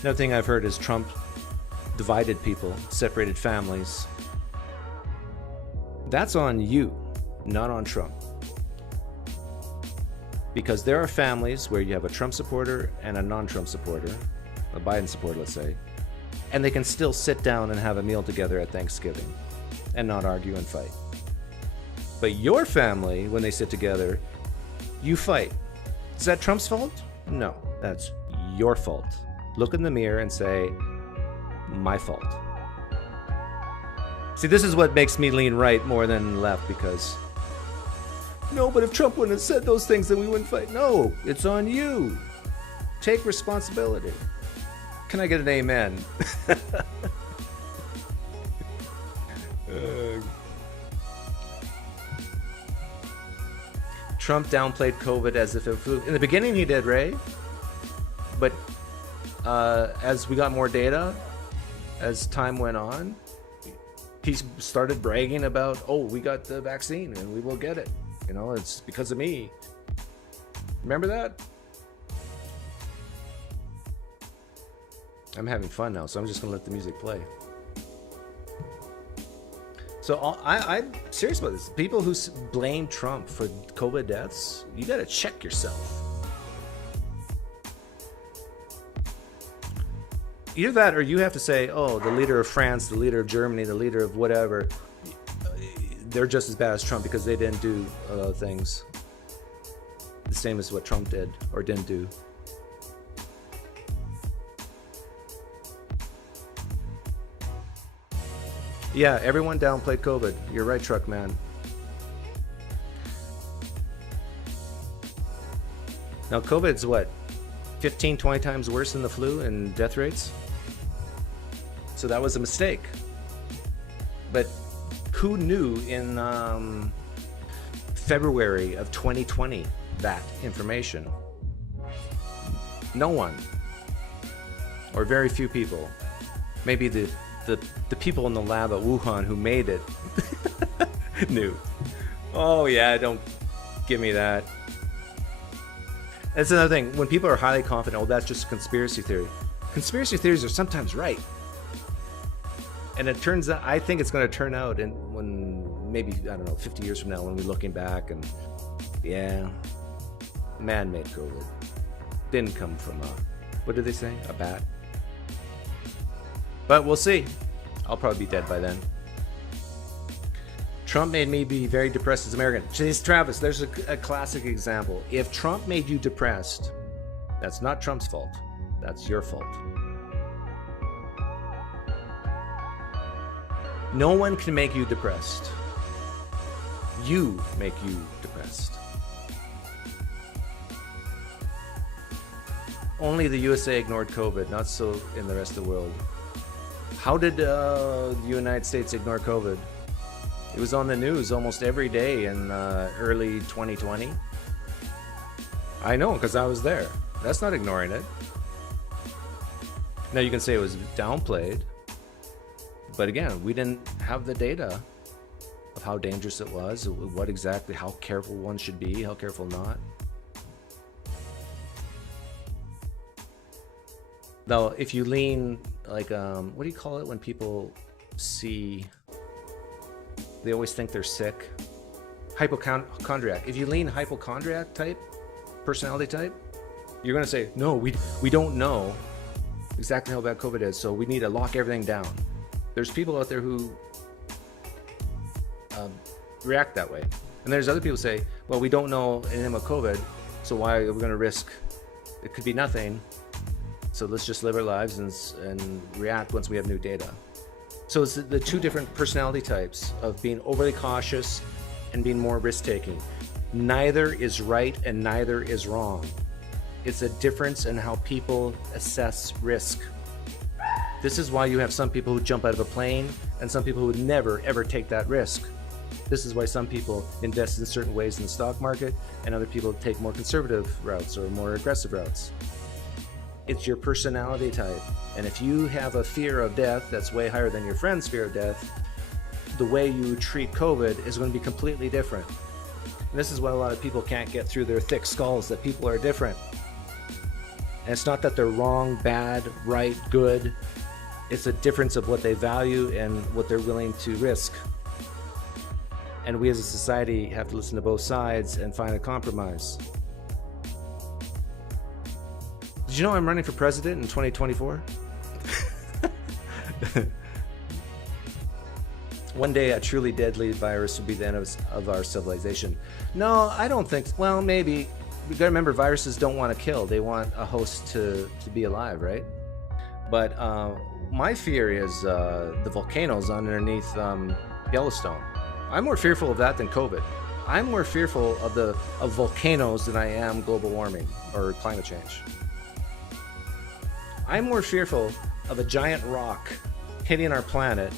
Another thing I've heard is Trump divided people, separated families. That's on you, not on Trump. Because there are families where you have a Trump supporter and a non-Trump supporter, a Biden supporter, let's say, and they can still sit down and have a meal together at Thanksgiving and not argue and fight. But your family, when they sit together, you fight. Is that Trump's fault? No, that's your fault. Look in the mirror and say, my fault. See, this is what makes me lean right more than left, because no, but if Trump wouldn't have said those things, then we wouldn't fight. No, it's on you. Take responsibility. Can I get an amen? Trump downplayed COVID as if it flew. In the beginning he did, Ray. But as we got more data, as time went on, he started bragging about, oh, we got the vaccine and we will get it. You know, it's because of me. Remember that? I'm having fun now, so I'm just gonna let the music play. So I'm serious about this. People who blame Trump for COVID deaths, you gotta check yourself. Either that, or you have to say, oh, the leader of France, the leader of Germany, the leader of whatever, they're just as bad as Trump because they didn't do things the same as what Trump did or didn't do. Yeah, everyone downplayed COVID. You're right, Truck Man. Now, COVID's what? 15, 20 times worse than the flu in death rates? So that was a mistake. But who knew in February of 2020 that information? No one. Or very few people. Maybe the people in the lab at Wuhan who made it knew. Oh yeah, don't give me that. That's another thing. When people are highly confident, oh, that's just a conspiracy theory. Conspiracy theories are sometimes right. And it turns out, I think it's going to turn out in when maybe, I don't know, 50 years from now when we're looking back and yeah, man-made COVID. Didn't come from what did they say? A bat? But we'll see. I'll probably be dead by then. Trump made me be very depressed as an American. Jeez, Travis, there's a classic example. If Trump made you depressed, that's not Trump's fault. That's your fault. No one can make you depressed. You make you depressed. Only the USA ignored COVID, not so in the rest of the world. How did the United States ignore COVID? It was on the news almost every day in early 2020. I know, because I was there. That's not ignoring it. Now you can say it was downplayed, but again, we didn't have the data of how dangerous it was, what exactly, how careful one should be, how careful not. Now, if you lean like, what do you call it when people see, they always think they're sick? Hypochondriac. If you lean hypochondriac type, personality type, you're going to say, no, we don't know exactly how bad COVID is, so we need to lock everything down. There's people out there who react that way. And there's other people who say, well, we don't know anything about COVID, so why are we going to risk? It could be nothing. So let's just live our lives and react once we have new data. So it's the two different personality types of being overly cautious and being more risk-taking. Neither is right and neither is wrong. It's a difference in how people assess risk. This is why you have some people who jump out of a plane and some people who would never ever take that risk. This is why some people invest in certain ways in the stock market and other people take more conservative routes or more aggressive routes. It's your personality type. And if you have a fear of death that's way higher than your friend's fear of death, the way you treat COVID is going to be completely different. And this is why a lot of people can't get through their thick skulls, that people are different. And it's not that they're wrong, bad, right, good. It's a difference of what they value and what they're willing to risk. And we as a society have to listen to both sides and find a compromise. Did you know I'm running for president in 2024? One day a truly deadly virus will be the end of our civilization. No, I don't think, well, maybe. You gotta remember, viruses don't want to kill. They want a host to be alive, right? But my fear is the volcanoes underneath Yellowstone. I'm more fearful of that than COVID. I'm more fearful of volcanoes than I am global warming or climate change. I'm more fearful of a giant rock hitting our planet.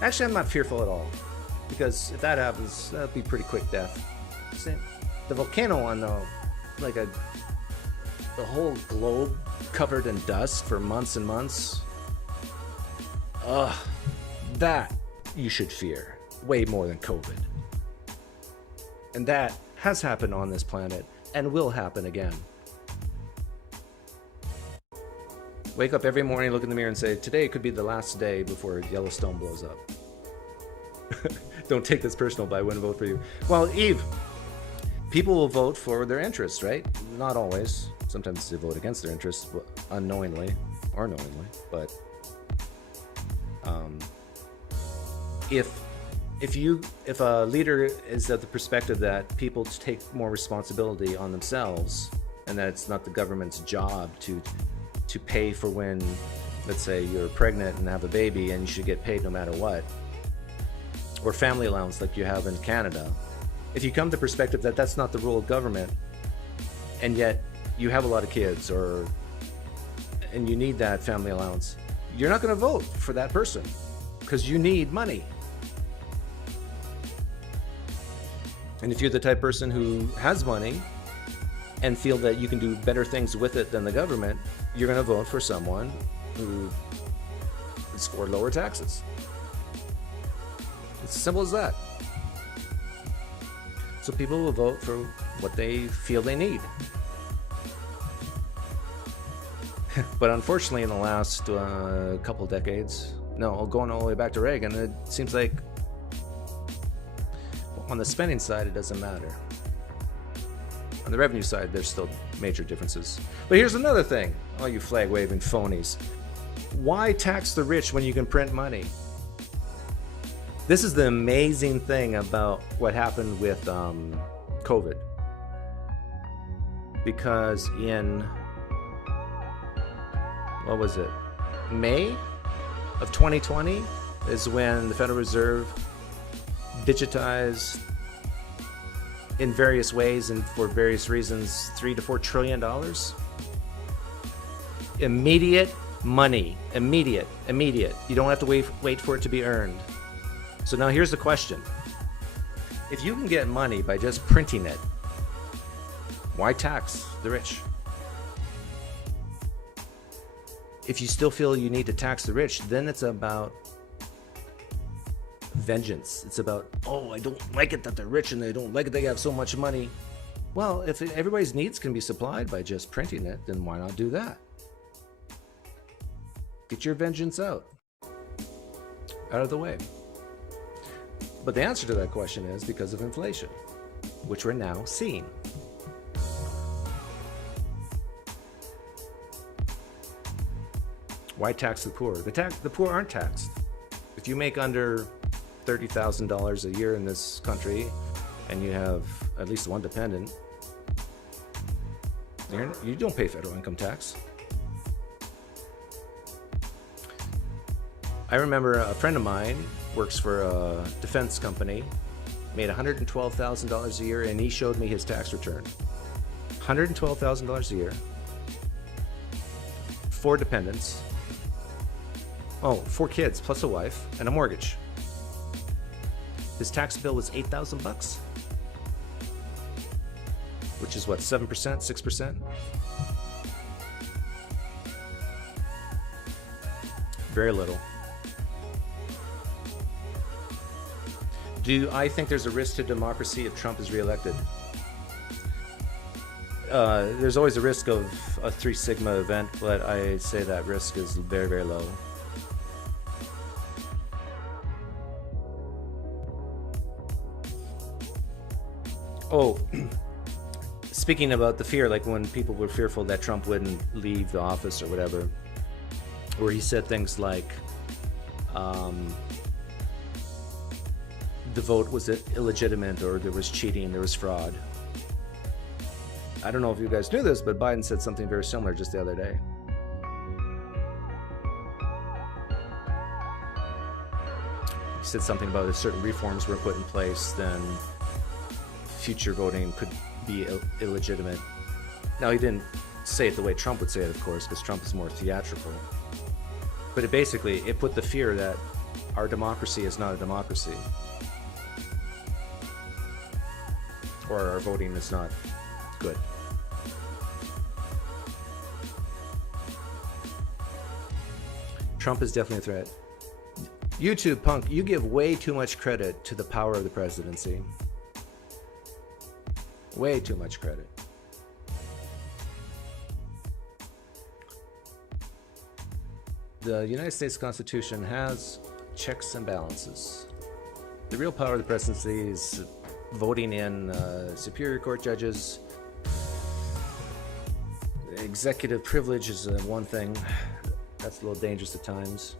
Actually, I'm not fearful at all, because if that happens, that'll be pretty quick death. The volcano one, though, like the whole globe covered in dust for months and months. That you should fear way more than COVID. And that has happened on this planet and will happen again. Wake up every morning, look in the mirror and say, today could be the last day before Yellowstone blows up. Don't take this personal, but I wouldn't vote for you. Well, Eve, people will vote for their interests, right? Not always. Sometimes they vote against their interests unknowingly or knowingly. But if a leader is of the perspective that people take more responsibility on themselves and that it's not the government's job to pay for when, let's say, you're pregnant and have a baby and you should get paid no matter what, or family allowance like you have in Canada, if you come to the perspective that that's not the role of government, and yet you have a lot of kids and you need that family allowance, you're not going to vote for that person because you need money. And if you're the type of person who has money and feel that you can do better things with it than the government, you're going to vote for someone who scored lower taxes. It's as simple as that. So people will vote for what they feel they need. But unfortunately, in the last couple decades, going all the way back to Reagan, it seems like on the spending side, it doesn't matter. On the revenue side, there's still major differences. But here's another thing, all you flag-waving phonies. Why tax the rich when you can print money? This is the amazing thing about what happened with COVID. Because in, what was it, May of 2020 is when the Federal Reserve digitized in various ways and for various reasons $3 to $4 trillion. Immediate money. Immediate. You don't have to wait for it to be earned. So now here's the question. If you can get money by just printing it, why tax the rich? If you still feel you need to tax the rich, then it's about vengeance. It's about, I don't like it that they're rich and they don't like it they have so much money. Well, if everybody's needs can be supplied by just printing it, then why not do that? Get your vengeance out of the way. But the answer to that question is because of inflation, which we're now seeing. Why tax the poor? The poor aren't taxed. If you make under $30,000 a year in this country and you have at least one dependent, you don't pay federal income tax. I remember a friend of mine works for a defense company, made $112,000 a year, and he showed me his tax return. $112,000 a year, 4 dependents, 4 kids plus a wife and a mortgage. His tax bill was $8,000, which is what, 7%, 6%? Very little. Do I think there's a risk to democracy if Trump is reelected? There's always a risk of a 3 Sigma event, but I say that risk is very, very low. Speaking about the fear, like when people were fearful that Trump wouldn't leave the office or whatever, where he said things like, the vote was illegitimate, or there was cheating, there was fraud. I don't know if you guys knew this, but Biden said something very similar just the other day. He said something about if certain reforms were put in place, then future voting could be illegitimate. Now, he didn't say it the way Trump would say it, of course, because Trump is more theatrical. But it put the fear that our democracy is not a democracy, or our voting is not good. Trump is definitely a threat. YouTube punk, you give way too much credit to the power of the presidency. Way too much credit. The United States Constitution has checks and balances. The real power of the presidency is voting in Superior Court judges. Executive privilege is one thing. That's a little dangerous at times.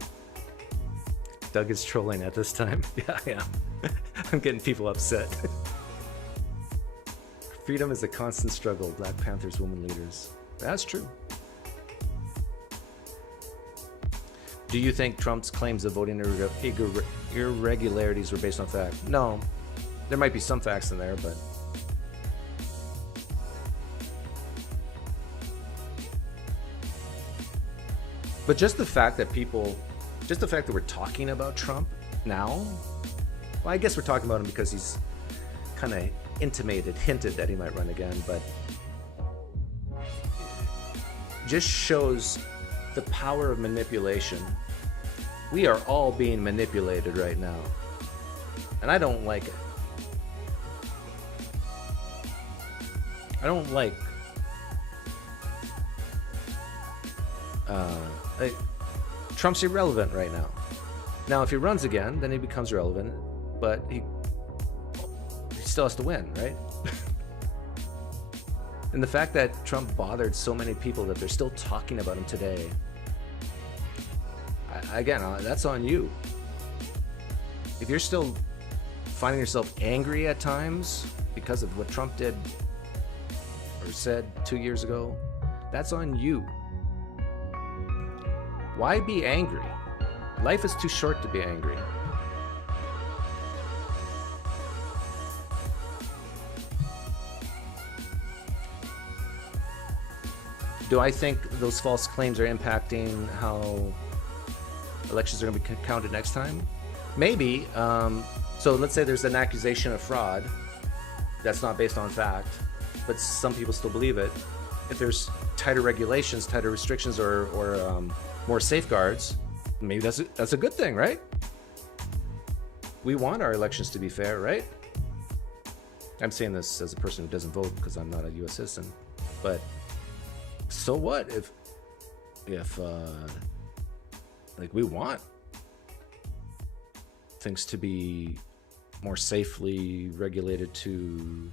Doug is trolling at this time. Yeah, I am. I'm getting people upset. Freedom is a constant struggle. Black Panthers, women leaders. That's true. Do you think Trump's claims of voting irregularities were based on fact? No. There might be some facts in there, but... But just the fact that we're talking about Trump now, well, I guess we're talking about him because he's kind of hinted that he might run again, but just shows the power of manipulation. We are all being manipulated right now, and I don't like it. I don't like Trump's irrelevant right now. Now, if he runs again, then he becomes relevant, but he still has to win, right? And the fact that Trump bothered so many people that they're still talking about him today, again, that's on you. If you're still finding yourself angry at times because of what Trump did or said 2 years ago, that's on you. Why be angry? Life is too short to be angry. Do I think those false claims are impacting how elections are going to be counted next time? Maybe. So let's say there's an accusation of fraud that's not based on fact, but some people still believe it. If there's tighter regulations, tighter restrictions, or more safeguards, maybe that's a good thing, right? We want our elections to be fair, right? I'm saying this as a person who doesn't vote because I'm not a U.S. citizen, but so what if like we want things to be more safely regulated to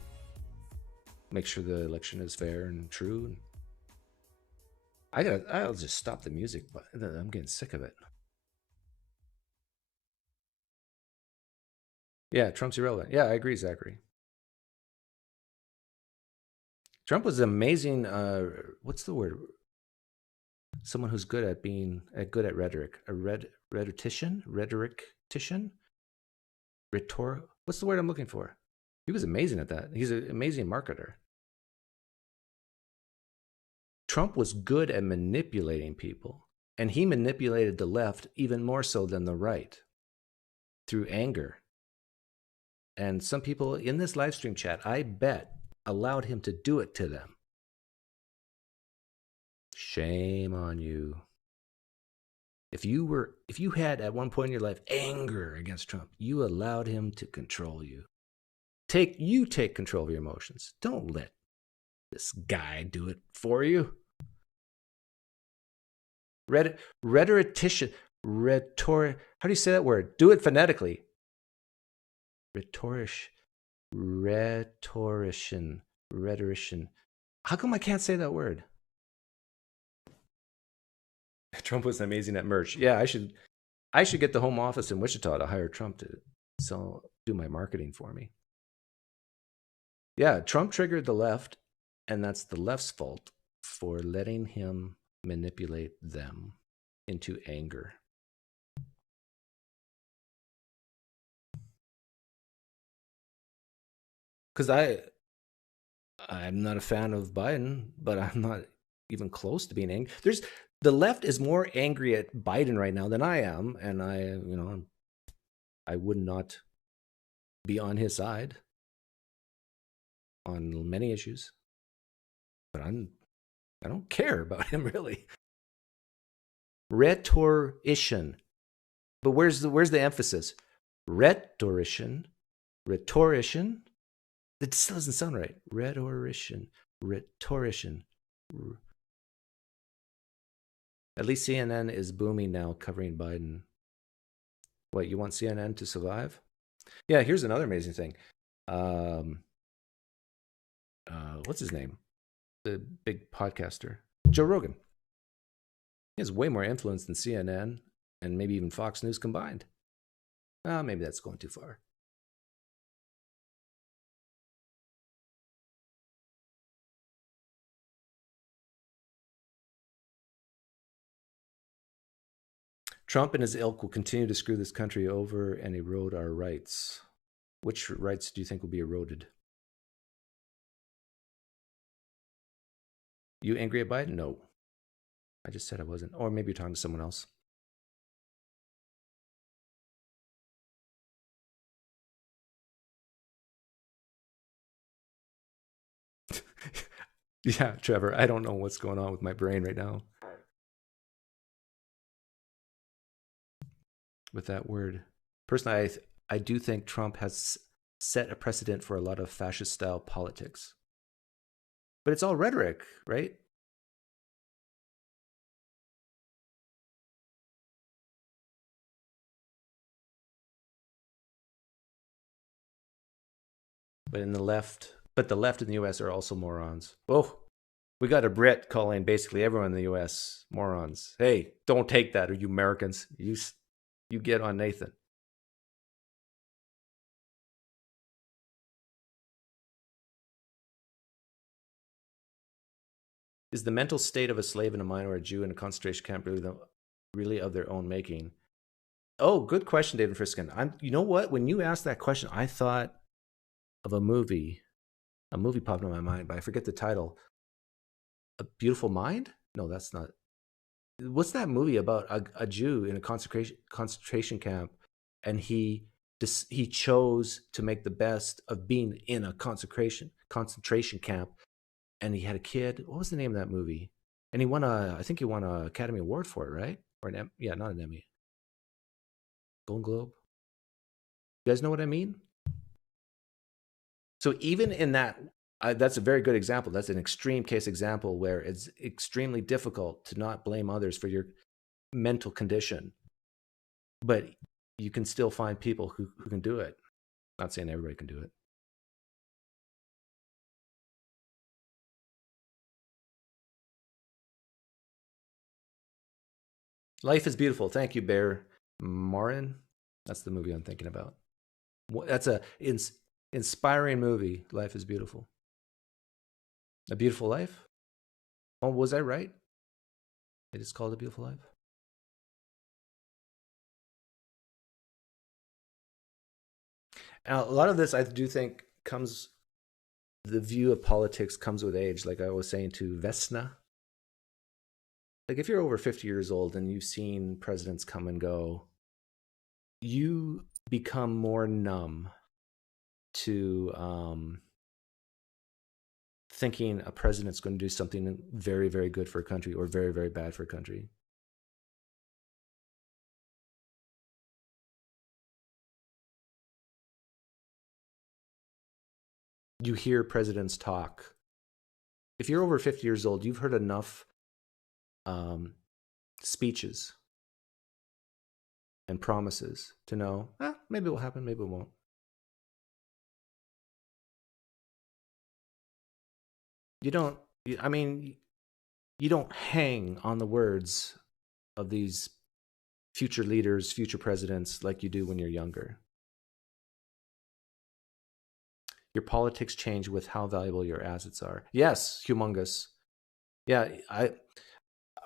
make sure the election is fair and true. I'll just stop the music, but I'm getting sick of it. Yeah, Trump's irrelevant. Yeah, I agree, Zachary. Trump was amazing. What's the word? Someone who's good at being good at rhetoric. A rhetorician. What's the word I'm looking for? He was amazing at that. He's an amazing marketer. Trump was good at manipulating people, and he manipulated the left even more so than the right through anger. And some people in this live stream chat, I bet, allowed him to do it to them. Shame on you. If you had at one point in your life anger against Trump, you allowed him to control you. Take control of your emotions. Don't let this guy do it for you. Rhetorician. How do you say that word? Do it phonetically. Rhetorician. How come I can't say that word? Trump was amazing at merch. Yeah, I should get the home office in Wichita to hire Trump to do my marketing for me. Yeah, Trump triggered the left, and that's the left's fault for letting him manipulate them into anger. Because I'm not a fan of Biden, but I'm not even close to being angry. The left is more angry at Biden right now than I am, and I would not be on his side on many issues. But I don't care about him really. Rhetorician. But where's the emphasis? Rhetorician. It still doesn't sound right. Rhetorician. At least CNN is booming now, covering Biden. What, you want CNN to survive? Yeah, here's another amazing thing. What's his name? The big podcaster, Joe Rogan. He has way more influence than CNN and maybe even Fox News combined. Maybe that's going too far. Trump and his ilk will continue to screw this country over and erode our rights. Which rights do you think will be eroded? You angry at Biden? No. I just said I wasn't. Or maybe you're talking to someone else. Yeah, Trevor, I don't know what's going on with my brain right now. With that word. Personally, I do think Trump has set a precedent for a lot of fascist-style politics. But it's all rhetoric, right? But the left in the US are also morons. Oh, we got a Brit calling basically everyone in the US morons. Hey, don't take that, or you Americans. You get on Nathan. Is the mental state of a slave and a miner or a Jew in a concentration camp really of their own making? Oh, good question, David Friskin. You know what? When you asked that question, I thought of a movie. A movie popped in my mind, but I forget the title. A Beautiful Mind? No, that's not. What's that movie about a Jew in a concentration camp, and he chose to make the best of being in a concentration camp, and he had a kid. What was the name of that movie? And I think he won an Academy Award for it, right? Or not an Emmy. Golden Globe. You guys know what I mean? So even in that, that's a very good example. That's an extreme case example where it's extremely difficult to not blame others for your mental condition. But you can still find people who can do it. Not saying everybody can do it. Life is Beautiful. Thank you, Bear Marin. That's the movie I'm thinking about. That's a inspiring movie. Life is Beautiful. A Beautiful Life? Oh, was I right? It is called A Beautiful Life? And a lot of this, I do think, the view of politics comes with age. Like I was saying to Vesna. Like if you're over 50 years old and you've seen presidents come and go, you become more numb to thinking a president's going to do something very, very good for a country or very, very bad for a country. You hear presidents talk. If you're over 50 years old, you've heard enough speeches and promises to know, maybe it will happen, maybe it won't. You don't hang on the words of these future leaders, future presidents like you do when you're younger. Your politics change with how valuable your assets are. Yes, humongous. Yeah,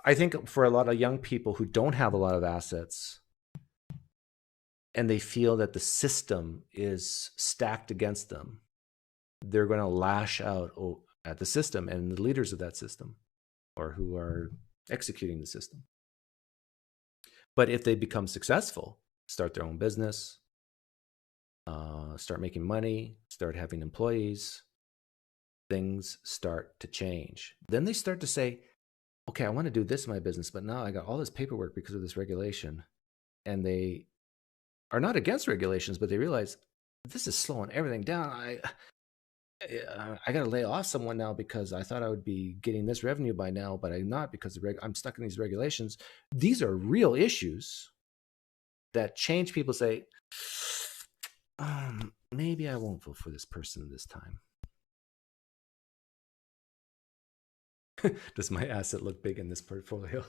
I think for a lot of young people who don't have a lot of assets and they feel that the system is stacked against them, they're going to lash out at the system and the leaders of that system, or who are executing the system. But if they become successful, start their own business, start making money, start having employees, things start to change. Then they start to say, okay, I want to do this in my business, but now I got all this paperwork because of this regulation. And they are not against regulations, but they realize this is slowing everything down. I got to lay off someone now because I thought I would be getting this revenue by now, but I'm not because I'm stuck in these regulations. These are real issues that change people say, maybe I won't vote for this person this time. Does my asset look big in this portfolio?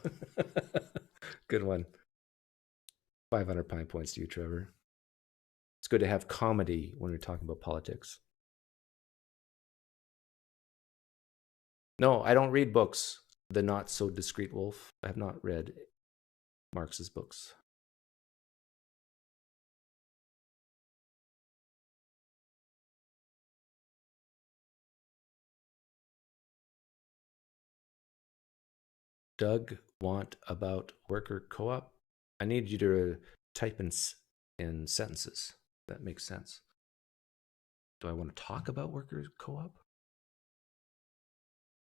Good one. 500 Pine points to you, Trevor. It's good to have comedy when we're talking about politics. No, I don't read books. The Not So Discreet Wolf. I have not read Marx's books. Doug want about worker co-op? I need you to type in sentences. That makes sense. Do I want to talk about worker co-op?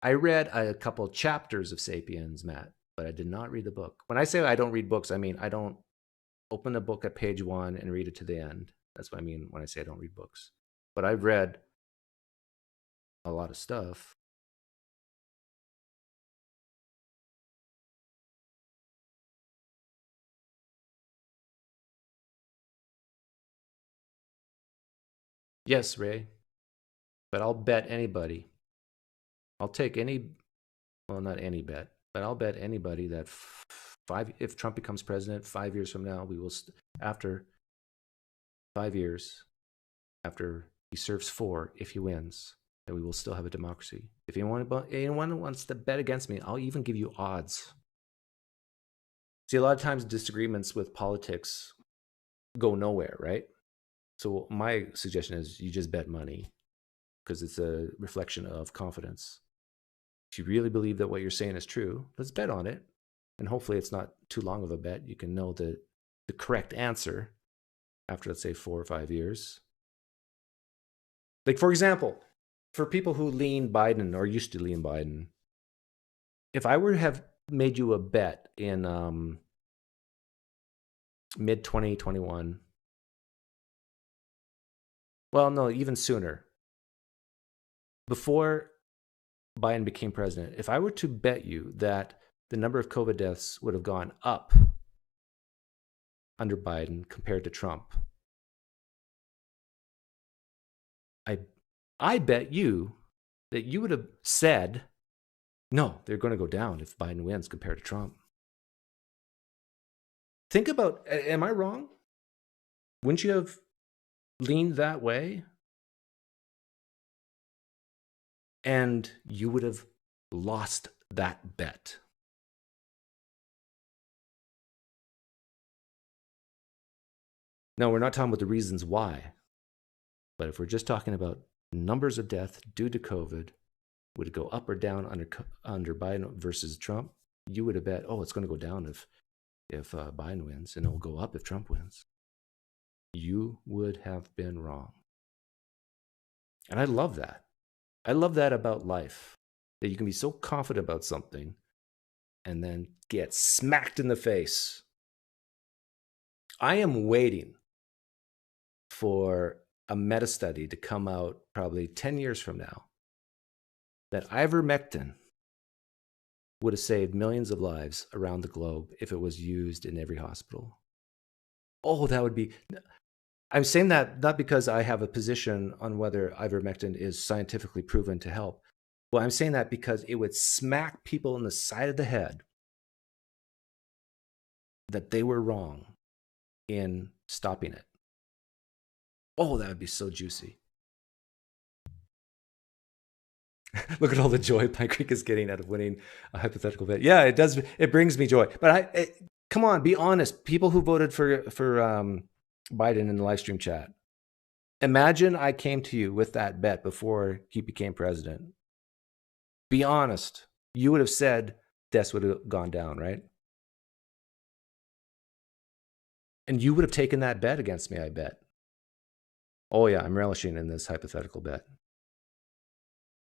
I read a couple chapters of Sapiens, Matt, but I did not read the book. When I say I don't read books, I mean I don't open a book at page 1 and read it to the end. That's what I mean when I say I don't read books. But I've read a lot of stuff. Yes, Ray. But I'll bet anybody. I'll take any, well, not any bet, but I'll bet anybody that if Trump becomes president 5 years from now, we will, after 5 years, after he serves 4, if he wins, that we will still have a democracy. If anyone wants to bet against me, I'll even give you odds. See, a lot of times disagreements with politics go nowhere, right? So my suggestion is you just bet money because it's a reflection of confidence. If you really believe that what you're saying is true, let's bet on it. And hopefully it's not too long of a bet. You can know the correct answer after, let's say, 4 or 5 years. Like, for example, for people who lean Biden or used to lean Biden, if I were to have made you a bet in mid-2021, well, no, even sooner, before Biden became president, if I were to bet you that the number of COVID deaths would have gone up under Biden compared to Trump, I bet you that you would have said, no, they're going to go down if Biden wins compared to Trump. Think about, am I wrong? Wouldn't you have leaned that way? And you would have lost that bet. Now, we're not talking about the reasons why, but if we're just talking about numbers of death due to COVID, would it go up or down under Biden versus Trump? You would have bet, oh, it's going to go down if Biden wins, and it will go up if Trump wins. You would have been wrong. And I love that. I love that about life, that you can be so confident about something and then get smacked in the face. I am waiting for a meta study to come out probably 10 years from now that ivermectin would have saved millions of lives around the globe if it was used in every hospital. Oh, that would be... I'm saying that not because I have a position on whether ivermectin is scientifically proven to help. Well, I'm saying that because it would smack people in the side of the head that they were wrong in stopping it. Oh, that would be so juicy. Look at all the joy PineCreek is getting out of winning a hypothetical bet. Yeah, it does. It brings me joy. But come on, be honest. People who voted for Biden in the live stream chat. Imagine I came to you with that bet before he became president. Be honest. You would have said deaths would have gone down, right? And you would have taken that bet against me, I bet. Oh yeah, I'm relishing in this hypothetical bet.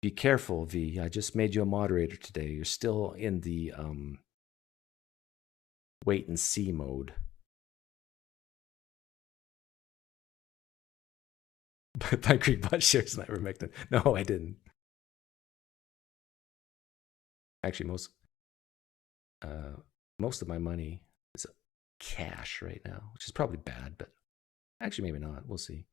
Be careful, V. I just made you a moderator today. You're still in the wait and see mode. PineCreek bought shares in ivermectin. No, I didn't. Actually, most of my money is cash right now, which is probably bad, but actually maybe not. We'll see.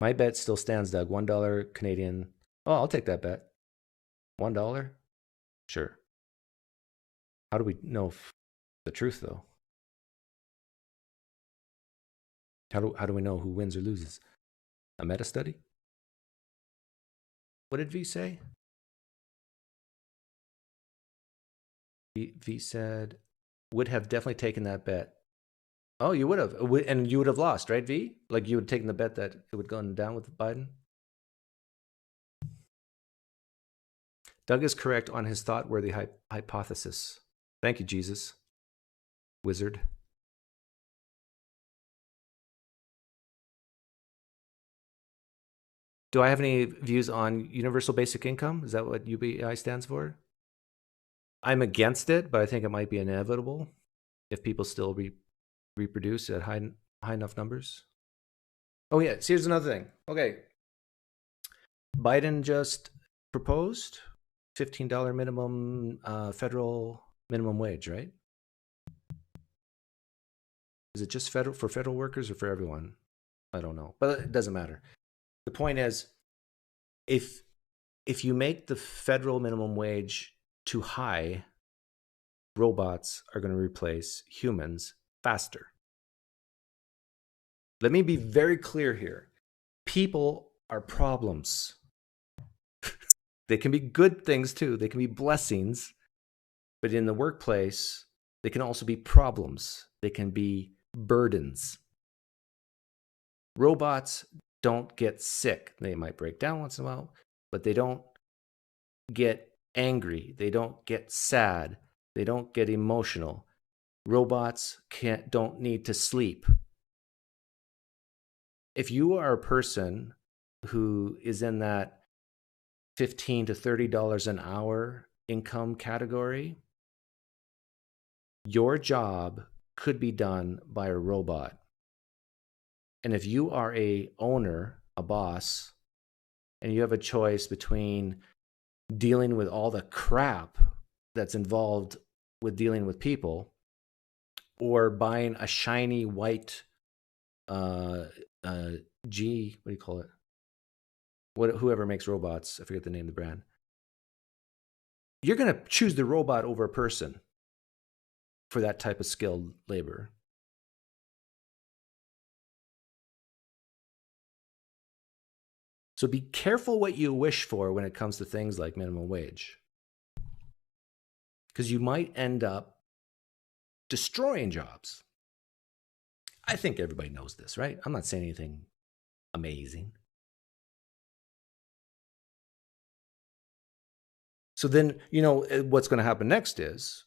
My bet still stands, Doug. $1 Canadian. Oh, I'll take that bet. $1? Sure. How do we know the truth, though? How do we know who wins or loses? A meta study? What did V say? V said, would have definitely taken that bet. Oh, you would have. And you would have lost, right, V? Like you would have taken the bet that it would go down with Biden? Doug is correct on his thought-worthy hypothesis. Thank you, Jesus. Wizard. Do I have any views on universal basic income? Is that what UBI stands for? I'm against it, but I think it might be inevitable if people still reproduce at high enough numbers. Oh yeah, so here's another thing. Okay, Biden just proposed $15 minimum federal minimum wage, right? Is it just for federal workers or for everyone? I don't know, but it doesn't matter. The point is, if you make the federal minimum wage too high, robots are going to replace humans faster. Let me be very clear here. People are problems. They can be good things too. They can be blessings. But in the workplace, they can also be problems. They can be burdens. Robots don't get sick. They might break down once in a while, but they don't get angry. They don't get sad. They don't get emotional. Robots don't need to sleep. If you are a person who is in that $15 to $30 an hour income category, your job could be done by a robot. And if you are a owner, a boss, and you have a choice between dealing with all the crap that's involved with dealing with people, or buying a shiny white what do you call it? Whoever makes robots, I forget the name of the brand. You're going to choose the robot over a person for that type of skilled labor. So be careful what you wish for when it comes to things like minimum wage, because you might end up destroying jobs. I think everybody knows this, right? I'm not saying anything amazing. So then, what's going to happen next is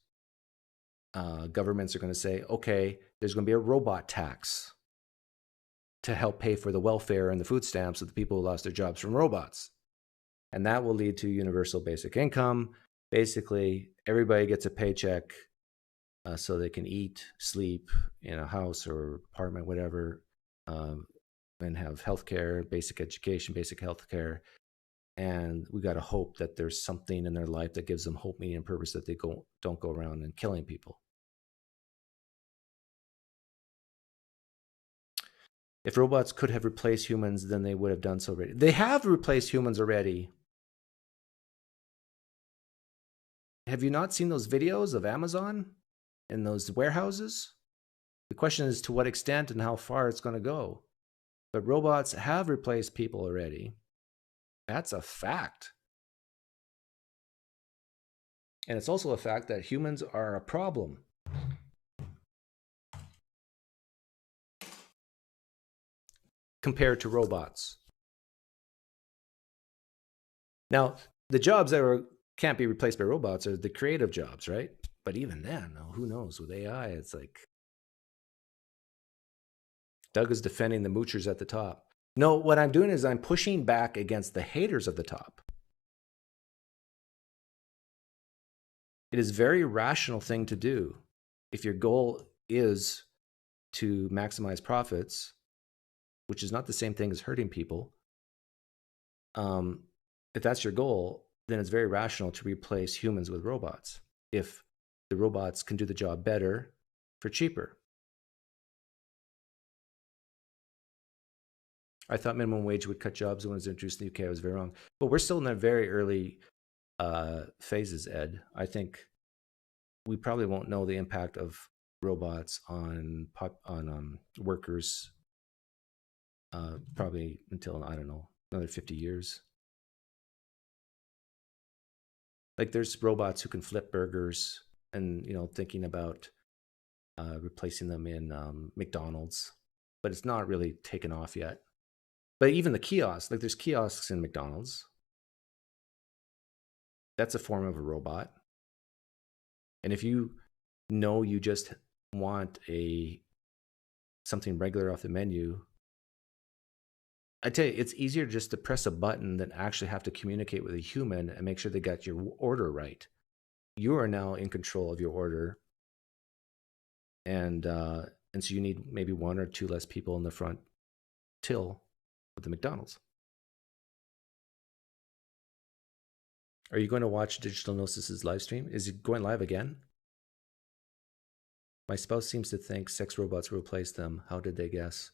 governments are going to say, okay, there's going to be a robot tax to help pay for the welfare and the food stamps of the people who lost their jobs from robots. And that will lead to universal basic income. Basically, everybody gets a paycheck so they can eat, sleep in a house or apartment, whatever, and have healthcare, basic education, basic healthcare. And we got to hope that there's something in their life that gives them hope, meaning, and purpose, that they don't go around and killing people. If robots could have replaced humans, then they would have done so already. They have replaced humans already. Have you not seen those videos of Amazon in those warehouses? The question is to what extent and how far it's going to go. But robots have replaced people already. That's a fact. And it's also a fact that humans are a problem. Compared to robots. Now, the jobs that can't be replaced by robots are the creative jobs, right? But even then, who knows? With AI, it's like Doug is defending the moochers at the top. No, what I'm doing is I'm pushing back against the haters of the top. It is a very rational thing to do if your goal is to maximize profits, which is not the same thing as hurting people, if that's your goal, then it's very rational to replace humans with robots if the robots can do the job better for cheaper. I thought minimum wage would cut jobs when it was introduced in the UK. I was very wrong. But we're still in the very early phases, Ed. I think we probably won't know the impact of robots on workers probably until, I don't know, another 50 years. Like there's robots who can flip burgers and, you know, thinking about replacing them in McDonald's, but it's not really taken off yet. But even the kiosks, like there's kiosks in McDonald's. That's a form of a robot. And if you know you just want something regular off the menu, I tell you, it's easier just to press a button than actually have to communicate with a human and make sure they got your order right. You are now in control of your order. And so you need maybe 1 or 2 less people in the front till of the McDonald's. Are you going to watch Digital Gnosis's live stream? Is it going live again? My spouse seems to think sex robots will replace them. How did they guess?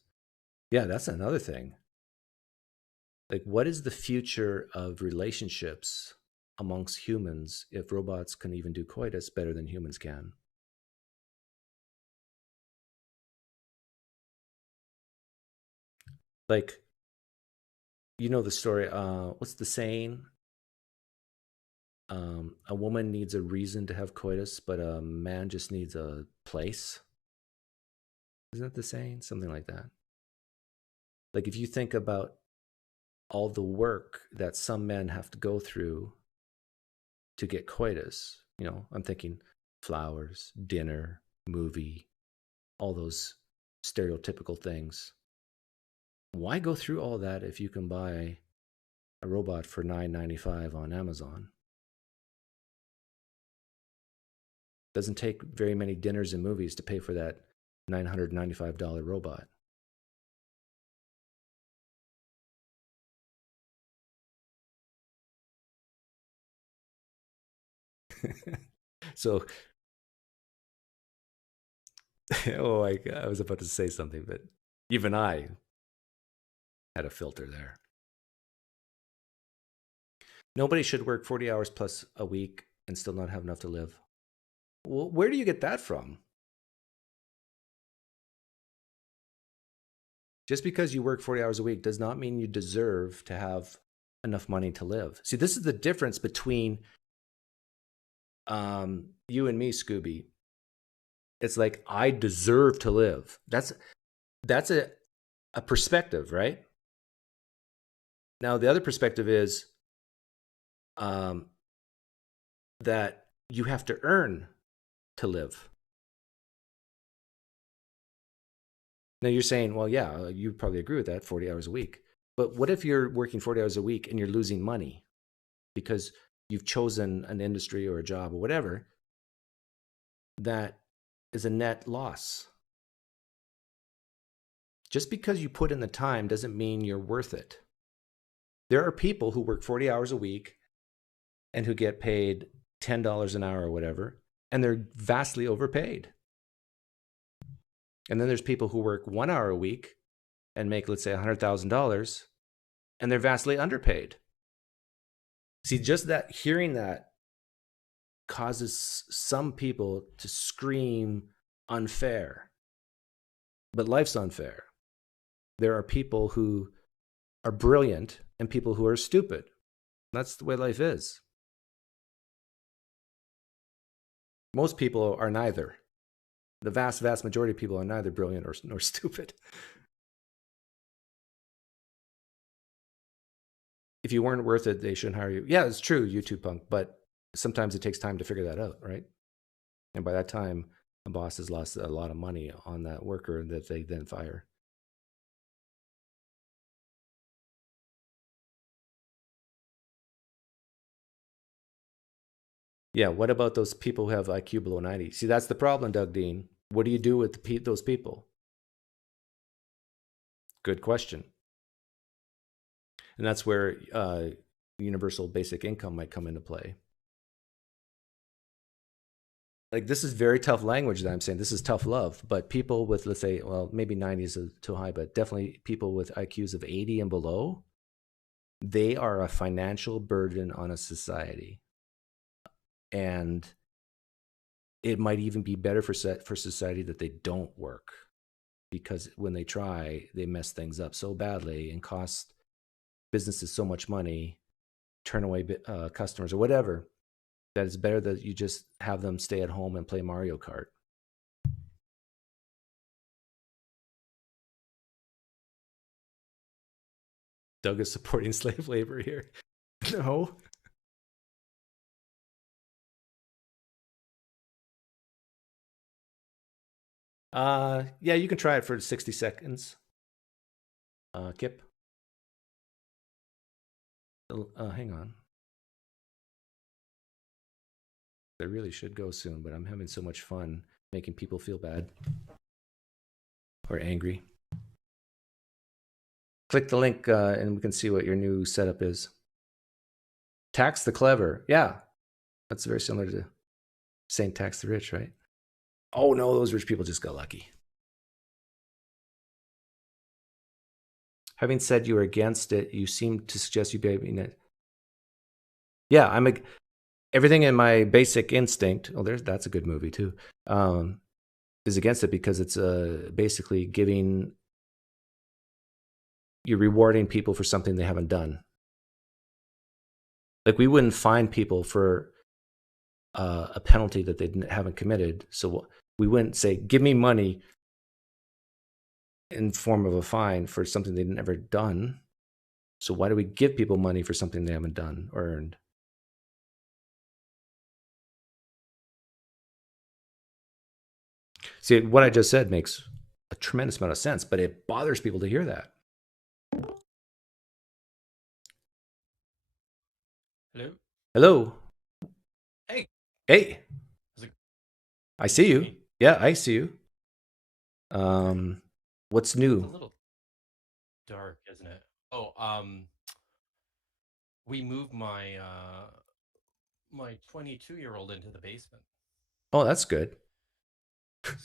Yeah, that's another thing. Like, what is the future of relationships amongst humans if robots can even do coitus better than humans can? Like, you know the story, what's the saying? A woman needs a reason to have coitus, but a man just needs a place. Isn't that the saying? Something like that. Like if you think about all the work that some men have to go through to get coitus, you know, I'm thinking flowers, dinner, movie, all those stereotypical things. Why go through all that if you can buy a robot for $9.95 on Amazon? Doesn't take very many dinners and movies to pay for that $995 robot. So, oh, I was about to say something, but even I had a filter there. Nobody should work 40 hours plus a week and still not have enough to live. Well, where do you get that from? Just because you work 40 hours a week does not mean you deserve to have enough money to live. See, this is the difference between you and me, Scooby. It's like, I deserve to live. That's a perspective, right? Now, the other perspective is that you have to earn to live. Now you're saying, well, yeah, you probably agree with that, 40 hours a week. But what if you're working 40 hours a week and you're losing money because you've chosen an industry or a job or whatever that is a net loss? Just because you put in the time doesn't mean you're worth it. There are people who work 40 hours a week and who get paid $10 an hour or whatever, and they're vastly overpaid. And then there's people who work 1 hour a week and make, let's say, $100,000, and they're vastly underpaid. See, just that, hearing that causes some people to scream unfair. But life's unfair. There are people who are brilliant and people who are stupid. That's the way life is. Most people are neither. The vast majority of people are neither brilliant nor stupid. If you weren't worth it, they shouldn't hire you. Yeah, it's true, YouTube punk, but sometimes it takes time to figure that out, right? And by that time, a boss has lost a lot of money on that worker that they then fire. Yeah, what about those people who have IQ below 90? See, that's the problem, Doug Dean. What do you do with those people? Good question. And that's where universal basic income might come into play. Like, this is very tough language that I'm saying. This is tough love. But people with, let's say, well, maybe 90 is too high, but definitely people with IQs of 80 and below, they are a financial burden on a society. And it might even be better for society that they don't work, because when they try, they mess things up so badly and cost businesses so much money, turn away customers or whatever, that it's better that you just have them stay at home and play Mario Kart. Doug is supporting slave labor here. No. Yeah, you can try it for 60 seconds. Kip. Hang on. I really should go soon, but I'm having so much fun making people feel bad or angry. Click the link and we can see what your new setup is. Tax the clever. Yeah, that's very similar to saying tax the rich, right? Oh no, those rich people just got lucky. Having said you were against it, you seem to suggest you'd be able to. Yeah, everything in my basic instinct. Oh, that's a good movie too. Is against it because it's basically you're rewarding people for something they haven't done. Like, we wouldn't fine people for a penalty that they haven't committed. So we wouldn't say, give me money in form of a fine for something they've never done. So why do we give people money for something they haven't done or earned? See, what I just said makes a tremendous amount of sense, but it bothers people to hear that. Hello? Hello. Hey. Hey. I see you. Me? Yeah, I see you. What's new? It's a little dark, isn't it? Oh, we moved my 22-year-old into the basement. Oh, that's good.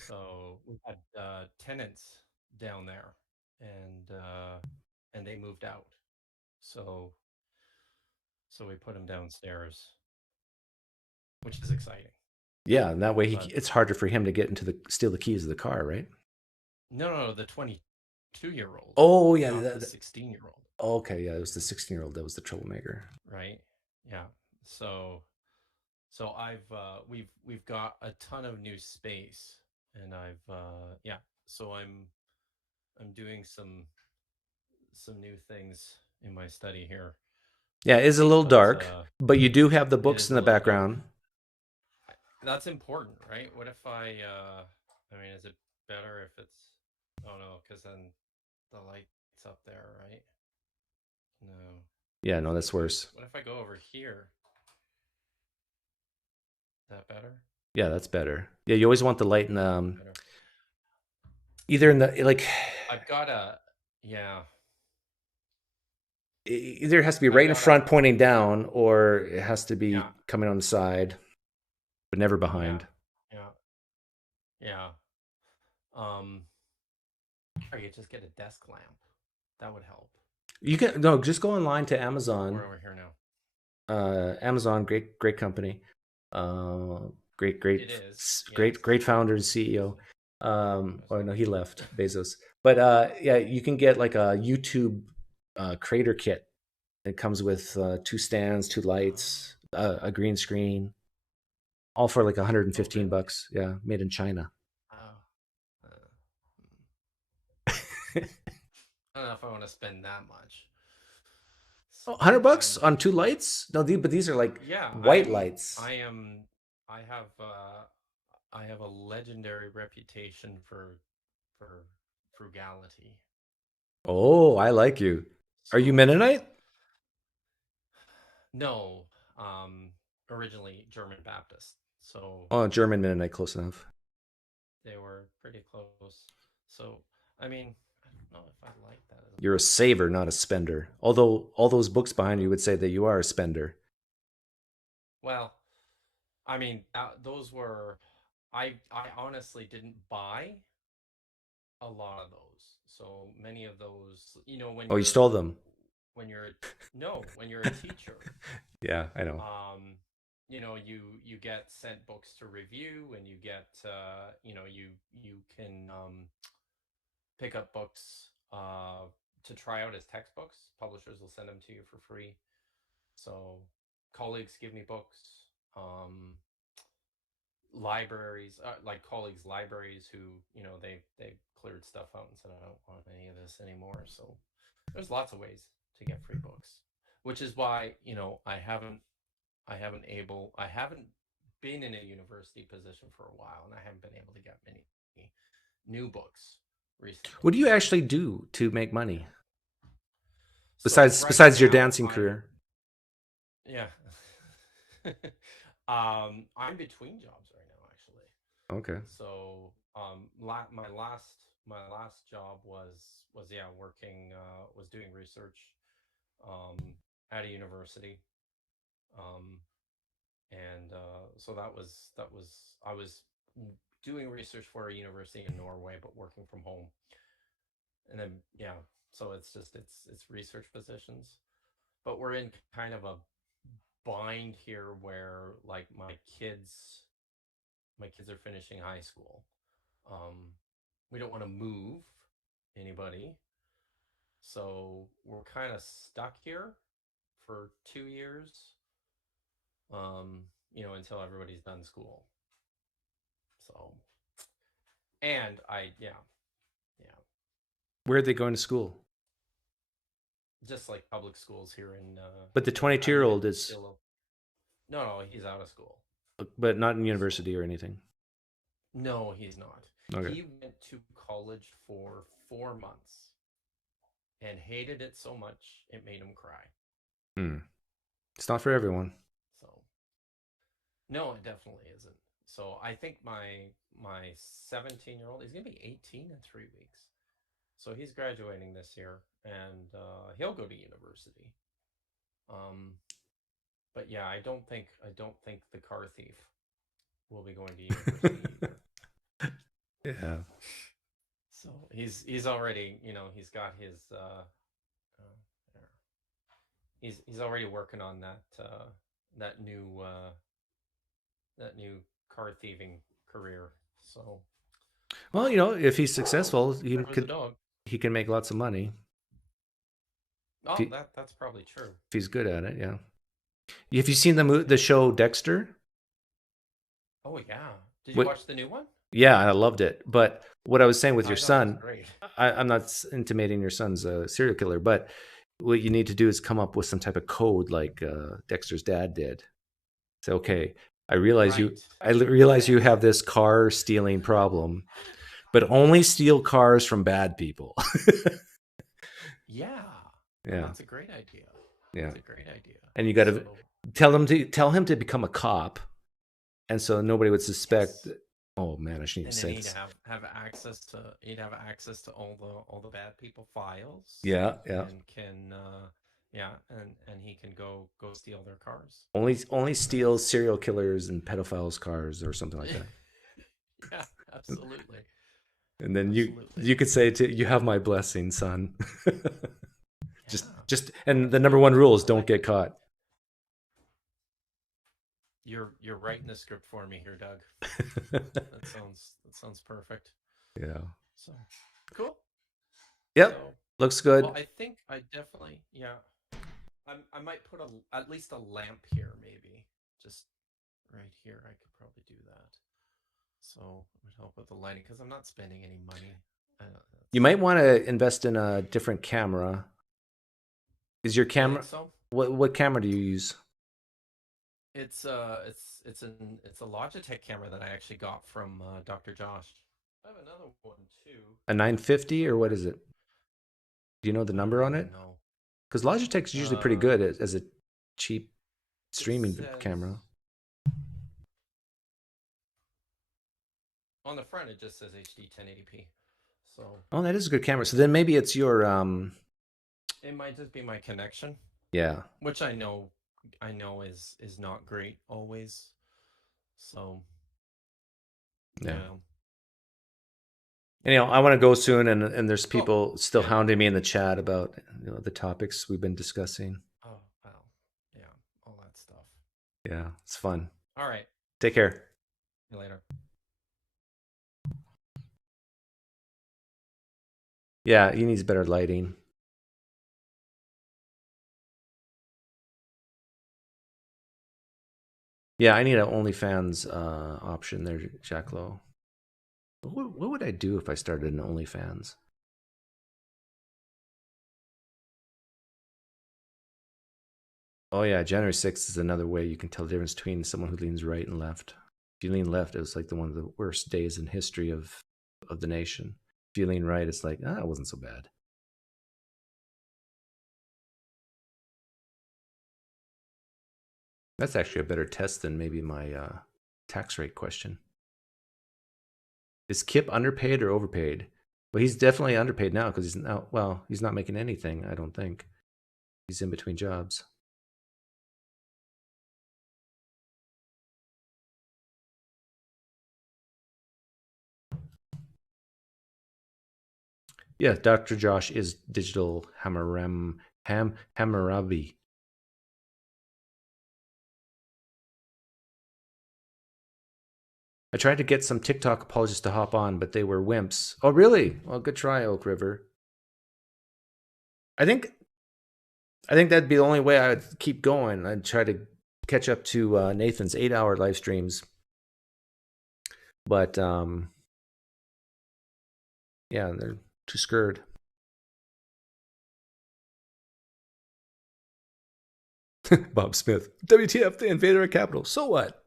So we had tenants down there, and they moved out. So we put him downstairs, which is exciting. Yeah, and that way it's harder for him to steal the keys of the car, right? No, the 22-year-old. Oh, yeah, not the 16-year-old. Okay, yeah, it was the 16-year-old that was the troublemaker. Right. Yeah. So we've got a ton of new space, and so I'm doing some new things in my study here. Yeah, it is a little dark, but you do have the books in the background. Dark. That's important, right? What if I mean, is it better if it's, oh no, because then the light's up there, right? No. Yeah, no, that's worse. What if I go over here? Is that better? Yeah, that's better. Yeah, you always want the light in either in the, like, I've got yeah. Either it has to be right in front pointing down, or it has to be coming on the side, but never behind. Yeah. Or you just get a desk lamp. That would help. You can just go online to Amazon. We're over here now. Amazon, great company. Great founder and CEO. Oh no, he left, Bezos. But yeah, you can get like a YouTube creator kit. It comes with 2 stands, 2 lights, a green screen, all for like $115. Yeah, made in China. I don't know if I want to spend that much. Oh, $100 on 2 lights? No, but these are like white lights. I have a legendary reputation for frugality. Oh, I like you. Are you Mennonite? No, originally German Baptist. So German Mennonite, close enough. They were pretty close. So I mean, don't know if I like that. You're a saver, not a spender. Although all those books behind you would say that you are a spender. Well, I mean, those were. I honestly didn't buy a lot of those. So many of those, when Oh, you stole them. When you're when you're a teacher. Yeah, I know. You get sent books to review, and you get you can pick up books to try out as textbooks. Publishers will send them to you for free. So colleagues give me books. Libraries, like colleagues' libraries, who they cleared stuff out and said, I don't want any of this anymore. So there's lots of ways to get free books, which is why I haven't been in a university position for a while, and I haven't been able to get many new books recently. What do you actually do to make money? So besides your now, dancing career? Yeah. I'm between jobs right now, actually. Okay. So my last job was working, was doing research at a university. And so that was I was doing research for a university in Norway, but working from home. And then so it's research positions, but we're in kind of a bind here where, like, my kids are finishing high school. We don't want to move anybody, so we're kind of stuck here for 2 years, until everybody's done school. So, and Where are they going to school? Just like public schools here in. But the 22-year-old is. No, he's out of school. But not in university or anything. No, he's not. Okay. He went to college for 4 months and hated it so much it made him cry. It's not for everyone. So, no, it definitely isn't. So I think my 17-year-old, he's gonna be 18 in 3 weeks. So he's graduating this year, and he'll go to university. But yeah, I don't think the car thief will be going to university either. Yeah. So he's already, he's got his he's already working on that new car thieving career. So, well, if he's successful, he can make lots of money. Oh, that's probably true. If he's good at it, yeah. Have you seen the show Dexter? Oh yeah. Did you watch the new one? Yeah, I loved it. But what I was saying with your son, I'm not intimating your son's a serial killer, but what you need to do is come up with some type of code like Dexter's dad did. Say, okay, I realize you have this car stealing problem, but only steal cars from bad people. Yeah. Yeah. That's a great idea. Yeah. That's a great idea. And you got to tell him to become a cop, and so nobody would suspect. Yes. Oh man, I shouldn't even say this. And he'd have access to all the bad people files. Yeah. And can and he can go steal their cars. Only steal serial killers and pedophiles' cars or something like that. Yeah, absolutely. And then you could say you have my blessing, son. Just and the number one rule is don't get caught. You're writing the script for me here, Doug. That sounds perfect. Yeah. So cool. Yep. So, looks good. Well, I think I definitely I might put at least a lamp here, maybe just right here. I could probably do that. So it would help with the lighting because I'm not spending any money. You might want to invest in a different camera. Is your camera? So? What camera do you use? It's a Logitech camera that I actually got from Dr. Josh. I have another one too. A 950 or what is it? Do you know the number on it? No. Because Logitech's usually pretty good as a cheap streaming camera. On the front, it just says HD 1080p. So. Oh, that is a good camera. So then maybe it's your It might just be my connection. Yeah. Which I know is not great always. So. Yeah. Anyhow, I want to go soon, and there's people still hounding me in the chat about the topics we've been discussing. Oh, well, yeah, all that stuff. Yeah, it's fun. All right. Take care. See you later. Yeah, he needs better lighting. Yeah, I need an OnlyFans option there, Jack Lowe. What would I do if I started an OnlyFans? Oh yeah, January 6th is another way you can tell the difference between someone who leans right and left. If you lean left, it was like one of the worst days in history of the nation. If you lean right, it's like, it wasn't so bad. That's actually a better test than maybe my tax rate question. Is Kip underpaid or overpaid? Well, he's definitely underpaid now because he's not making anything, I don't think. He's in between jobs. Yeah, Dr. Josh is digital Hammurabi. I tried to get some TikTok apologists to hop on, but they were wimps. Oh, really? Well, good try, Oak River. I think that'd be the only way I'd keep going. I'd try to catch up to Nathan's 8-hour live streams. But, yeah, they're too scared. Bob Smith. WTF, they invaded our capital. So what?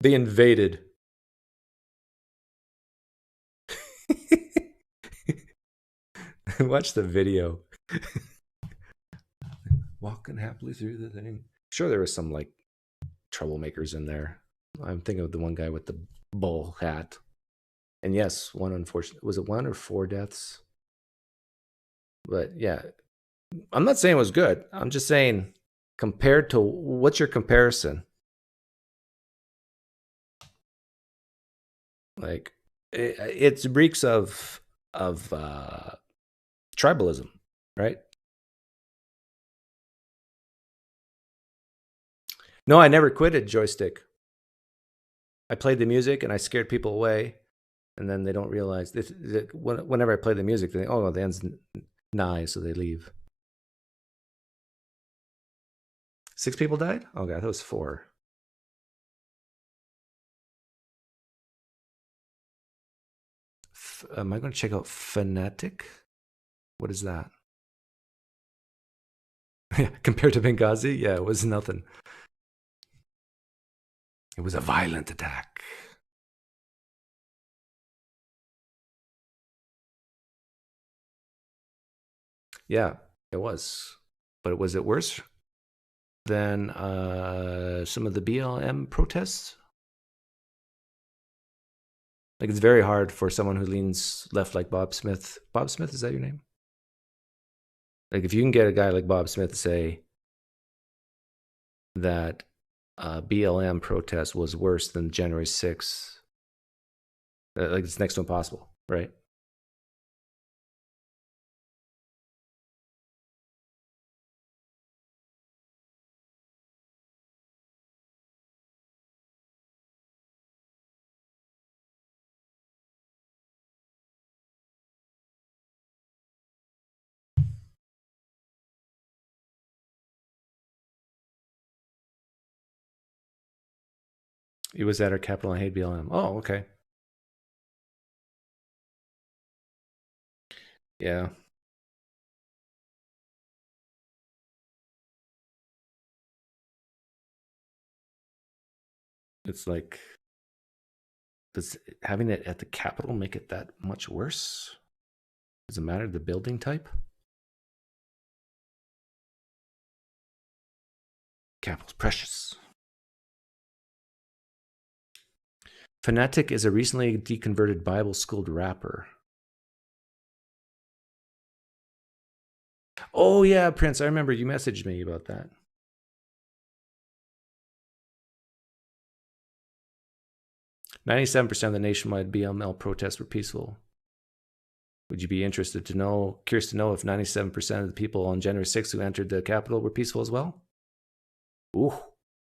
They invaded. Watch the video. Walking happily through the thing. Sure, there was some like troublemakers in there. I'm thinking of the one guy with the bull hat. And yes, one unfortunate. Was it 1 or 4 deaths? But yeah, I'm not saying it was good. I'm just saying, compared to what's your comparison? Like, it reeks of tribalism, right? No, I never quitted Joystick. I played the music and I scared people away, and then they don't realize that whenever I play the music, they think, oh, the end's nigh, so they leave. 6 people died? Oh god, that was 4. Am I going to check out Fanatic? What is that? Compared to Benghazi? Yeah, it was nothing. It was a violent attack. Yeah, it was. But was it worse than some of the BLM protests? Like, it's very hard for someone who leans left like Bob Smith. Bob Smith, is that your name? Like, if you can get a guy like Bob Smith to say that BLM protest was worse than January 6th, like, it's next to impossible, right? It was at our capital and hate BLM. Oh, okay. Yeah. It's like, does having it at the Capitol make it that much worse? Does it matter the building type? Capitol's precious. Fanatic is a recently deconverted Bible-schooled rapper. Oh yeah, Prince, I remember you messaged me about that. "97% of the nationwide BML protests were peaceful. Would you be curious to know if 97% of the people on January 6th who entered the Capitol were peaceful as well?" Ooh,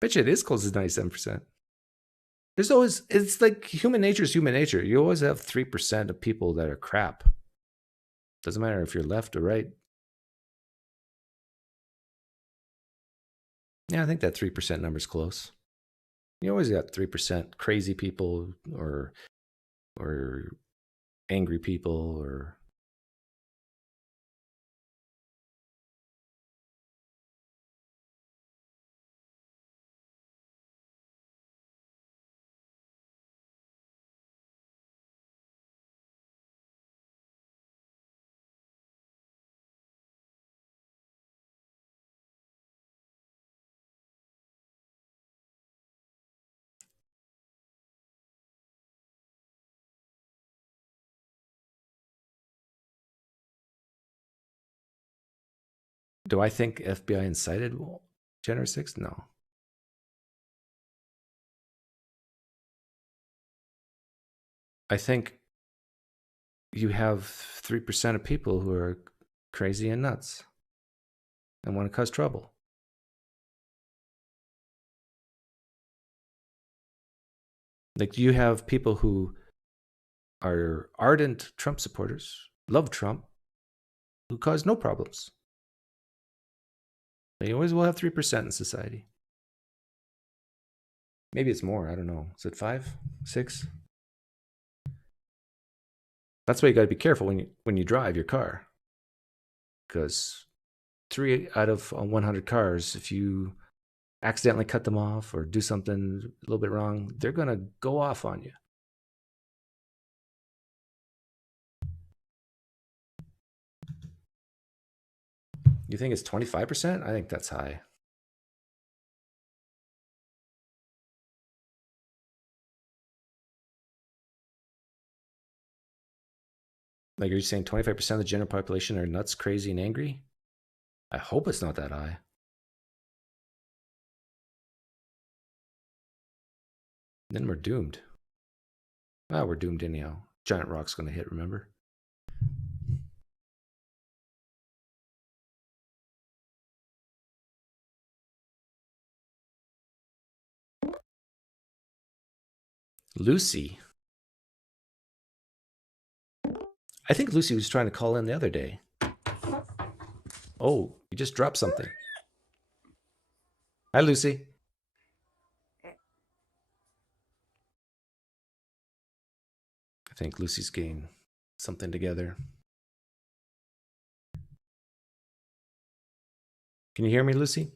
bet you it is close to 97%. There's always, it's like human nature is human nature. You always have 3% of people that are crap. Doesn't matter if you're left or right. Yeah, I think that 3% number's close. You always got 3% crazy people or angry people or do I think FBI incited January 6th? No. I think you have 3% of people who are crazy and nuts and want to cause trouble. Like, you have people who are ardent Trump supporters, love Trump, who cause no problems. They always will have 3% in society. Maybe it's more, I don't know. Is it 5, 6? That's why you got to be careful when you drive your car, because 3 out of 100 cars, if you accidentally cut them off or do something a little bit wrong, they're going to go off on you. You think it's 25%? I think that's high. Like, are you saying 25% of the general population are nuts, crazy, and angry? I hope it's not that high. Then we're doomed. Well, we're doomed anyhow. Giant rock's going to hit, remember? Lucy. I think Lucy was trying to call in the other day. Oh, you just dropped something. Hi, Lucy. I think Lucy's getting something together. Can you hear me, Lucy?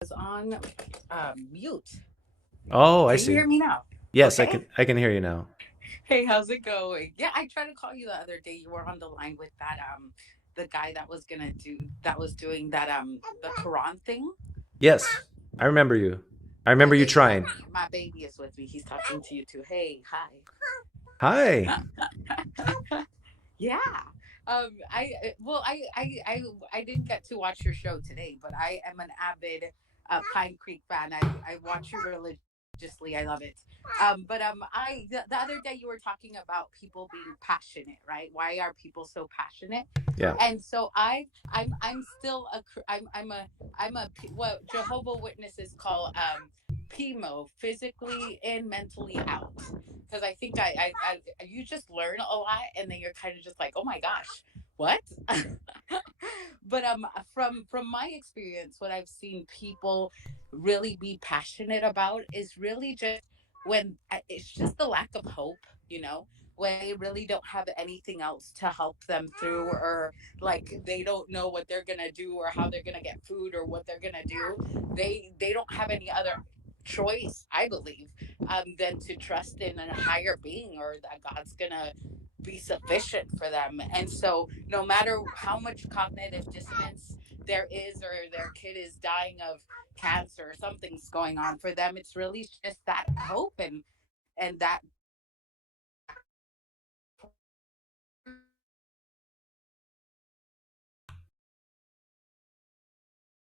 Was on mute. Oh, I Can see. you hear me now? Yes, Okay. I can hear you now. Hey, how's it going? Yeah, I tried to call you the other day. You were on the line with that the guy that was doing that the Quran thing. Yes, I remember you. I remember you trying. My baby is with me. He's talking to you too. Hey, hi. Hi. Yeah. I didn't get to watch your show today, but I am an avid PineCreek fan. I watch you religiously. I love it. The other day you were talking about people being passionate, right? Why are people so passionate? Yeah. And so I'm still I'm a what Jehovah Witnesses call PMO, physically and mentally out, because I think I you just learn a lot and then you're kind of just like, oh my gosh, what? But from my experience, what I've seen people really be passionate about is really just when it's just the lack of hope, you know, when they really don't have anything else to help them through, or like they don't know what they're gonna do or how they're gonna get food or what they're gonna do. They don't have any other choice, I believe, than to trust in a higher being, or that God's gonna be sufficient for them. And so no matter how much cognitive dissonance there is, or their kid is dying of cancer or something's going on for them, it's really just that hope and that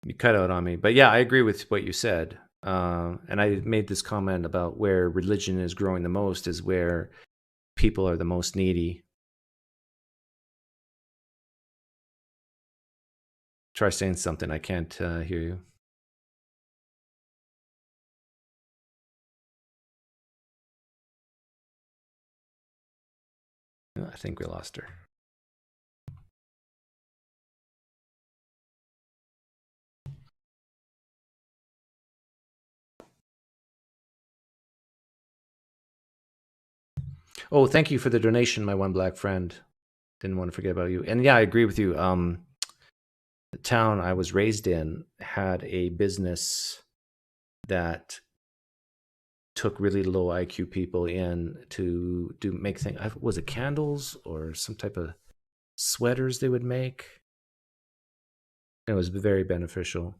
You cut out on me, but yeah, I agree with what you said. And I made this comment about where religion is growing the most is where people are the most needy. Try saying something. I can't hear you. I think we lost her. Oh, thank you for the donation, my one black friend. Didn't want to forget about you. And yeah, I agree with you. The town I was raised in had a business that took really low IQ people in to make things. Was it candles or some type of sweaters they would make? It was very beneficial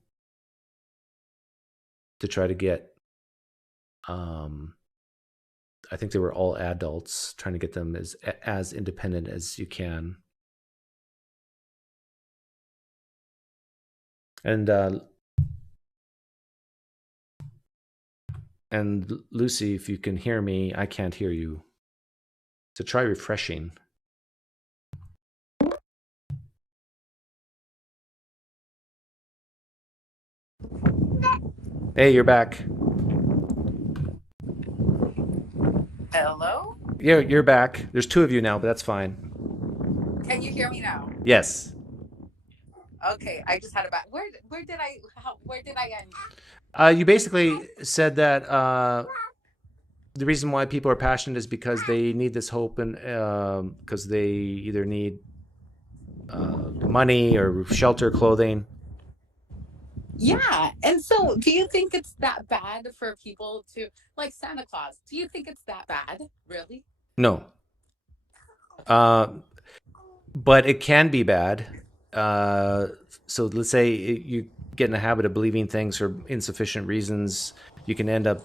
to try to get. I think they were all adults, trying to get them as independent as you can. And Lucy, if you can hear me, I can't hear you. So try refreshing. Hey, you're back. Hello? Yeah, you're back. There's two of you now, but that's fine. Can you hear me now? Yes. Okay, I just had a bad. Where did I end? You basically said that the reason why people are passionate is because they need this hope, and because they either need money or shelter, clothing. Yeah, and so do you think it's that bad for people to like Santa Claus? Do you think it's that bad, really? No. But it can be bad. So let's say you get in the habit of believing things for insufficient reasons. You can end up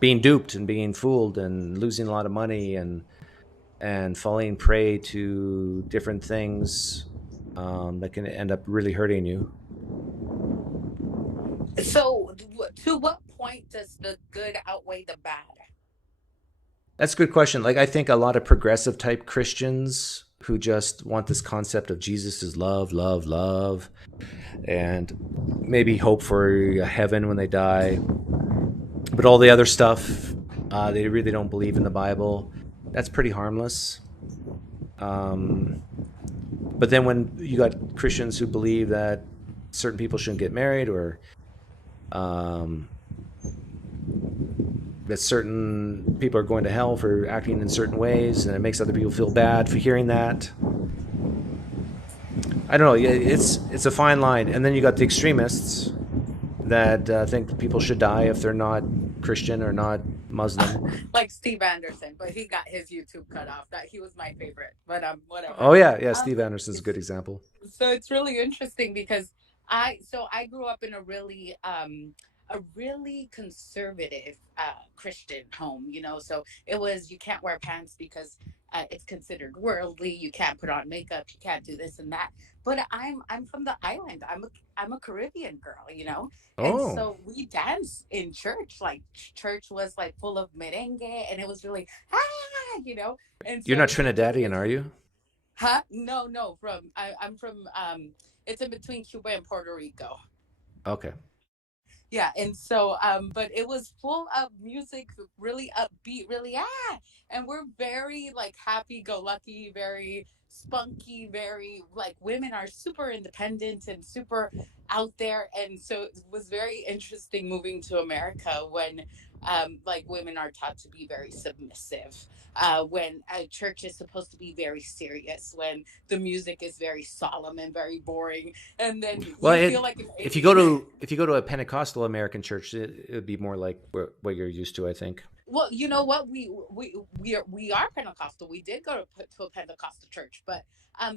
being duped and being fooled and losing a lot of money and falling prey to different things that can end up really hurting you. So to what point does the good outweigh the bad? That's a good question. Like, I think a lot of progressive type Christians who just want this concept of Jesus is love, love, love, and maybe hope for a heaven when they die. But all the other stuff, they really don't believe in the Bible. That's pretty harmless. But then when you got Christians who believe that certain people shouldn't get married, or that certain people are going to hell for acting in certain ways, and it makes other people feel bad for hearing that. I don't know. It's a fine line. And then you got the extremists that think people should die if they're not Christian or not Muslim. Like Steve Anderson, but he got his YouTube cut off. That he was my favorite, but whatever. Oh yeah, Steve Anderson's a good example. So it's really interesting because I grew up in a really conservative Christian home, you know. So it was, you can't wear pants because it's considered worldly. You can't put on makeup. You can't do this and that. But I'm from the island. I'm a Caribbean girl, you know. And so we danced in church. Like church was like full of merengue, and it was really you know. And so you're not Trinidadian, are you? Huh? No. I'm from it's in between Cuba and Puerto Rico. Okay. Yeah, and so but it was full of music, really upbeat, really and we're very like happy go lucky, very spunky, very like women are super independent and super out there. And so it was very interesting moving to America when like women are taught to be very submissive, when a church is supposed to be very serious, when the music is very solemn and very boring, and then you feel like if you go to a Pentecostal American church, it would be more like what you're used to, I think. Well, you know what, we are Pentecostal. We did go to a Pentecostal church, but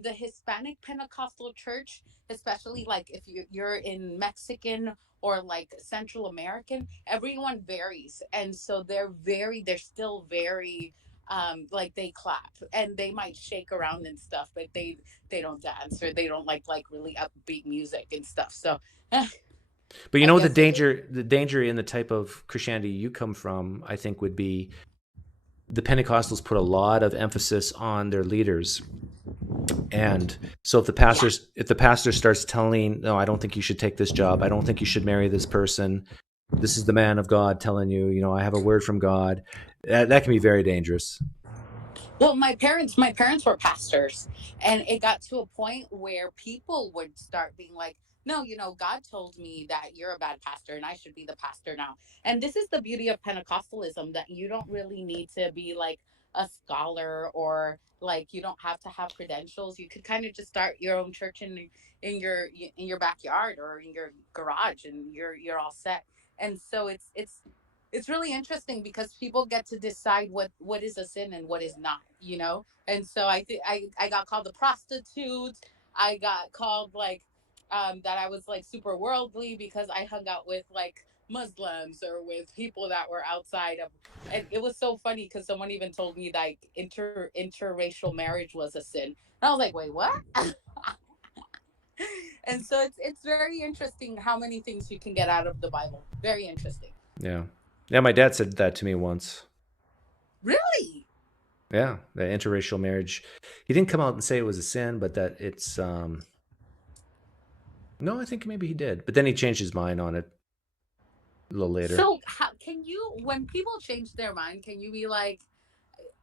the Hispanic Pentecostal church, especially like if you're in Mexican or like Central American, everyone varies, and so they're still very like they clap and they might shake around and stuff, but they don't dance, or they don't like really upbeat music and stuff. So But you know, the danger in the type of Christianity you come from, I think, would be the Pentecostals put a lot of emphasis on their leaders. And so if the pastor starts telling, no, I don't think you should take this job, I don't think you should marry this person, this is the man of God telling you, you know, I have a word from God, that can be very dangerous. Well, my parents were pastors, and it got to a point where people would start being like, no, you know, God told me that you're a bad pastor and I should be the pastor now. And this is the beauty of Pentecostalism, that you don't really need to be like a scholar, or like you don't have to have credentials. You could kind of just start your own church in your backyard or in your garage, and you're all set. And so it's really interesting because people get to decide what is a sin and what is not, you know? And so I think I got called a prostitute. I got called like that I was like super worldly because I hung out with like Muslims or with people that were outside of, and it was so funny because someone even told me like interracial marriage was a sin. And I was like, wait, what? And so it's very interesting how many things you can get out of the Bible. Very interesting. Yeah. Yeah, my dad said that to me once. Really? Yeah, the interracial marriage. He didn't come out and say it was a sin, but that it's no, I think maybe he did. But then he changed his mind on it a little later. So how can you, when people change their mind, can you be like,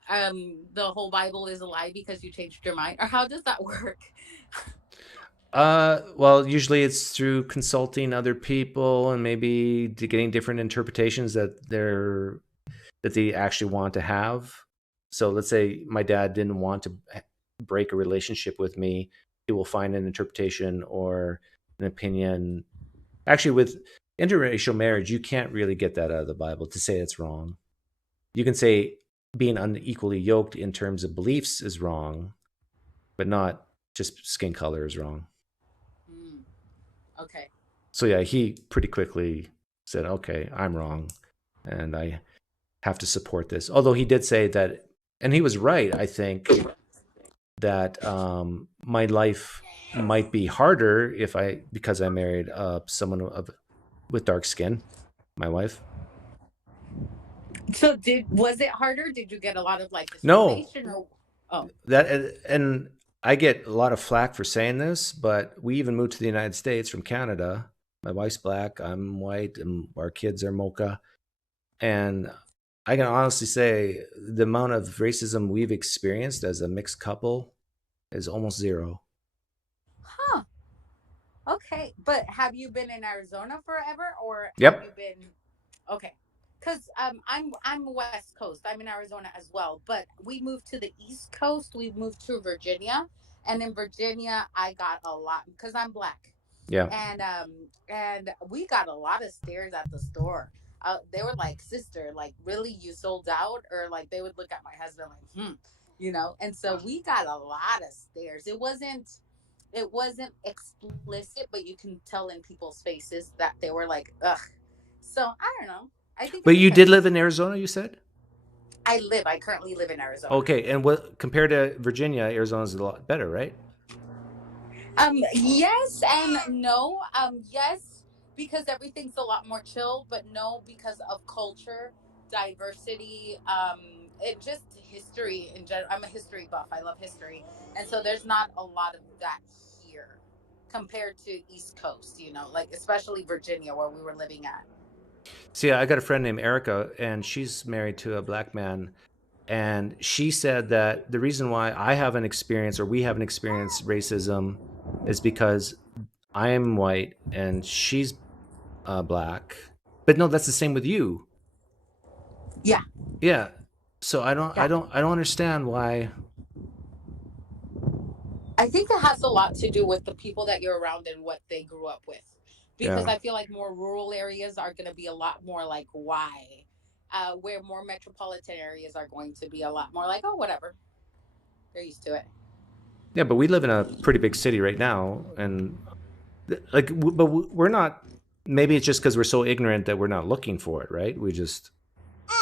the whole Bible is a lie because you changed your mind? Or how does that work? Well, usually it's through consulting other people and maybe getting different interpretations that they actually want to have. So let's say my dad didn't want to break a relationship with me. He will find an interpretation or an opinion. Actually, with interracial marriage, you can't really get that out of the Bible to say it's wrong. You can say being unequally yoked in terms of beliefs is wrong, but not just skin color is wrong. Okay. So yeah, he pretty quickly said, okay, I'm wrong and I have to support this. Although he did say that, and he was right, I think, that my life might be harder because I married someone with dark skin, my wife. So was it harder? Did you get a lot of like discrimination? No. Or, oh. And I get a lot of flack for saying this, but we even moved to the United States from Canada. My wife's black, I'm white, and our kids are mocha. And I can honestly say the amount of racism we've experienced as a mixed couple is almost zero. Huh. Okay. But have you been in Arizona forever, or Yep. have you been? Okay. Because I'm West Coast. I'm in Arizona as well. But we moved to the East Coast. We moved to Virginia. And in Virginia, I got a lot because I'm black. Yeah. And we got a lot of stares at the store. They were like, sister, like, really, you sold out? Or like they would look at my husband like, you know. And so we got a lot of stares. It wasn't explicit, but you can tell in people's faces that they were like, ugh. So I don't know. I think. But you did live in Arizona, you said? I currently live in Arizona. Okay, and what compared to Virginia, Arizona's a lot better, right? Yes and no. Yes, because everything's a lot more chill, but no, because of culture, diversity, it just history in general. I'm a history buff. I love history, and so there's not a lot of that here compared to East Coast. You know, like especially Virginia, where we were living at. See, I got a friend named Erica, and she's married to a black man. And she said that the reason why we haven't experienced racism is because I am white and she's black. But no, that's the same with you. Yeah. Yeah. So I don't understand why. I think it has a lot to do with the people that you're around and what they grew up with. Because Yeah. I feel like more rural areas are going to be a lot more like, why? Where more metropolitan areas are going to be a lot more like, oh, whatever. They're used to it. Yeah, but we live in a pretty big city right now. And but we're not, maybe it's just because we're so ignorant that we're not looking for it, right? We just,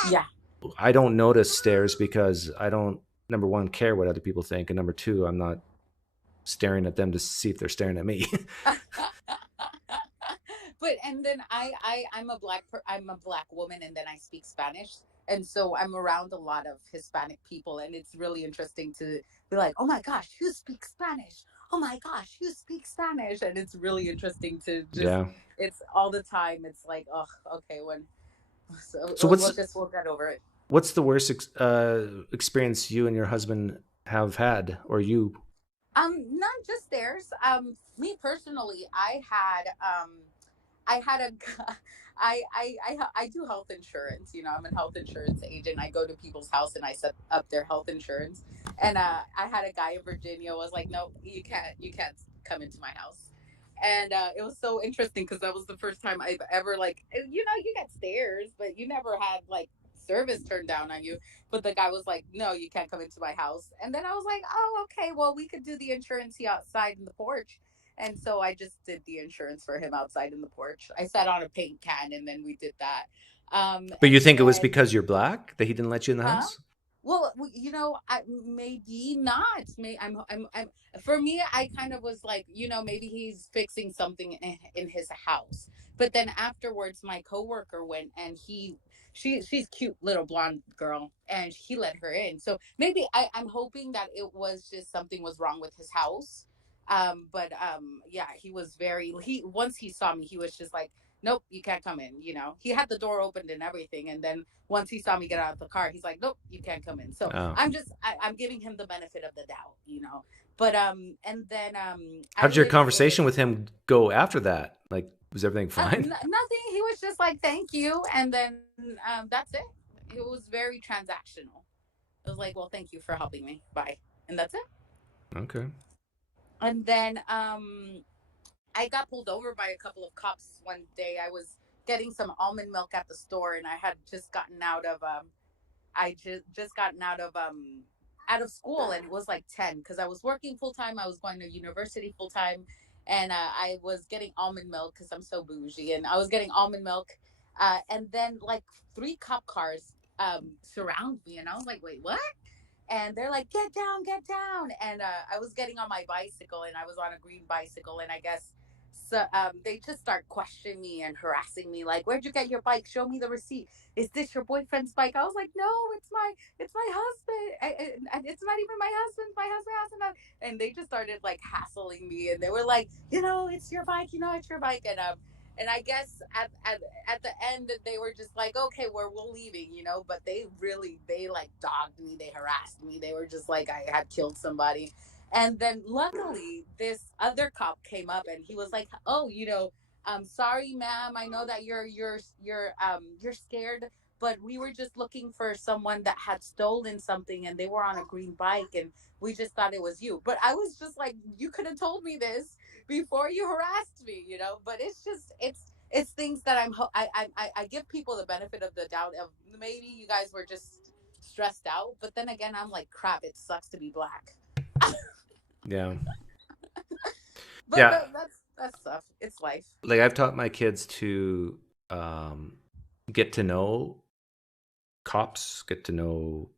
yeah. I don't notice stares because I don't, number one, care what other people think. And number two, I'm not staring at them to see if they're staring at me. But and then I'm a I'm a black woman, and then I speak Spanish, and so I'm around a lot of Hispanic people, and it's really interesting to be like, oh my gosh, you speak Spanish. Oh my gosh, you speak Spanish, and it's really interesting to just. Yeah. It's all the time. It's like, oh, okay, when. So So we'll get over it. what's the worst experience you and your husband have had, or you? Not just theirs. Me personally, I had a, I do health insurance. You know, I'm a health insurance agent. I go to people's house and I set up their health insurance. And I had a guy in Virginia was like, no, you can't come into my house. And it was so interesting because that was the first time I've ever like, you know, you got stairs, but you never had like service turned down on you. But the guy was like, no, you can't come into my house. And then I was like, oh, okay, well, we could do the insurance here outside in the porch. And so I just did the insurance for him outside in the porch. I sat on a paint can and then we did that. But you And think it was then, because you're black that he didn't let you in the huh? house? Well, you know, maybe not. For me, I kind of was like, you know, maybe he's fixing something in his house. But then afterwards, my coworker went and she's cute little blonde girl, and he let her in. So maybe I'm hoping that it was just something was wrong with his house. But yeah, he once he saw me, he was just like, nope, you can't come in. You know, he had the door opened and everything, and then once he saw me get out of the car, he's like, nope, you can't come in. So Oh. I'm giving him the benefit of the doubt, you know. But and then How I did your lived conversation with him go after that? Like, was everything fine? nothing. He was just like, thank you, and then that's it. It was very transactional. It was like, well, thank you for helping me. Bye, and that's it. Okay. And then I got pulled over by a couple of cops one day. I was getting some almond milk at the store, and I had just gotten out of just gotten out of school, and it was like 10 because I was working full time. I was going to university full time, and I was getting almond milk because I'm so bougie, and I was getting almond milk, and then like 3 cop cars surround me, and I was like, wait, what? And they're like, get down. And I was getting on my bicycle, and I was on a green bicycle, and I guess so they just start questioning me and harassing me like, where'd you get your bike? Show me the receipt. Is this your boyfriend's bike? I was like, no, it's my husband. It's not even my husband's. My husband. And they just started like hassling me, and they were like, you know, it's your bike. You know, it's your bike. And I guess at the end they were just like, okay, we're leaving, you know. But they like dogged me, they harassed me, they were just like I had killed somebody. And then luckily this other cop came up and he was like, oh, you know, sorry, ma'am, I know that you're scared, but we were just looking for someone that had stolen something and they were on a green bike and we just thought it was you. But I was just like, you could have told me this before you harassed me, you know. But it's just it's things that I give people the benefit of the doubt of maybe you guys were just stressed out, but then again I'm like, crap, it sucks to be black. Yeah. But Yeah. that's stuff. It's life. Like, I've taught my kids to get to know cops, get to know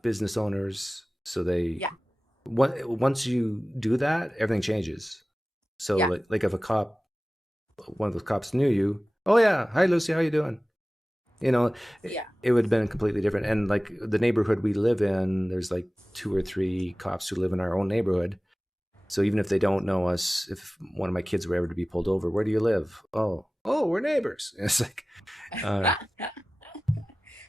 business owners, so they Yeah. once you do that, everything changes. So Yeah. like if one of those cops knew you, oh yeah, hi Lucy, how you doing? You know, Yeah. it would have been completely different. And like the neighborhood we live in, there's like 2 or 3 cops who live in our own neighborhood. So even if they don't know us, if one of my kids were ever to be pulled over, where do you live? Oh, we're neighbors. It's like,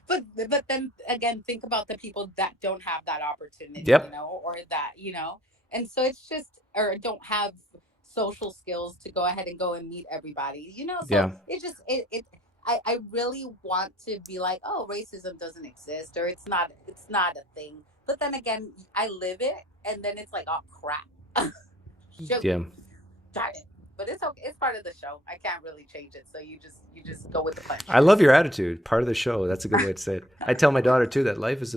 but then again, think about the people that don't have that opportunity, Yep. you know, or that, you know, and so it's just, or don't have social skills to go ahead and go and meet everybody, you know. So Yeah. it just I really want to be like, oh, racism doesn't exist, or it's not a thing. But then again, I live it, and then it's like, oh crap. Shoot, Yeah. darn it. But it's okay. It's part of the show. I can't really change it. So you just go with the punch. I love your attitude. Part of the show. That's a good way to say it. I tell my daughter too that life is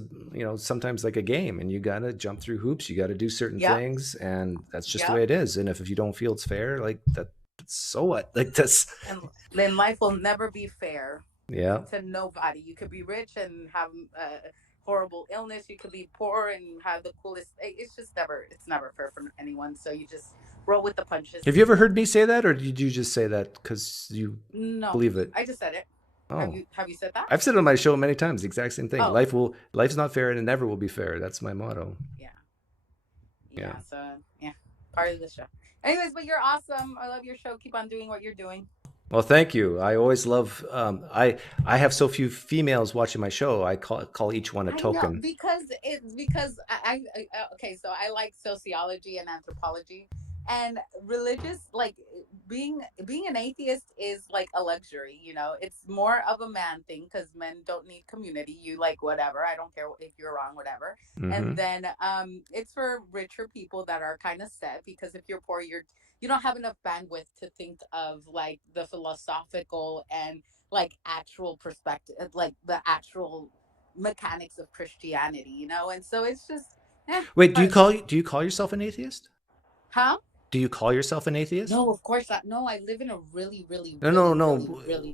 sometimes like a game, and you got to jump through hoops. You got to do certain Yep. things, and that's just the Yep. way it is. And if you don't feel it's fair, like that, so what? Like that's, And then life will never be fair yeah. to nobody. You could be rich and have horrible illness. You could be poor and have the coolest. It's never fair for anyone. So you just roll with the punches. Have you ever heard me say that, or did you just say that because you believe it? I just said it. Oh. Have you said that? I've said it on my show many times, the exact same thing. Oh. Life's not fair and it never will be fair. That's my motto. Yeah. So part of the show. Anyways, but you're awesome. I love your show. Keep on doing what you're doing. Well, thank you. I always love. I have so few females watching my show. I call each one a token. I know, because I okay. So I like sociology and anthropology, and religious, like being an atheist is like a luxury. You know, it's more of a man thing because men don't need community. You like whatever. I don't care if you're wrong, whatever. Mm-hmm. And then it's for richer people that are kind of set, because if you're poor, you don't have enough bandwidth to think of like the philosophical and like actual perspective, like the actual mechanics of Christianity, you know. And so it's just wait, do you call yourself an atheist? Huh? Do you call yourself an atheist? No, of course not. No, I live in a really No.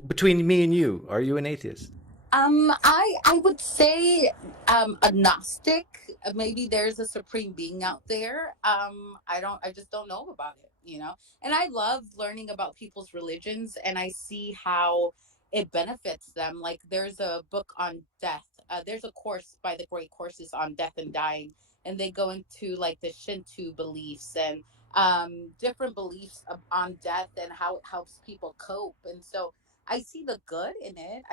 Between me and you, are you an atheist? I would say a Gnostic. Maybe there's a supreme being out there. I just don't know about it, you know. And I love learning about people's religions, and I see how it benefits them. Like there's a book on death. There's a course by the Great Courses on death and dying, and they go into like the Shinto beliefs and different beliefs on death and how it helps people cope. And so I see the good in it.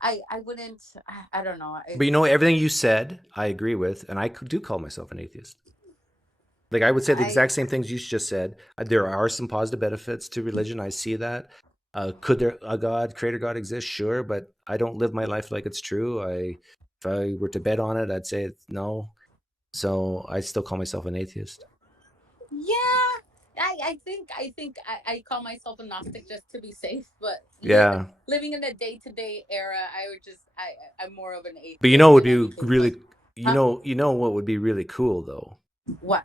I wouldn't, I don't know. But you know, everything you said, I agree with, and I do call myself an atheist. Like I would say the exact same things you just said. There are some positive benefits to religion. I see that. Could there a God, creator God exist? Sure, but I don't live my life like it's true. If I were to bet on it, I'd say no. So I still call myself an atheist. Yeah. I think I call myself a Gnostic just to be safe, but yeah, living in a day-to-day era, I'm more of an atheist. But you know what would be really, you know what would be really cool though? What?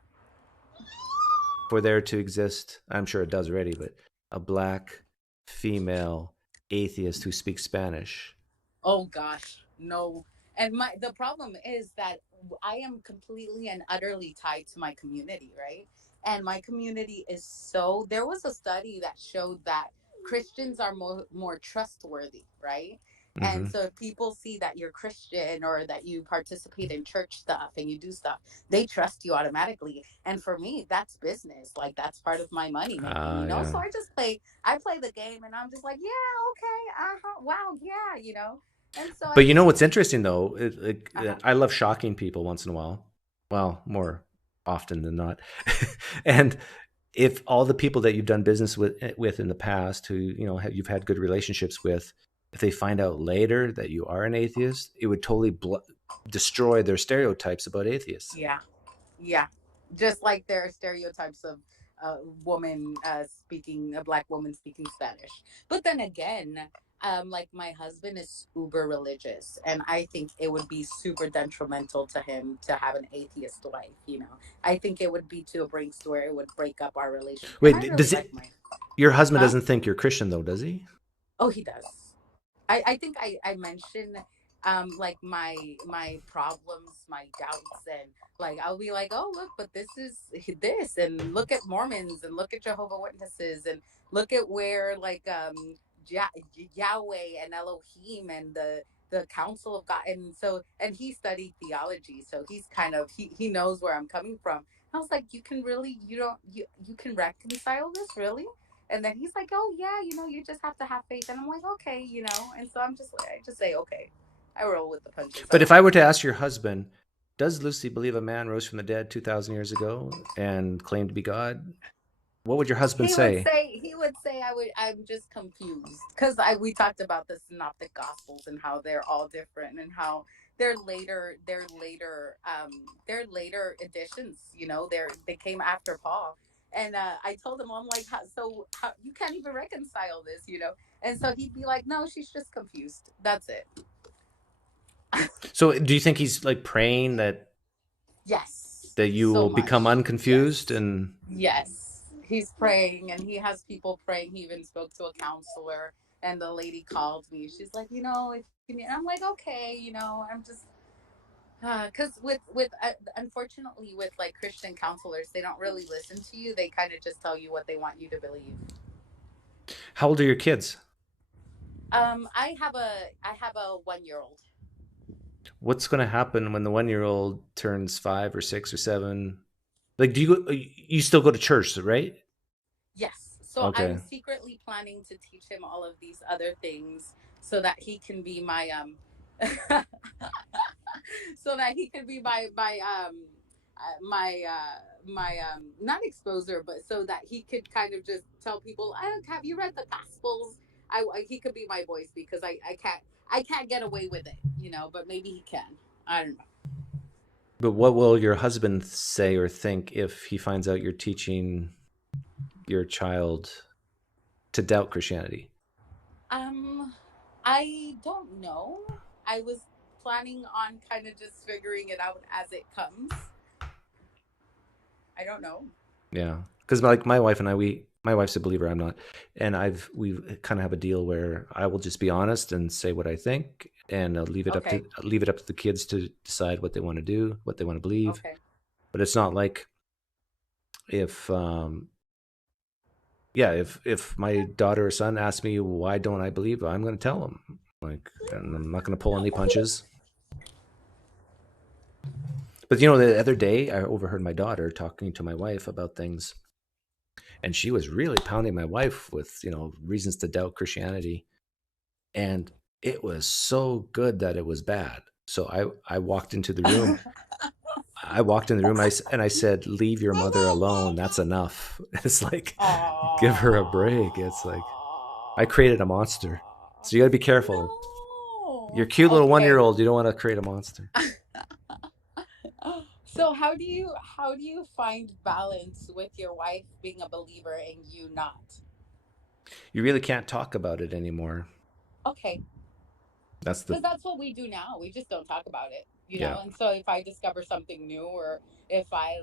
For there to exist, I'm sure it does already, but a black female atheist who speaks Spanish. Oh gosh, no. And the problem is that I am completely and utterly tied to my community, right? And my community is so, there was a study that showed that Christians are more trustworthy, right? Mm-hmm. And so if people see that you're Christian or that you participate in church stuff and you do stuff, they trust you automatically. And for me, that's business. Like that's part of my money making, you know? Yeah. So I play the game and I'm just like, yeah, okay, wow, yeah, you know? And so but you know what's interesting though? I love shocking people once in a while. Well, more often than not. And if all the people that you've done business with in the past, who you've had good relationships with, if they find out later that you are an atheist, it would totally destroy their stereotypes about atheists. Yeah, just like there are stereotypes of a black woman speaking Spanish. But then again, like my husband is uber religious, and I think it would be super detrimental to him to have an atheist wife. You know, I think it would be to a point where it would break up our relationship. Wait, your husband doesn't think you're Christian though, does he? Oh, he does. I think I mentioned like my problems, my doubts, and like I'll be like, oh look, but this is this, and look at Mormons, and look at Jehovah's Witnesses, and look at where like Yahweh and Elohim and the Council of God, and he studied theology, so he's kind of he knows where I'm coming from. I was like, you can reconcile this, really? And then he's like, oh yeah, you just have to have faith. And I'm like, okay, and so I just say, okay, I roll with the punches. But if I were to ask your husband, does Lucy believe a man rose from the dead 2,000 years ago and claimed to be God? What would your husband say? He would say I'm just confused, because we talked about the Synoptic Gospels and how they're all different and how they're later editions. They came after Paul. And I told him, I'm like, how you can't even reconcile this, And so he'd be like, no, she's just confused. That's it. So do you think he's like praying that? Yes. That you will become unconfused? Yes. And yes, he's praying, and he has people praying. He even spoke to a counselor, and the lady called me. She's like, and I'm like, okay, Because unfortunately with like Christian counselors, they don't really listen to you. They kind of just tell you what they want you to believe. How old are your kids? I have a 1-year-old. What's going to happen when the 1-year-old turns 5 or 6 or 7? Like, you still go to church, right? Yes. So Okay. I'm secretly planning to teach him all of these other things so that he can be my so that he could be my not exposer, but so that he could kind of just tell people, have you read the Gospels? He could be my voice, because I can't get away with it, but maybe he can. I don't know. But what will your husband say or think if he finds out you're teaching your child to doubt Christianity? I don't know. I was planning on kind of just figuring it out as it comes. I don't know. Yeah, because like my wife and my wife's a believer, I'm not, and we kind of have a deal where I will just be honest and say what I think, and I'll leave it up to the kids to decide what they want to do, what they want to believe. Okay. But it's not like if my daughter or son asks me why don't I believe, I'm going to tell them. Like, and I'm not going to pull any punches. But the other day I overheard my daughter talking to my wife about things, and she was really pounding my wife with reasons to doubt Christianity, and it was so good that it was bad. So I walked into the room. And I said, "Leave your mother alone. That's enough." It's like, give her a break. It's like, I created a monster, so you got to be careful. No. Your cute little 1-year-old, you don't want to create a monster. So how do you find balance with your wife being a believer and you not? You really can't talk about it anymore. Okay. Because that's what we do now. We just don't talk about it, know. And so if I discover something new, or if I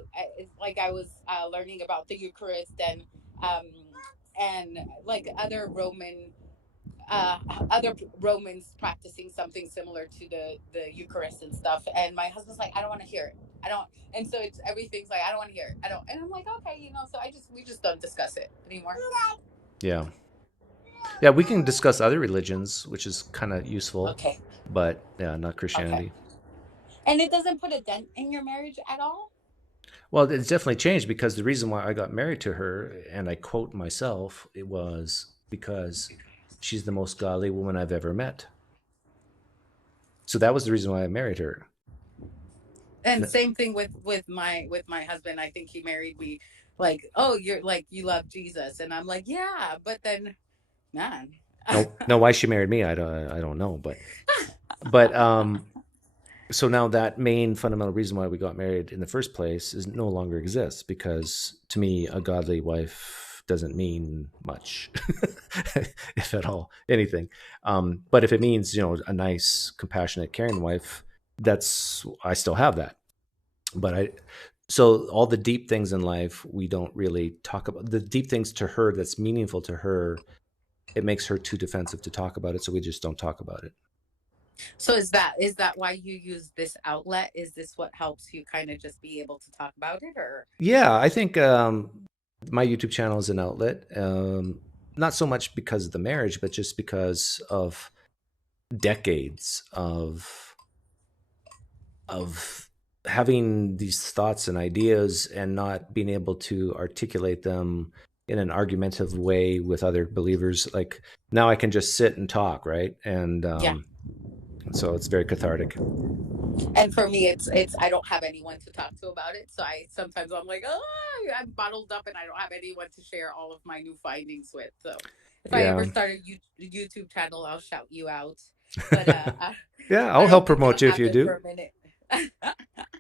was learning about the Eucharist and like other Romans practicing something similar to the Eucharist and stuff, and my husband's like, I don't want to hear it. I don't, and so everything's like, I don't want to hear it. I don't, and I'm like, okay, so we just don't discuss it anymore. Yeah. Yeah, we can discuss other religions, which is kind of useful. Okay. But yeah, not Christianity. Okay. And it doesn't put a dent in your marriage at all? Well, it's definitely changed, because the reason why I got married to her, and I quote myself, it was because she's the most godly woman I've ever met. So that was the reason why I married her. And same thing with my husband. I think he married me like, oh, you're like, you love Jesus, and I'm like, yeah, but then, man. No, why she married me, I don't know, but so now that main fundamental reason why we got married in the first place is no longer exists, because to me a godly wife doesn't mean much, if at all, anything. But if it means a nice, compassionate, caring wife, I still have that. But so all the deep things in life we don't really talk about. The deep things to her that's meaningful to her, it makes her too defensive to talk about it, so we just don't talk about it. So is that why you use this outlet? Is this what helps you kind of just be able to talk about it, or? Yeah, I think my YouTube channel is an outlet. Not so much because of the marriage, but just because of decades of having these thoughts and ideas and not being able to articulate them in an argumentative way with other believers. Like, now I can just sit and talk, right? And so it's very cathartic. And for me, it's I don't have anyone to talk to about it. So sometimes I'm like, I'm bottled up and I don't have anyone to share all of my new findings with. So if I ever start a YouTube channel, I'll shout you out. But yeah, I'll help promote you if you do. For a minute.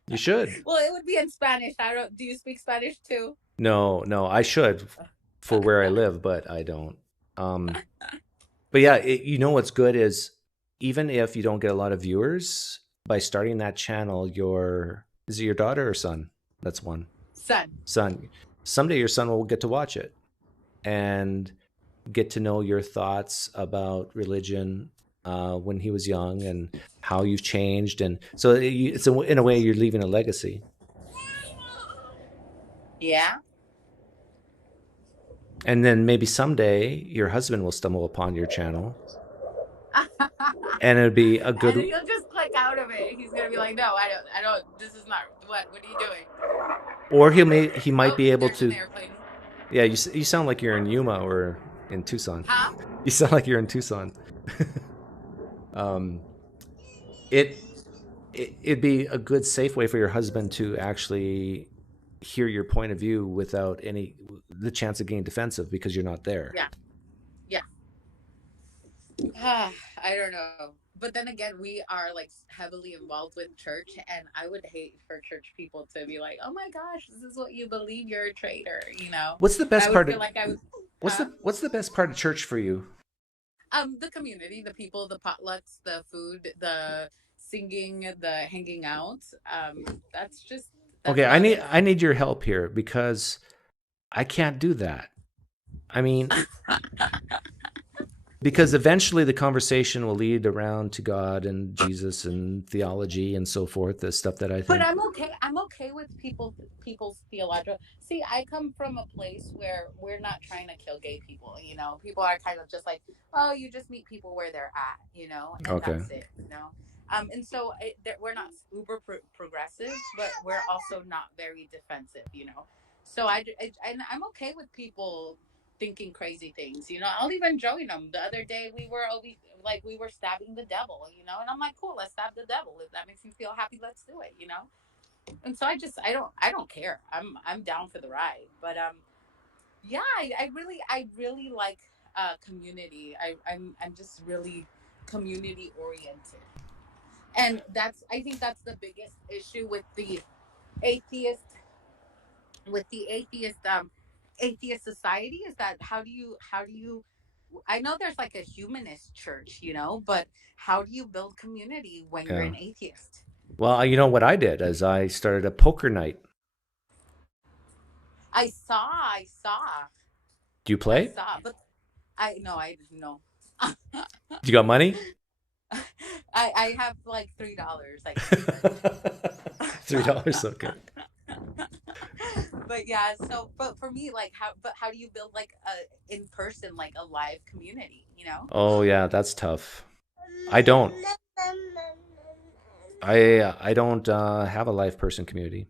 You should. Well, it would be in Spanish. Do you speak Spanish too? No, I should for where I live, but I don't. But yeah, what's good is, even if you don't get a lot of viewers, by starting that channel, is it your daughter or son? That's one. Son. Someday your son will get to watch it and get to know your thoughts about religion when he was young and how you've changed. And so it's in a way you're leaving a legacy. Yeah. And then maybe someday your husband will stumble upon your channel. And it'd be a good. And he'll just click out of it. He's gonna be like, "No, I don't. This is not. What are you doing?" Or he might be able there's to. an airplane. Yeah, you sound like you're in Yuma or in Tucson. Huh? You sound like you're in Tucson. It'd be a good safe way for your husband to actually hear your point of view without the chance of getting defensive because you're not there. Yeah. I don't know. But then again, we are like heavily involved with church, and I would hate for church people to be like, "Oh my gosh, this is what you believe, you're a traitor," you know. What's the best part of What's the best part of church for you? The community, the people, the potlucks, the food, the singing, the hanging out. That's okay, I need your help here because I can't do that. I mean, because eventually the conversation will lead around to God and Jesus and theology and so forth, the stuff that I think. But I'm okay with people's theological. See, I come from a place where we're not trying to kill gay people, you know. People are kind of just like, "Oh, you just meet people where they're at," you know, and okay. That's it, you know. And so we're not uber progressive, but we're also not very defensive, you know. So I'm okay with people thinking crazy things, you know. I'll even join them. The other day we were stabbing the devil, you know, and I'm like, cool, let's stab the devil. If that makes me feel happy, let's do it, you know. And so I don't care. I'm down for the ride. But yeah, I really like community. I'm just really community oriented. And I think that's the biggest issue with the atheist atheist society is that how do you I know there's like a humanist church, you know, but how do you build community when you're an atheist? Well, you know what I did is I started a poker night. I saw. Do you play? I saw, but I didn't know. You got money? I have like $3. Like $3, okay. But yeah, but for me, like how do you build like a in person, like a live community, you know? Oh yeah, that's tough. I don't have a live person community.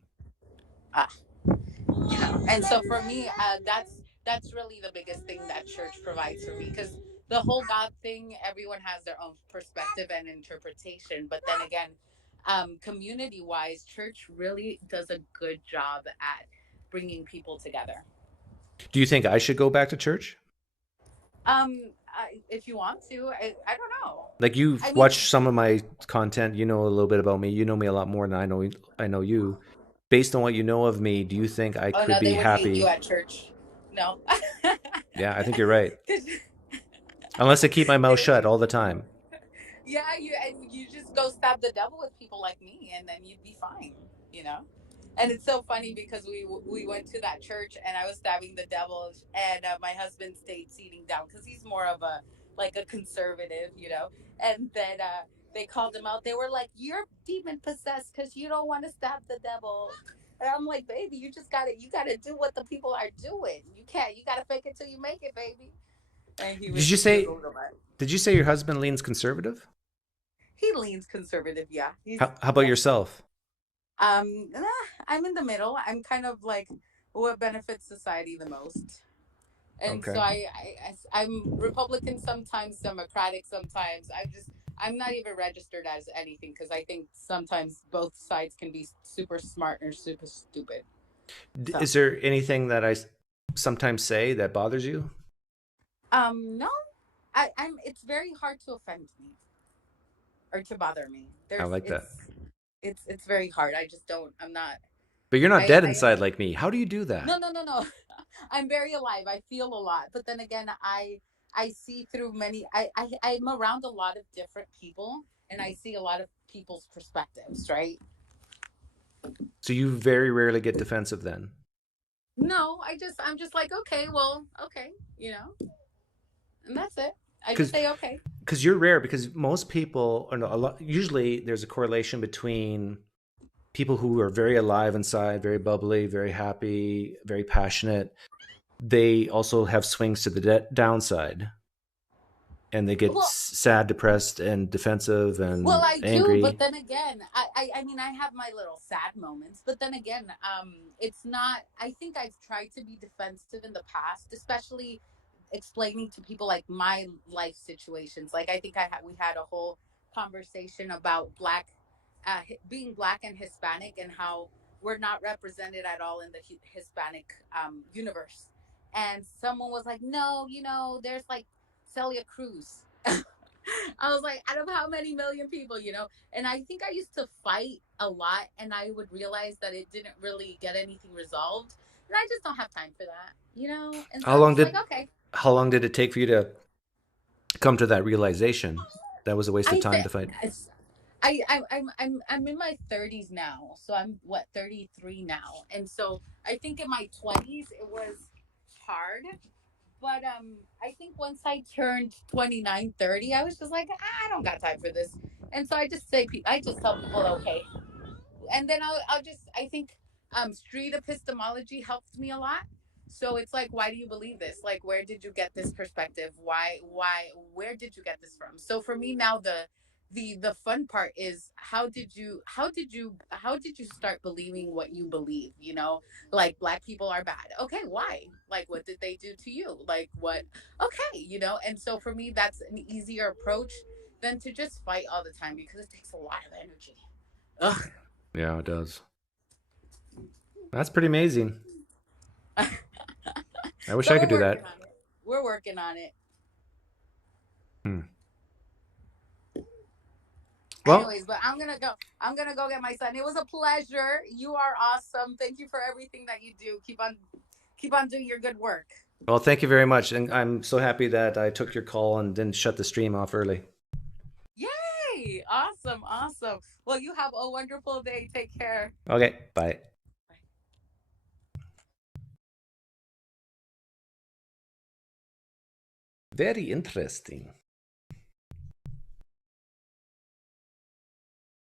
You know, and so for me, that's really the biggest thing that church provides for me, because the whole God thing, everyone has their own perspective and interpretation, but then again, community wise, church really does a good job at bringing people together. Do you think I should go back to church? If you want to, I don't know. Like you've watched some of my content, you know a little bit about me. You know me a lot more than I know you. Based on what you know of me, do you think I could be happy? Hate you at church? No. Yeah, I think you're right. Unless I keep my mouth shut all the time. Yeah, you just go stab the devil with people like me, and then you'd be fine, you know. And it's so funny because we went to that church, and I was stabbing the devil, and my husband stayed seating down because he's more of a conservative, you know. And then they called him out. They were like, "You're demon possessed because you don't want to stab the devil." And I'm like, "Baby, you gotta do what the people are doing. You gotta fake it till you make it, baby." And Did you say your husband leans conservative? He leans conservative, yeah. How about yourself? I'm in the middle. I'm kind of like what benefits society the most. And so I'm Republican sometimes, Democratic sometimes. I'm not even registered as anything because I think sometimes both sides can be super smart or super stupid. So. Is there anything that I sometimes say that bothers you? No. It's very hard to offend me or to bother me. I like that. It's very hard. I'm not. But you're not dead inside like me. How do you do that? No. I'm very alive. I feel a lot. But then again, I see through I'm around a lot of different people, and I see a lot of people's perspectives, right? So you very rarely get defensive then? No, I'm just like, okay, you know, and that's it. I just say okay. because you're rare, because most people, or no, a lot, usually there's a correlation between people who are very alive inside, very bubbly, very happy, very passionate. They also have swings to the downside, and they get sad, depressed, and defensive and well, I angry. do, but then again, I mean, I have my little sad moments, but then again, it's not. I think I've tried to be defensive in the past, especially explaining to people like my life situations. Like I think we had a whole conversation about being black and Hispanic, and how we're not represented at all in the Hispanic universe. And someone was like, "No, there's like Celia Cruz." I was like, out of how many million people, And I think I used to fight a lot, and I would realize that it didn't really get anything resolved, and I just don't have time for that, And so How long did it take for you to come to that realization that was a waste of time to fight? I'm in my 30s now, so I'm 33 now, and so I think in my 20s it was hard, but I think once I turned 29, 30, I was just like, I don't got time for this, and so I just tell people, okay, and then I think street epistemology helped me a lot. So it's like, why do you believe this? Like, where did you get this perspective? Where did you get this from? So for me now, the fun part is how did you start believing what you believe? Like black people are bad. Okay, why? Like, what did they do to you? Like, what? Okay, And so for me, that's an easier approach than to just fight all the time, because it takes a lot of energy. Ugh. Yeah, it does. That's pretty amazing. I wish I could do that. We're working on it. Well, anyways, but I'm gonna go get my son. It was a pleasure. You are awesome. Thank you for everything that you do. Keep on doing your good work. Well, thank you very much, and I'm so happy that I took your call and didn't shut the stream off early. Yay! Awesome. Well, you have a wonderful day. Take care. Okay, bye. Very interesting.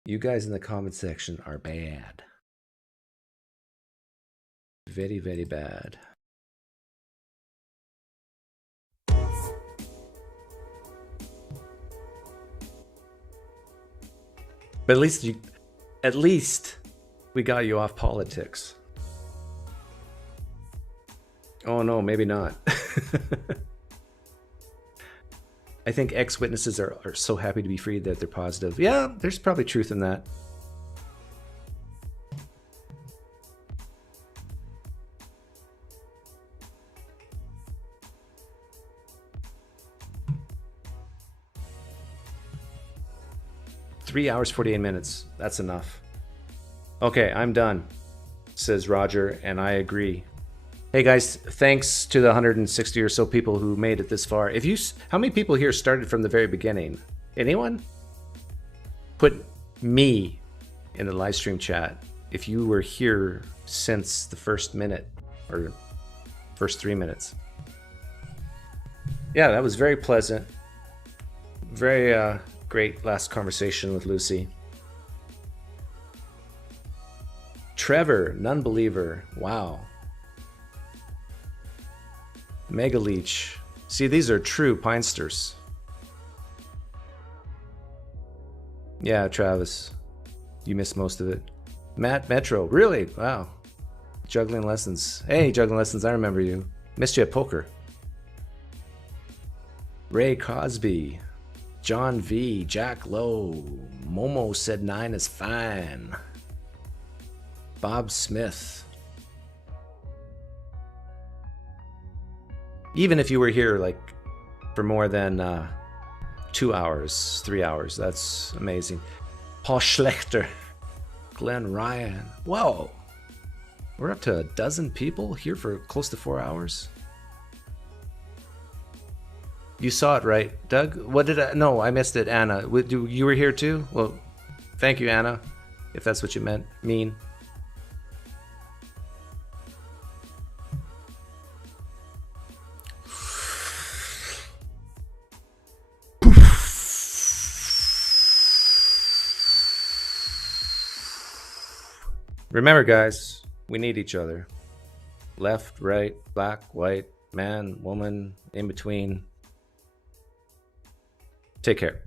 You guys in the comment section are bad. Very, very bad. But at least we got you off politics. Oh no, maybe not. I think ex-witnesses are so happy to be freed that they're positive. Yeah, there's probably truth in that. "3 hours, 48 minutes. That's enough." Okay, I'm done, says Roger, and I agree. Hey guys, thanks to the 160 or so people who made it this far. How many people here started from the very beginning? Anyone? Put me in the live stream chat if you were here since the first minute or first 3 minutes. Yeah, that was very pleasant. Very great last conversation with Lucy. Trevor, non-believer. Wow. Mega Leech. See, these are true Pinesters. Yeah, Travis. You missed most of it. Matt Metro. Really? Wow. Juggling Lessons. Hey, Juggling Lessons, I remember you. Missed you at poker. Ray Cosby. John V. Jack Lowe. Momo said 9 is fine. Bob Smith. Even if you were here like for more than 2 hours, 3 hours, that's amazing. Paul Schlechter. Glenn Ryan. Whoa. We're up to a dozen people here for close to 4 hours. You saw it, right? Doug? What did I... No, I missed it. Anna. You were here too? Well, thank you, Anna, if that's what you mean. Remember, guys, we need each other. Left, right, black, white, man, woman, in between. Take care.